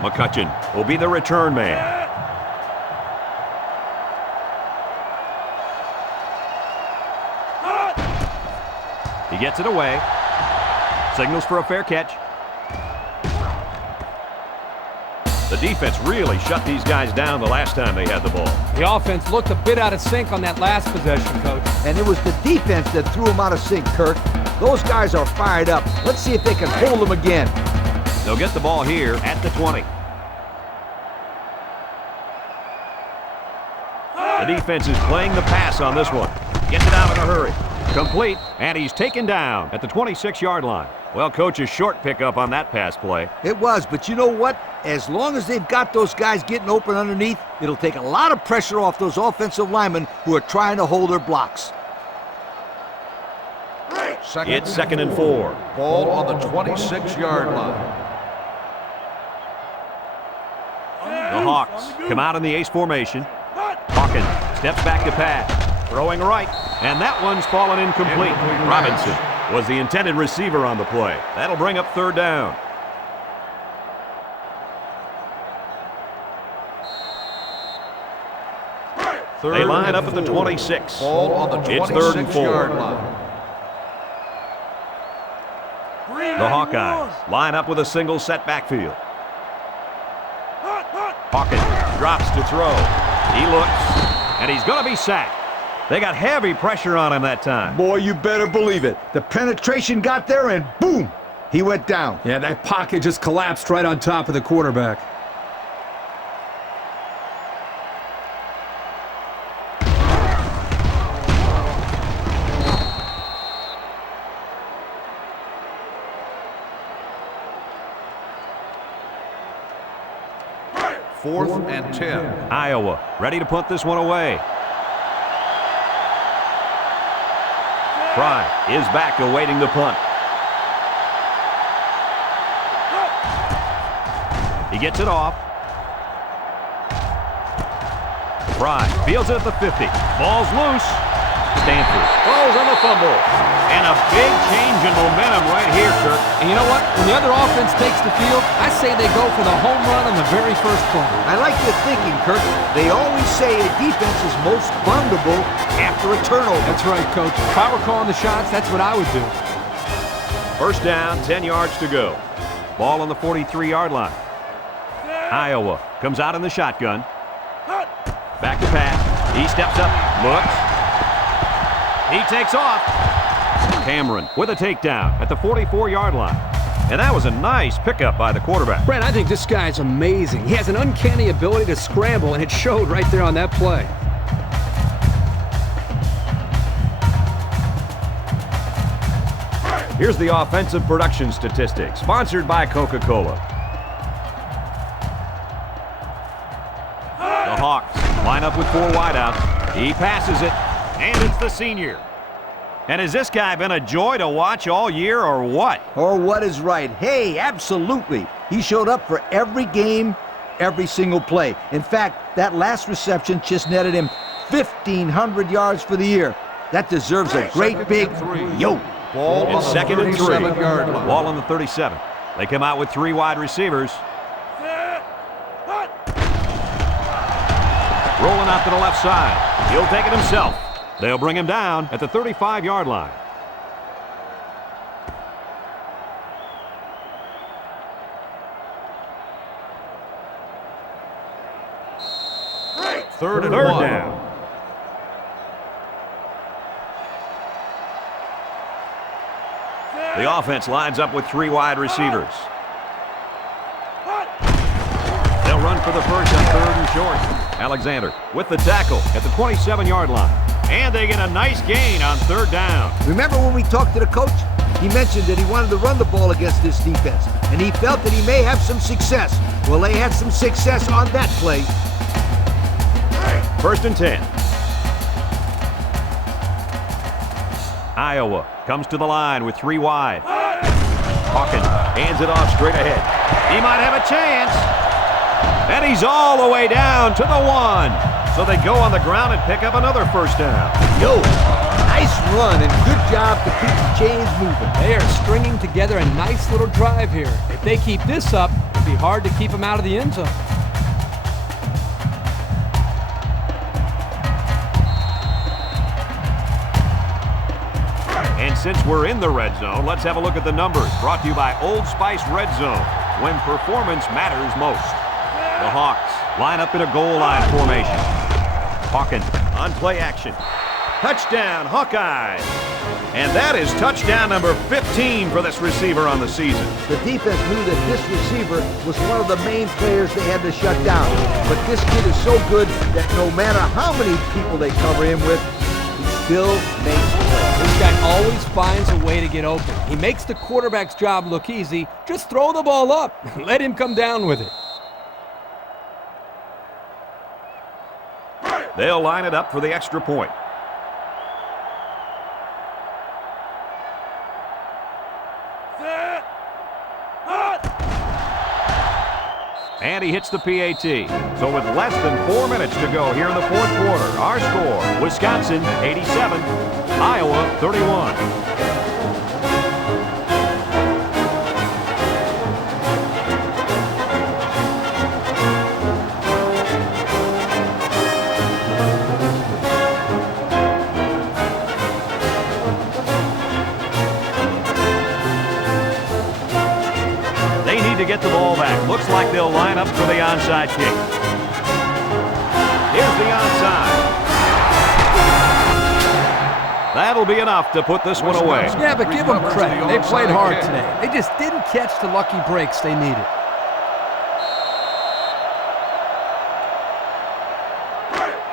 McCutcheon will be the return man. He gets it away. Signals for a fair catch. The defense really shut these guys down the last time they had the ball. The offense looked a bit out of sync on that last possession, Coach. And it was the defense that threw them out of sync, Kirk. Those guys are fired up. Let's see if they can hold them again. They'll get the ball here at the 20. The defense is playing the pass on this one. Gets it out in a hurry. Complete, and he's taken down at the 26-yard line. Well, Coach, a short pickup on that pass play. It was, but you know what? As long as they've got those guys getting open underneath, it'll take a lot of pressure off those offensive linemen who are trying to hold their blocks. It's 2nd and 4. Ball on the 26-yard line. The Hawks come out in the ace formation. Hawkins steps back to pass. Throwing right, and that one's fallen incomplete. Robinson was the intended receiver on the play. That'll bring up third down. They line up at the 26. Ball on the It's 3rd and 26-yard 4. line. The Hawkeyes line up with a single set backfield. Hawkins drops to throw. He looks, and he's going to be sacked. They got heavy pressure on him that time. Boy, you better believe it. The penetration got there, and boom, he went down. Yeah, that pocket just collapsed right on top of the quarterback. Fourth and 10. Iowa ready to punt this one away. Fry is back awaiting the punt. He gets it off. Fry fields it at the 50. Ball's loose. Stanford falls on the fumble. And a big change in momentum right here, Kirk. And you know what? When the other offense takes the field, I say they go for the home run on the very first play. I like your thinking, Kirk. They always say a defense is most vulnerable after a turnover. That's right, Coach. If I were calling the shots, that's what I would do. First down, 10 yards to go. Ball on the 43-yard line. Iowa comes out in the shotgun. Back to pass. He steps up, looks. He takes off. Cameron with a takedown at the 44-yard line. And that was a nice pickup by the quarterback. Brent, I think this guy's amazing. He has an uncanny ability to scramble, and it showed right there on that play. Here's the offensive production statistics, sponsored by Coca-Cola. The Hawks line up with 4 wideouts. He passes it, and it's the senior. And has this guy been a joy to watch all year, or what? Or what is right? Hey, absolutely. He showed up for every game, every single play. In fact, that last reception just netted him 1,500 yards for the year. That deserves a great big yo. Ball on It's the 2nd and 3. 37-yard line. Ball on the 37. They come out with 3 wide receivers. Rolling out to the left side. He'll take it himself. They'll bring him down at the 35-yard line. Third and Third 1. down. The offense lines up with 3 wide receivers. They'll run for the first on 3rd and short. Alexander with the tackle at the 27-yard line. And they get a nice gain on 3rd down. Remember when we talked to the coach? He mentioned that he wanted to run the ball against this defense, and he felt that he may have some success. Well, they had some success on that play. 1st and 10. Iowa comes to the line with 3 wide. Hawkins hands it off straight ahead. He might have a chance. And he's all the way down to the 1. So they go on the ground and pick up another 1st down. Yo, nice run and good job to keep the chains moving. They are stringing together a nice little drive here. If they keep this up, it'll be hard to keep them out of the end zone. And since we're in the red zone, let's have a look at the numbers. Brought to you by Old Spice Red Zone, when performance matters most. The Hawks line up in a goal line formation. Hawkins on play action. Touchdown, Hawkeyes. And that is touchdown number 15 for this receiver on the season. The defense knew that this receiver was one of the main players they had to shut down. But this kid is so good that no matter how many people they cover him with, he still makes plays. This guy always finds a way to get open. He makes the quarterback's job look easy. Just throw the ball up. Let him come down with it. They'll line it up for the extra point. And he hits the PAT. So with less than 4 minutes to go here in the 4th quarter, our score, Wisconsin 87, Iowa 31. To get the ball back. Looks like they'll line up for the onside kick. Here's the onside. That'll be enough to put this one away. Yeah, but give them credit. They played hard today. They just didn't catch the lucky breaks they needed.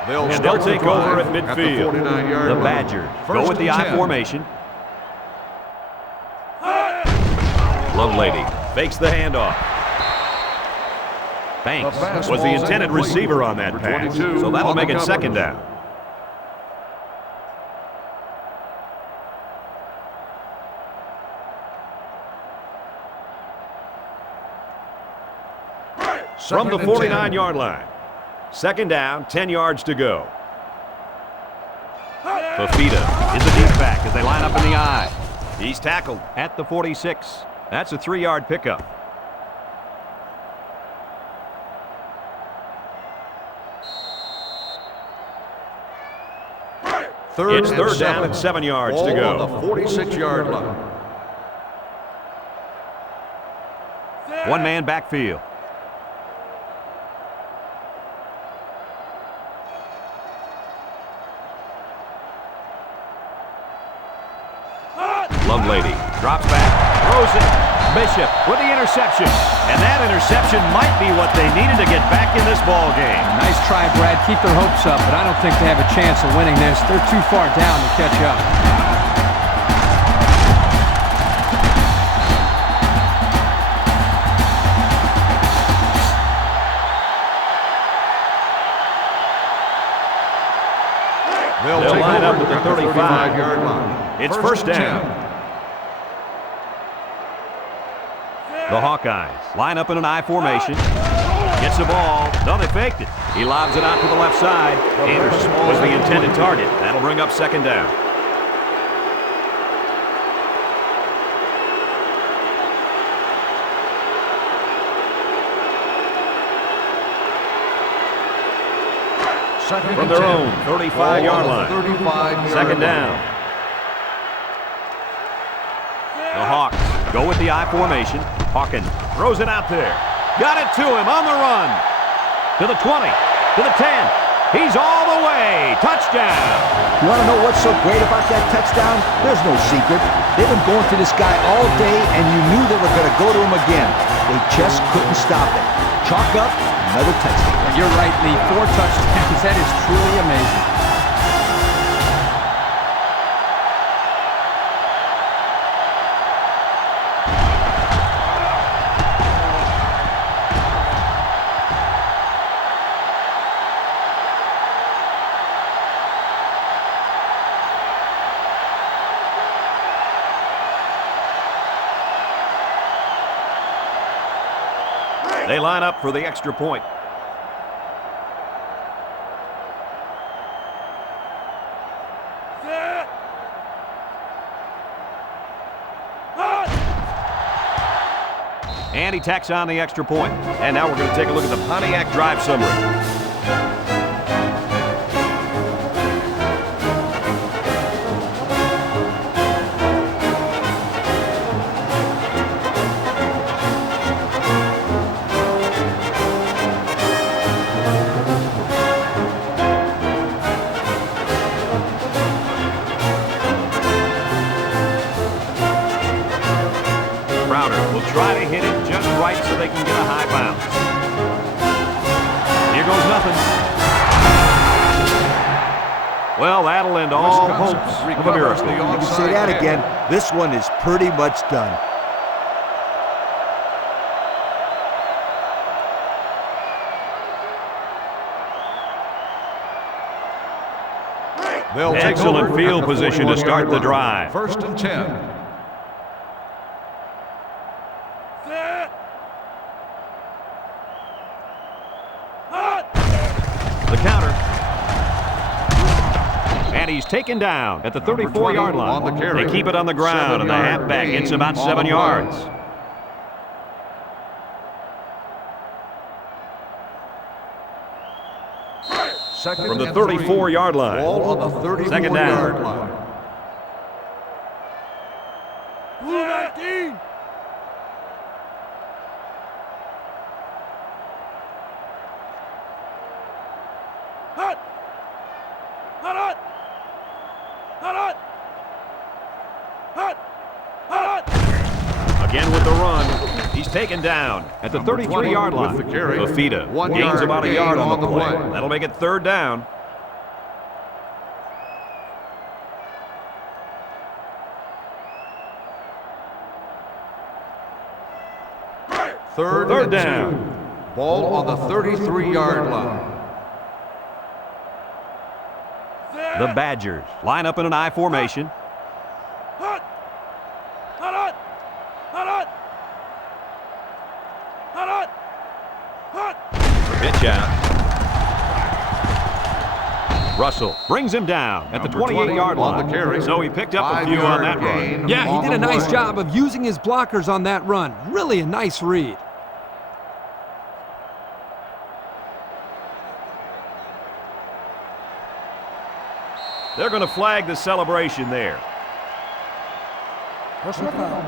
They'll take over at midfield. The 49-yard The line. Badgers go First with the and I 10. formation. Lovelady fakes the handoff. Banks was the intended receiver on that pass, so that'll make it 2nd down. From the 49-yard line. 2nd down, 10 yards to go. Fafita is a deep back as they line up in the I. He's tackled at the 46. That's a 3-yard pickup. It's 3rd down and 7 yards to go. On the 46-yard line. 1-man backfield. Lovelady drops back, throws it. Bishop with the interception. And that interception might be what they needed to get back in this ball game. Nice try, Brad. Keep their hopes up, but I don't think they have a chance of winning this. They're too far down to catch up. They'll line up at the 35-yard line. It's 1st down. The Hawkeyes line up in an I formation. Gets the ball. No, they faked it. He lobs it out to the left side. Anderson was the intended target. That'll bring up 2nd down. From their own 35-yard line. 2nd down. The Hawks go with the I formation. Hawkins throws it out there. Got it to him on the run. To the 20. To the 10. He's all the way. Touchdown. You want to know what's so great about that touchdown? There's no secret. They've been going to this guy all day, and you knew they were going to go to him again. They just couldn't stop it. Chalk up another touchdown. You're right, Lee. 4 touchdowns. That is truly amazing. They line up for the extra point. And he tacks on the extra point. And now we're going to take a look at the Pontiac drive summary. Try to hit it just right so they can get a high bounce. Here goes nothing. Well, that'll end all hopes of a miracle. You can say that again. This one is pretty much done. They'll take Excellent over field at the position to start the 41-yard drive. line. 1st and 10. The counter. And he's taken down at the 34-yard line. On the carry. They keep it on the ground, and the halfback gets about 7 yards. From the 34-yard line. Ball on the 34-yard line. Blue 19. Hot. Hot, hot. Hot, hot. Hot. Hot, hot. Again with the run. He's taken down at the 33-yard line. with the carry. Fafita 1 gains yard about a gain yard on on the the play. play. That'll make it 3rd down. Third down. Ball on the 33-yard line. The Badgers line up in an I formation. Hot. Hot, hot. Hot, hot. Hot, hot. Hot. Pitch out. Russell brings him down at the 28-yard on line. the carry. So he picked up a few on that run. Yeah, he did a nice job of using his blockers on that run. Really a nice read. They're going to flag the celebration there. Personal foul.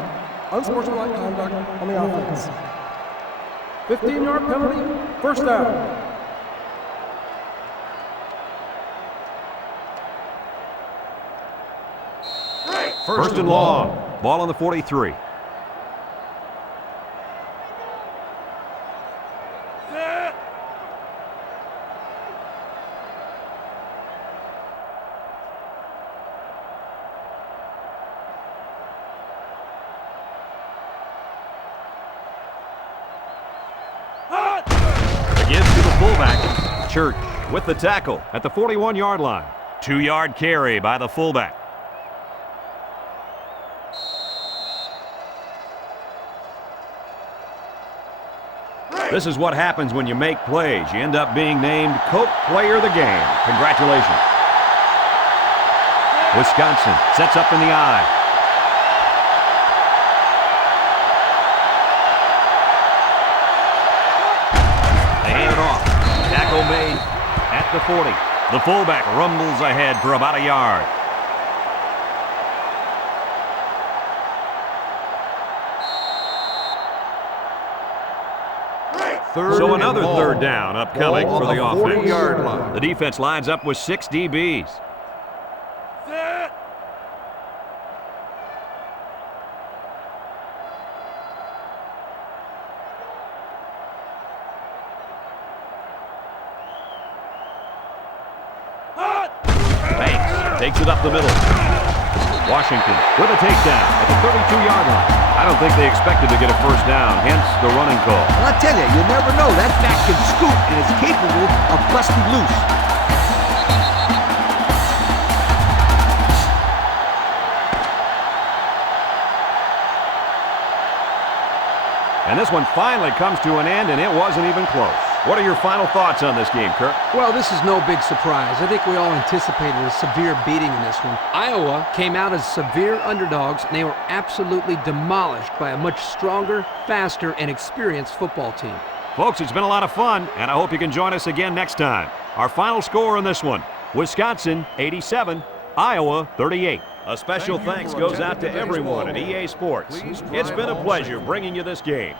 Unsportsmanlike conduct on the offense. 15-yard penalty. 1st down. First and long. Ball on the 43. Gives to the fullback. Church with the tackle at the 41-yard line. 2-yard carry by the fullback. This is what happens when you make plays. You end up being named Coke Player of the Game. Congratulations. Wisconsin sets up in the I. They hand it off. Tackle made at the 40. The fullback rumbles ahead for about a yard. So another 3rd down upcoming for the offense. 40-yard line. The defense lines up with 6 DBs. Banks takes it up the middle. Washington with a takedown at the 32-yard line. I don't think they expected to get a 1st down, hence the running call. Well, I tell you, you never know. That back can scoop and is capable of busting loose. And this one finally comes to an end, and it wasn't even close. What are your final thoughts on this game, Kirk? Well, this is no big surprise. I think we all anticipated a severe beating in this one. Iowa came out as severe underdogs, and they were absolutely demolished by a much stronger, faster, and experienced football team. Folks, it's been a lot of fun, and I hope you can join us again next time. Our final score on this one, Wisconsin 87, Iowa 38. A special thanks goes out to everyone at EA Sports. It's been a pleasure bringing you this game.